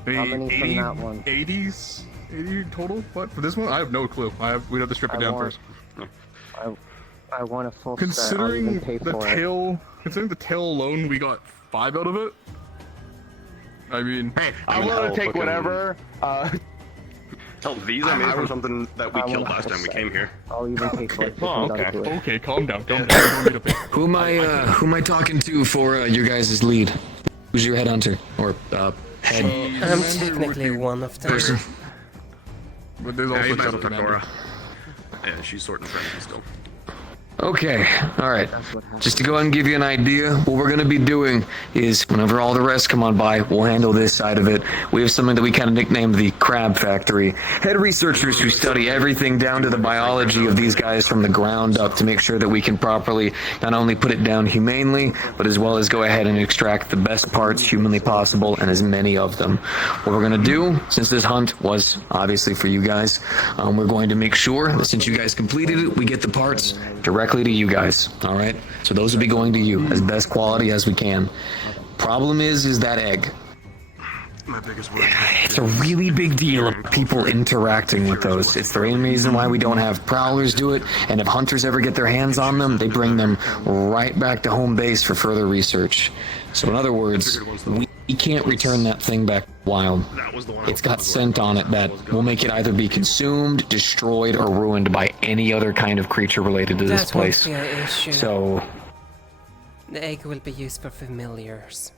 Maybe How many from that one? 80 total. What for this one? I have no clue. We'd have to strip it down first. I want a full Considering set. I'll even pay the for it. tail alone, we got 5 out of it. I mean, hey, I'm willing to take whatever. Hell, these I made from something that we killed last time we came here. I'll even pay for it. Oh, okay. Okay, calm down. Calm down. Who am I talking to for your guys' lead? Who's your headhunter or head? I'm technically one of them. Person. But there's Yeah, also he's Shadow Takora. Commander. Yeah, she's sorting friends still. Okay, alright. Just to go ahead and give you an idea, what we're going to be doing is whenever all the rest come on by, we'll handle this side of it. We have something that we kind of nicknamed the Crab Factory. Head researchers who study everything down to the biology of these guys from the ground up to make sure that we can properly not only put it down humanely, but as well as go ahead and extract the best parts humanly possible and as many of them. What we're going to do, since this hunt was obviously for you guys, we're going to make sure that since you guys completed it, we get the parts directly to you guys, all right? So those will be going to you as best quality as we can. Problem is that egg. My biggest worry. It's a really big deal of people interacting with those. It's the main reason why we don't have prowlers do it, and if hunters ever get their hands on them, they bring them right back to home base for further research. So in other words, we can't return that thing back wild. It's got scent on it that will make it either be consumed, destroyed, or ruined by any other kind of creature related to this That won't place. be an issue. So, The egg will be used for familiars.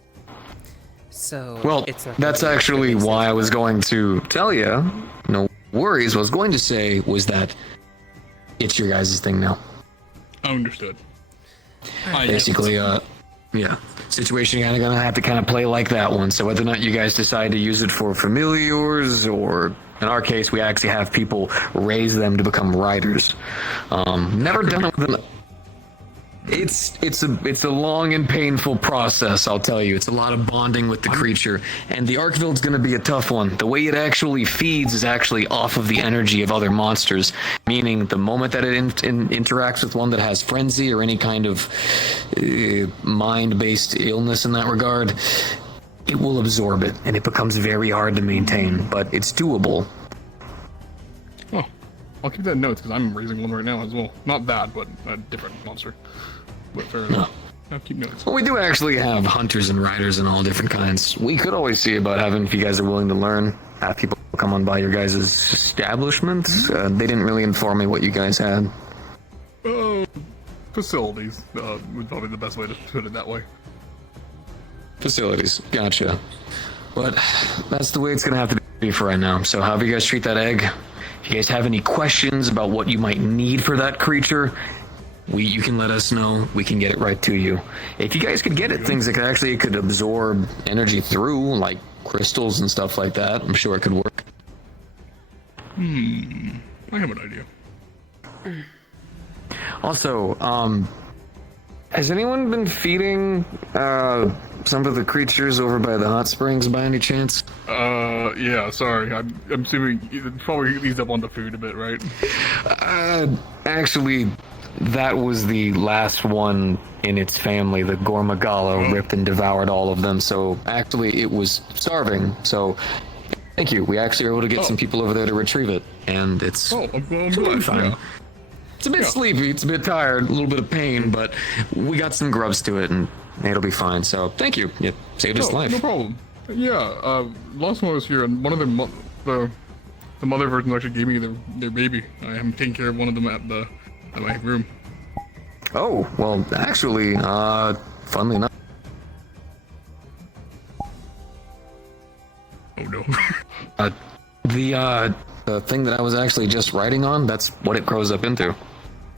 So well, it's not that's gonna be actually really why I was going to tell you. No worries. What I was going to say was that it's your guys' thing now. Understood. Basically, yeah. Situation you're gonna have to kind of play like that one. So whether or not you guys decide to use it for familiars, or in our case, we actually have people raise them to become riders. Never done it with them. It's a long and painful process, I'll tell you. It's a lot of bonding with the creature, and the Arkvild's going to be a tough one. The way it actually feeds is actually off of the energy of other monsters, meaning the moment that it interacts with one that has frenzy or any kind of mind-based illness in that regard, it will absorb it, and it becomes very hard to maintain, but it's doable. Oh, I'll keep that in notes because I'm raising one right now as well. Not that, but a different monster. But fair enough. I'll keep notes. Well, we do actually have hunters and riders and all different kinds. We could always see about having, if you guys are willing to learn, have people come on by your guys' establishments. They didn't really inform me what you guys had. Oh, facilities would probably be the best way to put it that way. Facilities, gotcha. But that's the way it's gonna have to be for right now. So however you guys treat that egg, if you guys have any questions about what you might need for that creature, you can let us know. We can get it right to you. If you guys could get it things that could absorb energy through, like crystals and stuff like that, I'm sure it could work. I have an idea. Also, has anyone been feeding some of the creatures over by the hot springs by any chance? Yeah, sorry. I'm assuming it probably eased up on the food a bit, right? Actually, that was the last one in its family. The Gormagalo ripped and devoured all of them, so actually it was starving, so thank you. We actually were able to get some people over there to retrieve it, and it's I'm glad. fine. Yeah. It's a bit sleepy, it's a bit tired, a little bit of pain, but we got some grubs to it, and it'll be fine, so thank you. You saved his life. No problem. Yeah, last time I was here, and one of the mother versions actually gave me their baby. I am taking care of one of them at my room. Oh, well, actually, funnily enough. Oh no. The thing that I was actually just writing on, that's what it grows up into.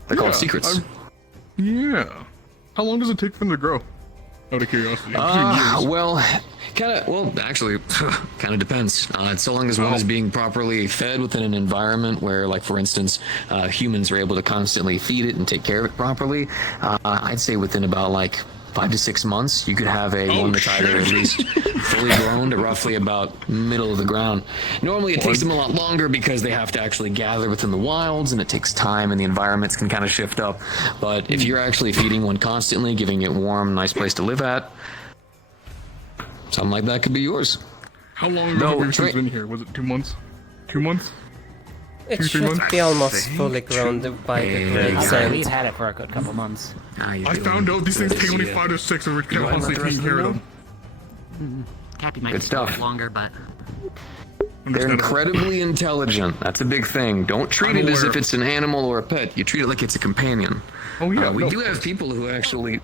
They're called secrets. Yeah. How long does it take for them to grow? Out of curiosity. Well, actually, kind of depends. So long as one is being properly fed within an environment where, like, for instance, humans are able to constantly feed it and take care of it properly, I'd say within about, like, 5 to 6 months, you could have one that's either at least fully grown to roughly about middle of the ground. Normally it takes them a lot longer because they have to actually gather within the wilds, and it takes time, and the environments can kind of shift up. But if you're actually feeding one constantly, giving it warm, nice place to live at, something like that could be yours. How long has it been here? Was it 2 months? 2 months? It 2-3 should months? be almost fully grown by the great scent. We've had it for a good couple months. I found out these things take only 5 to 6, and we're constantly taking care of them. Cappy might Good be stuff. longer, but They're incredibly intelligent. That's a big thing. Don't treat it as if it's an animal or a pet. You treat it like it's a companion. Oh yeah. We do have people who actually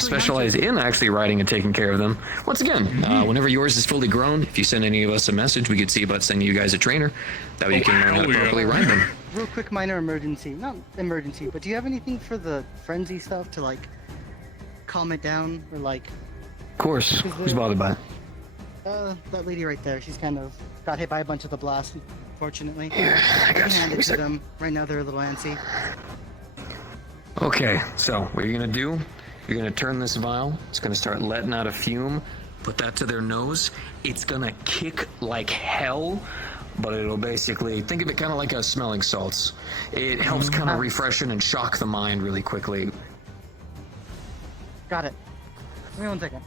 specialize in actually riding and taking care of them. Once again, whenever yours is fully grown, if you send any of us a message, we could see about sending you guys a trainer. That way you can learn how to properly ride them. Real quick minor emergency. Not emergency, but do you have anything for the frenzy stuff to, like, calm it down? Or, like... Of course. Who's bothered by it? That lady right there. She's kind of got hit by a bunch of the blasts, unfortunately. I can hand it to them. Right now they're a little antsy. Okay, so what you're gonna do, you're gonna turn this vial, it's gonna start letting out a fume, put that to their nose, it's gonna kick like hell, but it'll basically, think of it kind of like a smelling salts. It helps kind of refreshen and shock the mind really quickly. Got it. Give me 1 second.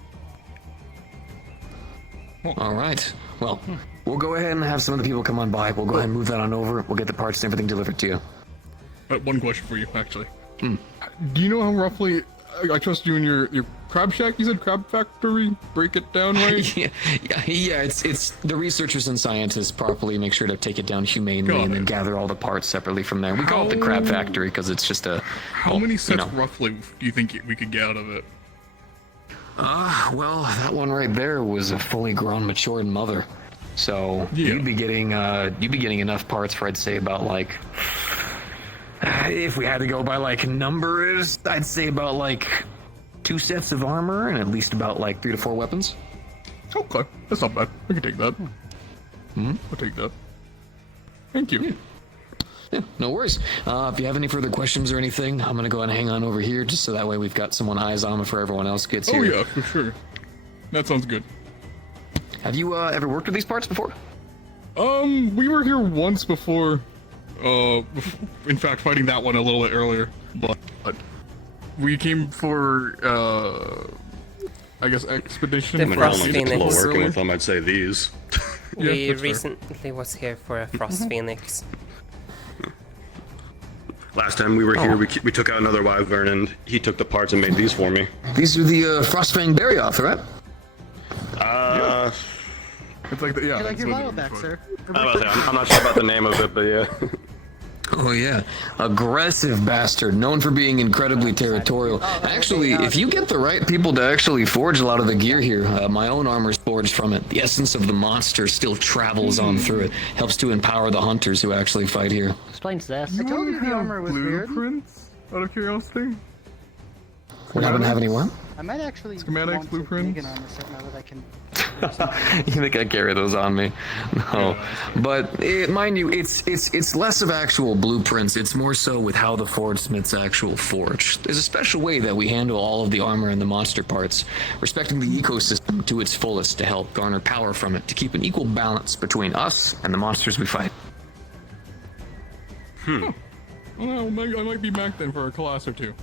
All right, well, we'll go ahead and have some of the people come on by. We'll go ahead and move that on over. We'll get the parts and everything delivered to you. One question for you, actually. Do you know how roughly, I trust you in your crab shack, you said crab factory? Break it down, right? yeah, it's the researchers and scientists properly make sure to take it down humanely and then gather all the parts separately from there. We call it the crab factory because it's just a... How many sets roughly do you think we could get out of it? Well, that one right there was a fully grown, matured mother. So you'd be getting enough parts for, I'd say, about like... if we had to go by like numbers, I'd say about like 2 sets of armor and at least about like 3 to 4 weapons. Okay, that's not bad. I can take that. I'll take that. Thank you. Yeah, no worries. If you have any further questions or anything, I'm gonna go ahead and hang on over here just so that way we've got someone eyes on before everyone else gets here. Oh yeah, for sure. That sounds good. Have you ever worked with these parts before? We were here once before. In fact, fighting that one a little bit earlier, but we came for I guess expedition. The Frost Phoenix. Working with them, I'd say these. We recently was here for a Frost Phoenix. Last time we were here, we took out another wyvern, and he took the parts and made these for me. These are the Frostfang Barioth, right? It's like You like your vial back, sir? I'm not sure about the name of it, but yeah. Oh yeah, aggressive bastard, known for being incredibly territorial. Actually, if you get the right people to actually forge a lot of the gear here, my own armor's forged from it. The essence of the monster still travels on through it, helps to empower the hunters who actually fight here. Explains this. I told you the armor was weird. Blueprints? Out of curiosity? We haven't have any what? I might actually Schematics, want to blueprints? make an armor set now that I can. You think I carry those on me? No, but mind you, it's less of actual blueprints. It's more so with how the forge smiths actual forge. There's a special way that we handle all of the armor and the monster parts, respecting the ecosystem to its fullest to help garner power from it, to keep an equal balance between us and the monsters we fight. Well, I might be back then for a class or two.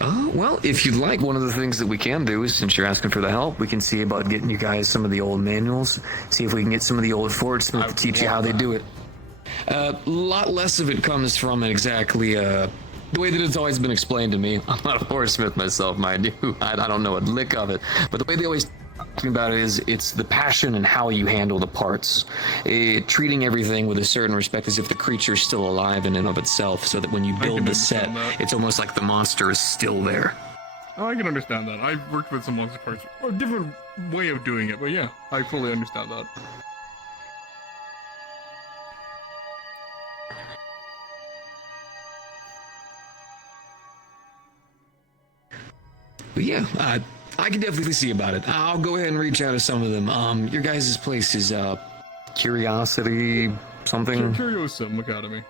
Well, if you'd like, one of the things that we can do is, since you're asking for the help, we can see about getting you guys some of the old manuals, see if we can get some of the old forge smith to teach you how they do it. A lot less of it comes from exactly the way that it's always been explained to me. I'm not a forge smith myself, mind you. I don't know a lick of it. But the way they always talk about it is it's the passion and how you handle the parts. Treating everything with a certain respect as if the creature's still alive in and of itself, so that when you build the set, it's almost like the monster is still there. Oh, I can understand that. I've worked with some monster parts. A different way of doing it, but yeah, I fully understand that. But yeah, I can definitely see about it. I'll go ahead and reach out to some of them. Your guys' place is, Curiosity something? Curiosum Academy.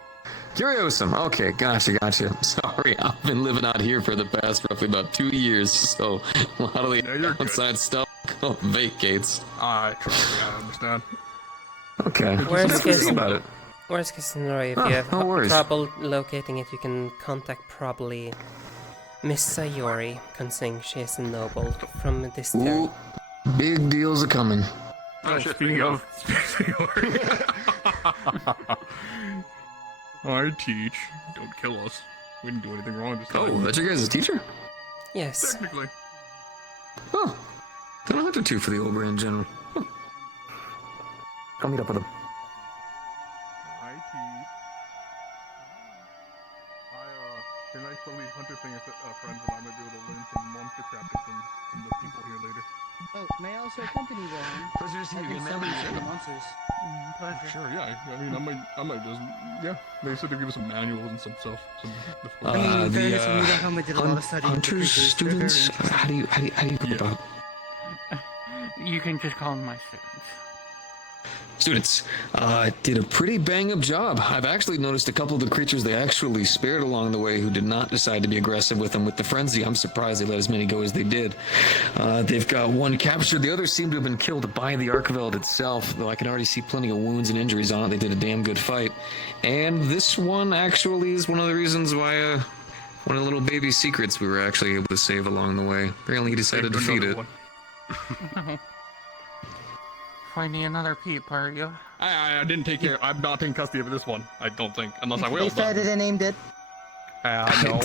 Curiosum, okay, gotcha. Sorry, I've been living out here for the past roughly about 2 years, so a lot of the outside stuff vacates. I understand. Okay, Worst case, about it. worst case scenario, if you have no worries. trouble locating it, you can contact probably Miss Sayori, considering she is a noble from this town. Big deals are coming. Speaking of I teach. Don't kill us. We didn't do anything wrong this time. Oh, that's your guys' teacher? Yes. Technically. Oh. Then I'll have to two for the Ober in general. Huh. I'll meet up with him. I teach. Can I still leave Hunter thing as friends, and I'm gonna be able to learn some monster crafting from the people here later. Oh, may I also accompany them? Pleasure to see you again, man. The monsters. Sure, yeah. I mean, I might just, yeah. They said they'd give us some manuals and some stuff. I mean, in fairness, we don't have did a lot of studying. Hunters, students, how do you go about? You can just call them my students. Students, did a pretty bang-up job. I've actually noticed a couple of the creatures they actually spared along the way who did not decide to be aggressive with them with the frenzy. I'm surprised they let as many go as they did. They've got one captured. The others seem to have been killed by the Archiveld itself, though I can already see plenty of wounds and injuries on it. They did a damn good fight. And this one actually is one of the reasons why, one of the little baby secrets we were actually able to save along the way. Apparently he decided to feed it. Finding another peep, are you? I didn't take care. I'm not taking custody of this one. I don't think, unless I will. They fed it and named it. No.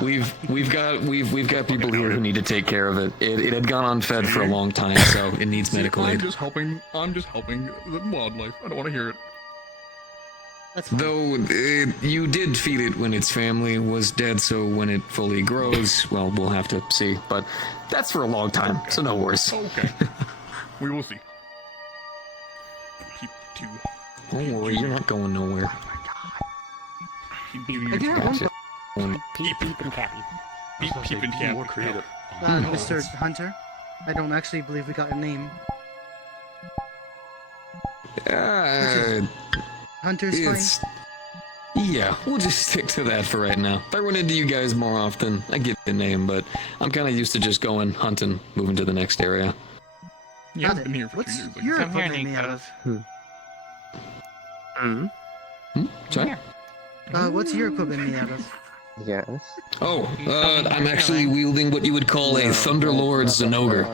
we've got people here who need to take care of it. It had gone unfed for a long time, so it needs medical aid. I'm just helping the wildlife. I don't want to hear it. Though you did feed it when its family was dead, so when it fully grows, well, we'll have to see. But that's for a long time, so no worries. Okay. We will see. Don't worry, you're not going nowhere. Keep giving you Gotcha. Peep and Cappy. Peep and Cappy. More creative. Mr. Hunter, I don't actually believe we got a name. Hunter's fine. Yeah, we'll just stick to that for right now. If I run into you guys more often, I get the name, but I'm kind of used to just going hunting, moving to the next area. Yeah, I've been here for 2 years. Your equipment made out of? Sorry? What's your equipment made out of? Yes. Oh, I'm actually wielding what you would call a Thunderlord Zenogre.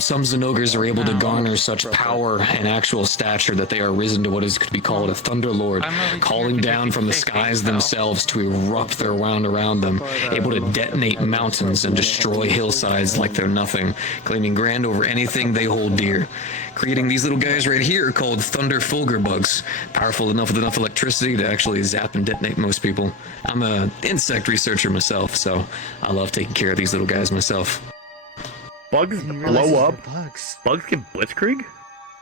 Some Zenogres are able to garner such power and actual stature that they are risen to what is could be called a Thunderlord, calling down from the skies themselves to erupt their round around them, able to detonate mountains and destroy hillsides like they're nothing, claiming ground over anything they hold dear. Creating these little guys right here called Thunder Fulgur Bugs, powerful enough with enough electricity to actually zap and detonate most people. I'm a insect researcher myself, so I love taking care of these little guys myself. Bugs blow up? Bugs get blitzkrieg?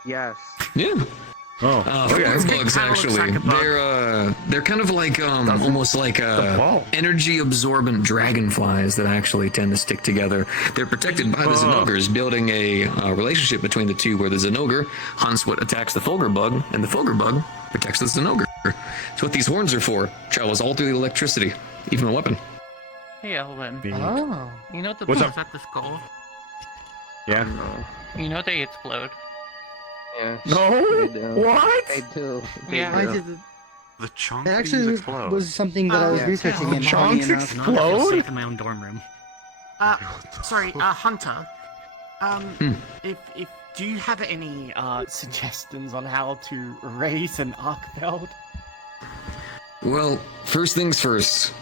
Yes. Yeah. Oh, bugs actually. They're kind of like almost like energy absorbent dragonflies that actually tend to stick together. They're protected by the Zenogres, building a relationship between the two, where the Zenogre hunts what attacks the Fulgur bug, and the Fulgur bug protects the Zenogre. It's what these horns are for. Travels all through the electricity, even a weapon. Hey, Elvin. Oh. You know the What's bugs up? at the skull? Yeah. You know they explode. Yes. No? They do. What? They do. Yeah. Why did The chunk It actually was something that I was researching in funny enough. Not if I feel safe in my own dorm room. Sorry, Hunter. If do you have any suggestions on how to raise an Arkveld? Well, first things first,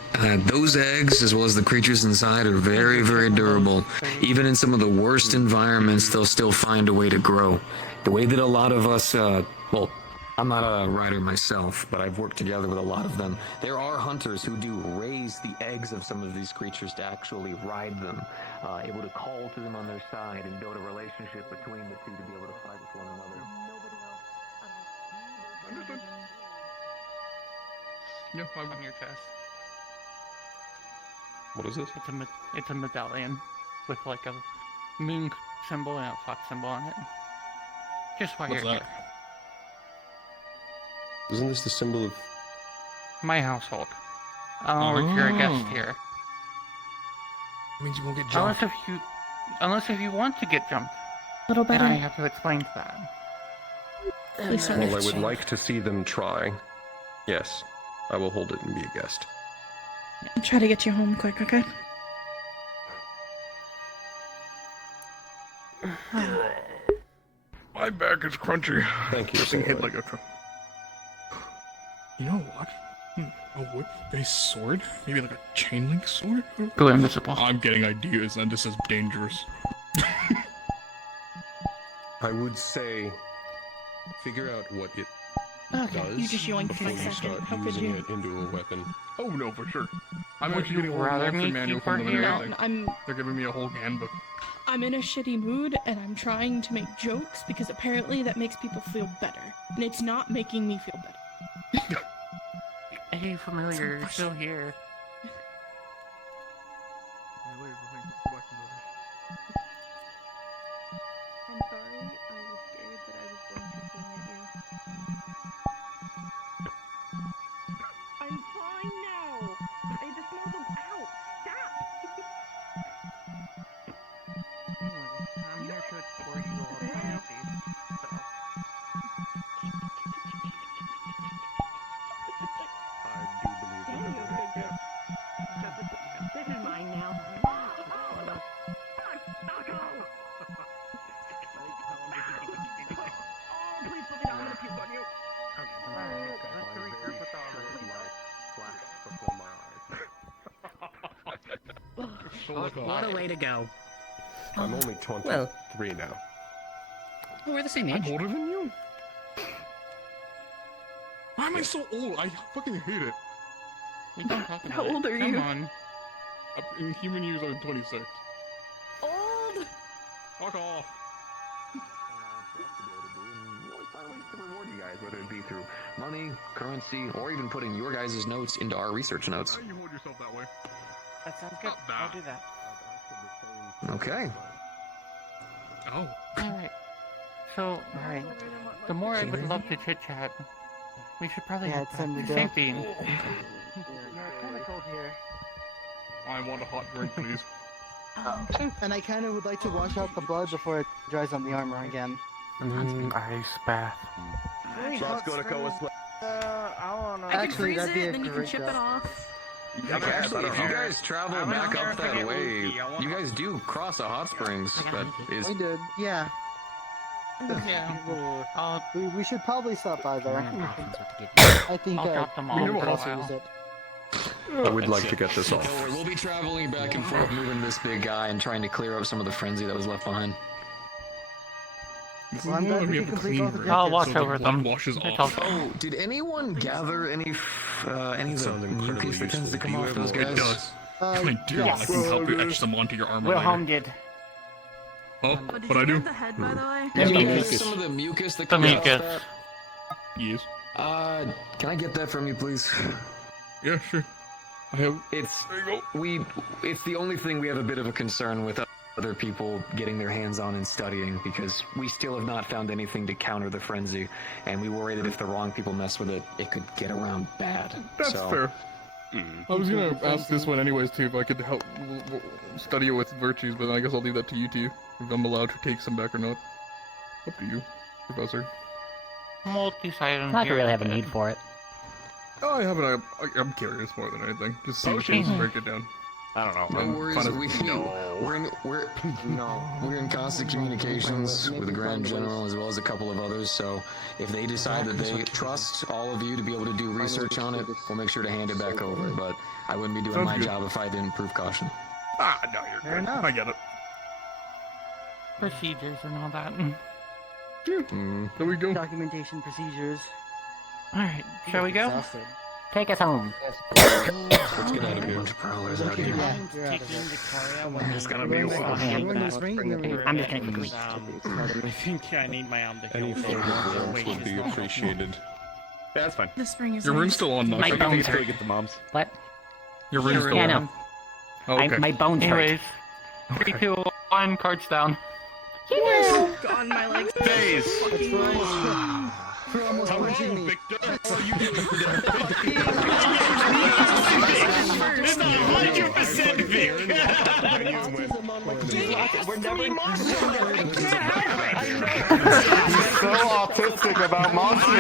those eggs, as well as the creatures inside, are very, very durable. Even in some of the worst environments, they'll still find a way to grow. The way that a lot of us, well, I'm not a rider myself, but I've worked together with a lot of them. There are hunters who do raise the eggs of some of these creatures to actually ride them, able to call to them on their side and build a relationship between the two to be able to fight with one another. Understood. Yeah, I'm on your chest. What is this? It's a medallion with like a moon symbol and a fox symbol on it. Just while What's you're that? here. Isn't this the symbol of... My household. You're a guest Oh. here. Means you won't get jumped. Unless if you want to get jumped. Little better. And I have to explain that. Well, I would like to see them try. Yes, I will hold it and be a guest. I'll try to get you home quick, okay? My back is crunchy. Thank you. Getting hit like a truck. You know what? A whip-based sword? Maybe like a chain link sword? Go invisible. I'm getting ideas, and this is dangerous. I would say, figure out what it Okay, does you just yoinked before my you second. start How could using you? it into a weapon. Oh no, for sure. I'm Would actually you getting a whole rather monster me manual keep from her them here? and everything. I'm They're giving me a whole handbook. I'm in a shitty mood and I'm trying to make jokes because apparently that makes people feel better. And it's not making me feel better. Hey, familiar, you're still here. I'm sorry, I was scared that I was going to swing at you. I'm fine now! The smell of ow! Stop! I'm here to explore you all fantasies. This is mine now. Please put me down. I'm gonna puke on you. What a way to go. I'm only 23 now. Oh, we're the same age. I'm older than you. Why am I so old? I fucking hate it. We don't talk about How it. old are Come you? on. In human years, I'm 26. Old! Fuck off. To reward you guys, whether it be through money, currency, or even putting your guys' notes into our research notes. How you hold yourself that way? That sounds good. I'll do that. Okay. Oh. Alright. So, alright. The more I would love to chit chat, we should probably Yeah, head it's time back to to go. St. Bean. Yeah, it's kind of cold here. I want a hot drink, please. And I kind of would like to wash out the blood before it dries on the armor again. Ice bath. Let's go to Koa Slip. I wanna. Actually, that'd be a then you can great chip job. it off. Actually, if you guys travel back up that way, you guys do cross a hot springs. That is. We did. Yeah. Yeah. We should probably stop by there. I think I'll drop them all we for a can while. use it. I would like to get this off. Don't worry, we'll be traveling back and forth, moving this big guy and trying to clear up some of the frenzy that was left behind. Well, I'm glad we can complete both objectives. I'll watch over blood them. washes It's off. all- Oh, did anyone gather any of the mucus that tends to come off those guys? It does. I do. yes. I can help you etch them onto your armor Wilhelm later. did. Oh, what I do? The head, by the way. Did you mucus. gather some of the mucus that The comes off mucus. that? Yes. Can I get that from you, please? Yeah, sure. I have. It's It's the only thing we have a bit of a concern with other people getting their hands on and studying, because we still have not found anything to counter the frenzy, and we worry that if the wrong people mess with it, it could get around bad. That's so, fair. I was gonna ask this one anyways too, if I could help study it with virtues, but I guess I'll leave that to you two, if I'm allowed to take some back or not. Up to you, Professor. Multi-sided. Not really have a need for it. Oh, I haven't. I'm curious more than anything. Just see what Potions? you break it down. I don't know. No I'm worries. kind of- We're in constant communications with the Grand General as well as a couple of others. So if they decide that they trust all of you to be able to do research on it, we'll make sure to hand it back over. But I wouldn't be doing Sounds my good. job if I didn't prove caution. Ah, no, you're Fair good. enough. I get it. Procedures and all that. There we go. Documentation procedures. Alright, shall we go? Exhausted. Take us home. Let's get out of here. Bunch of prowlers out here. Taking Victoria when It's gonna be a while. I'm just gonna quickly. I think I need my arm to Any heal. further warmth would be appreciated. Yeah, that's fine. The spring is Your room's still on, My Knox. bones Until we hurt. get the moms. What? Your room's still Yeah, on. no. Oh, okay. My bones hurt. Anyways, 3, 2, 1, cards down. on my legs. Days. You're almost punching me. It's 100% Vic. We're never Monster. He's so autistic about monsters.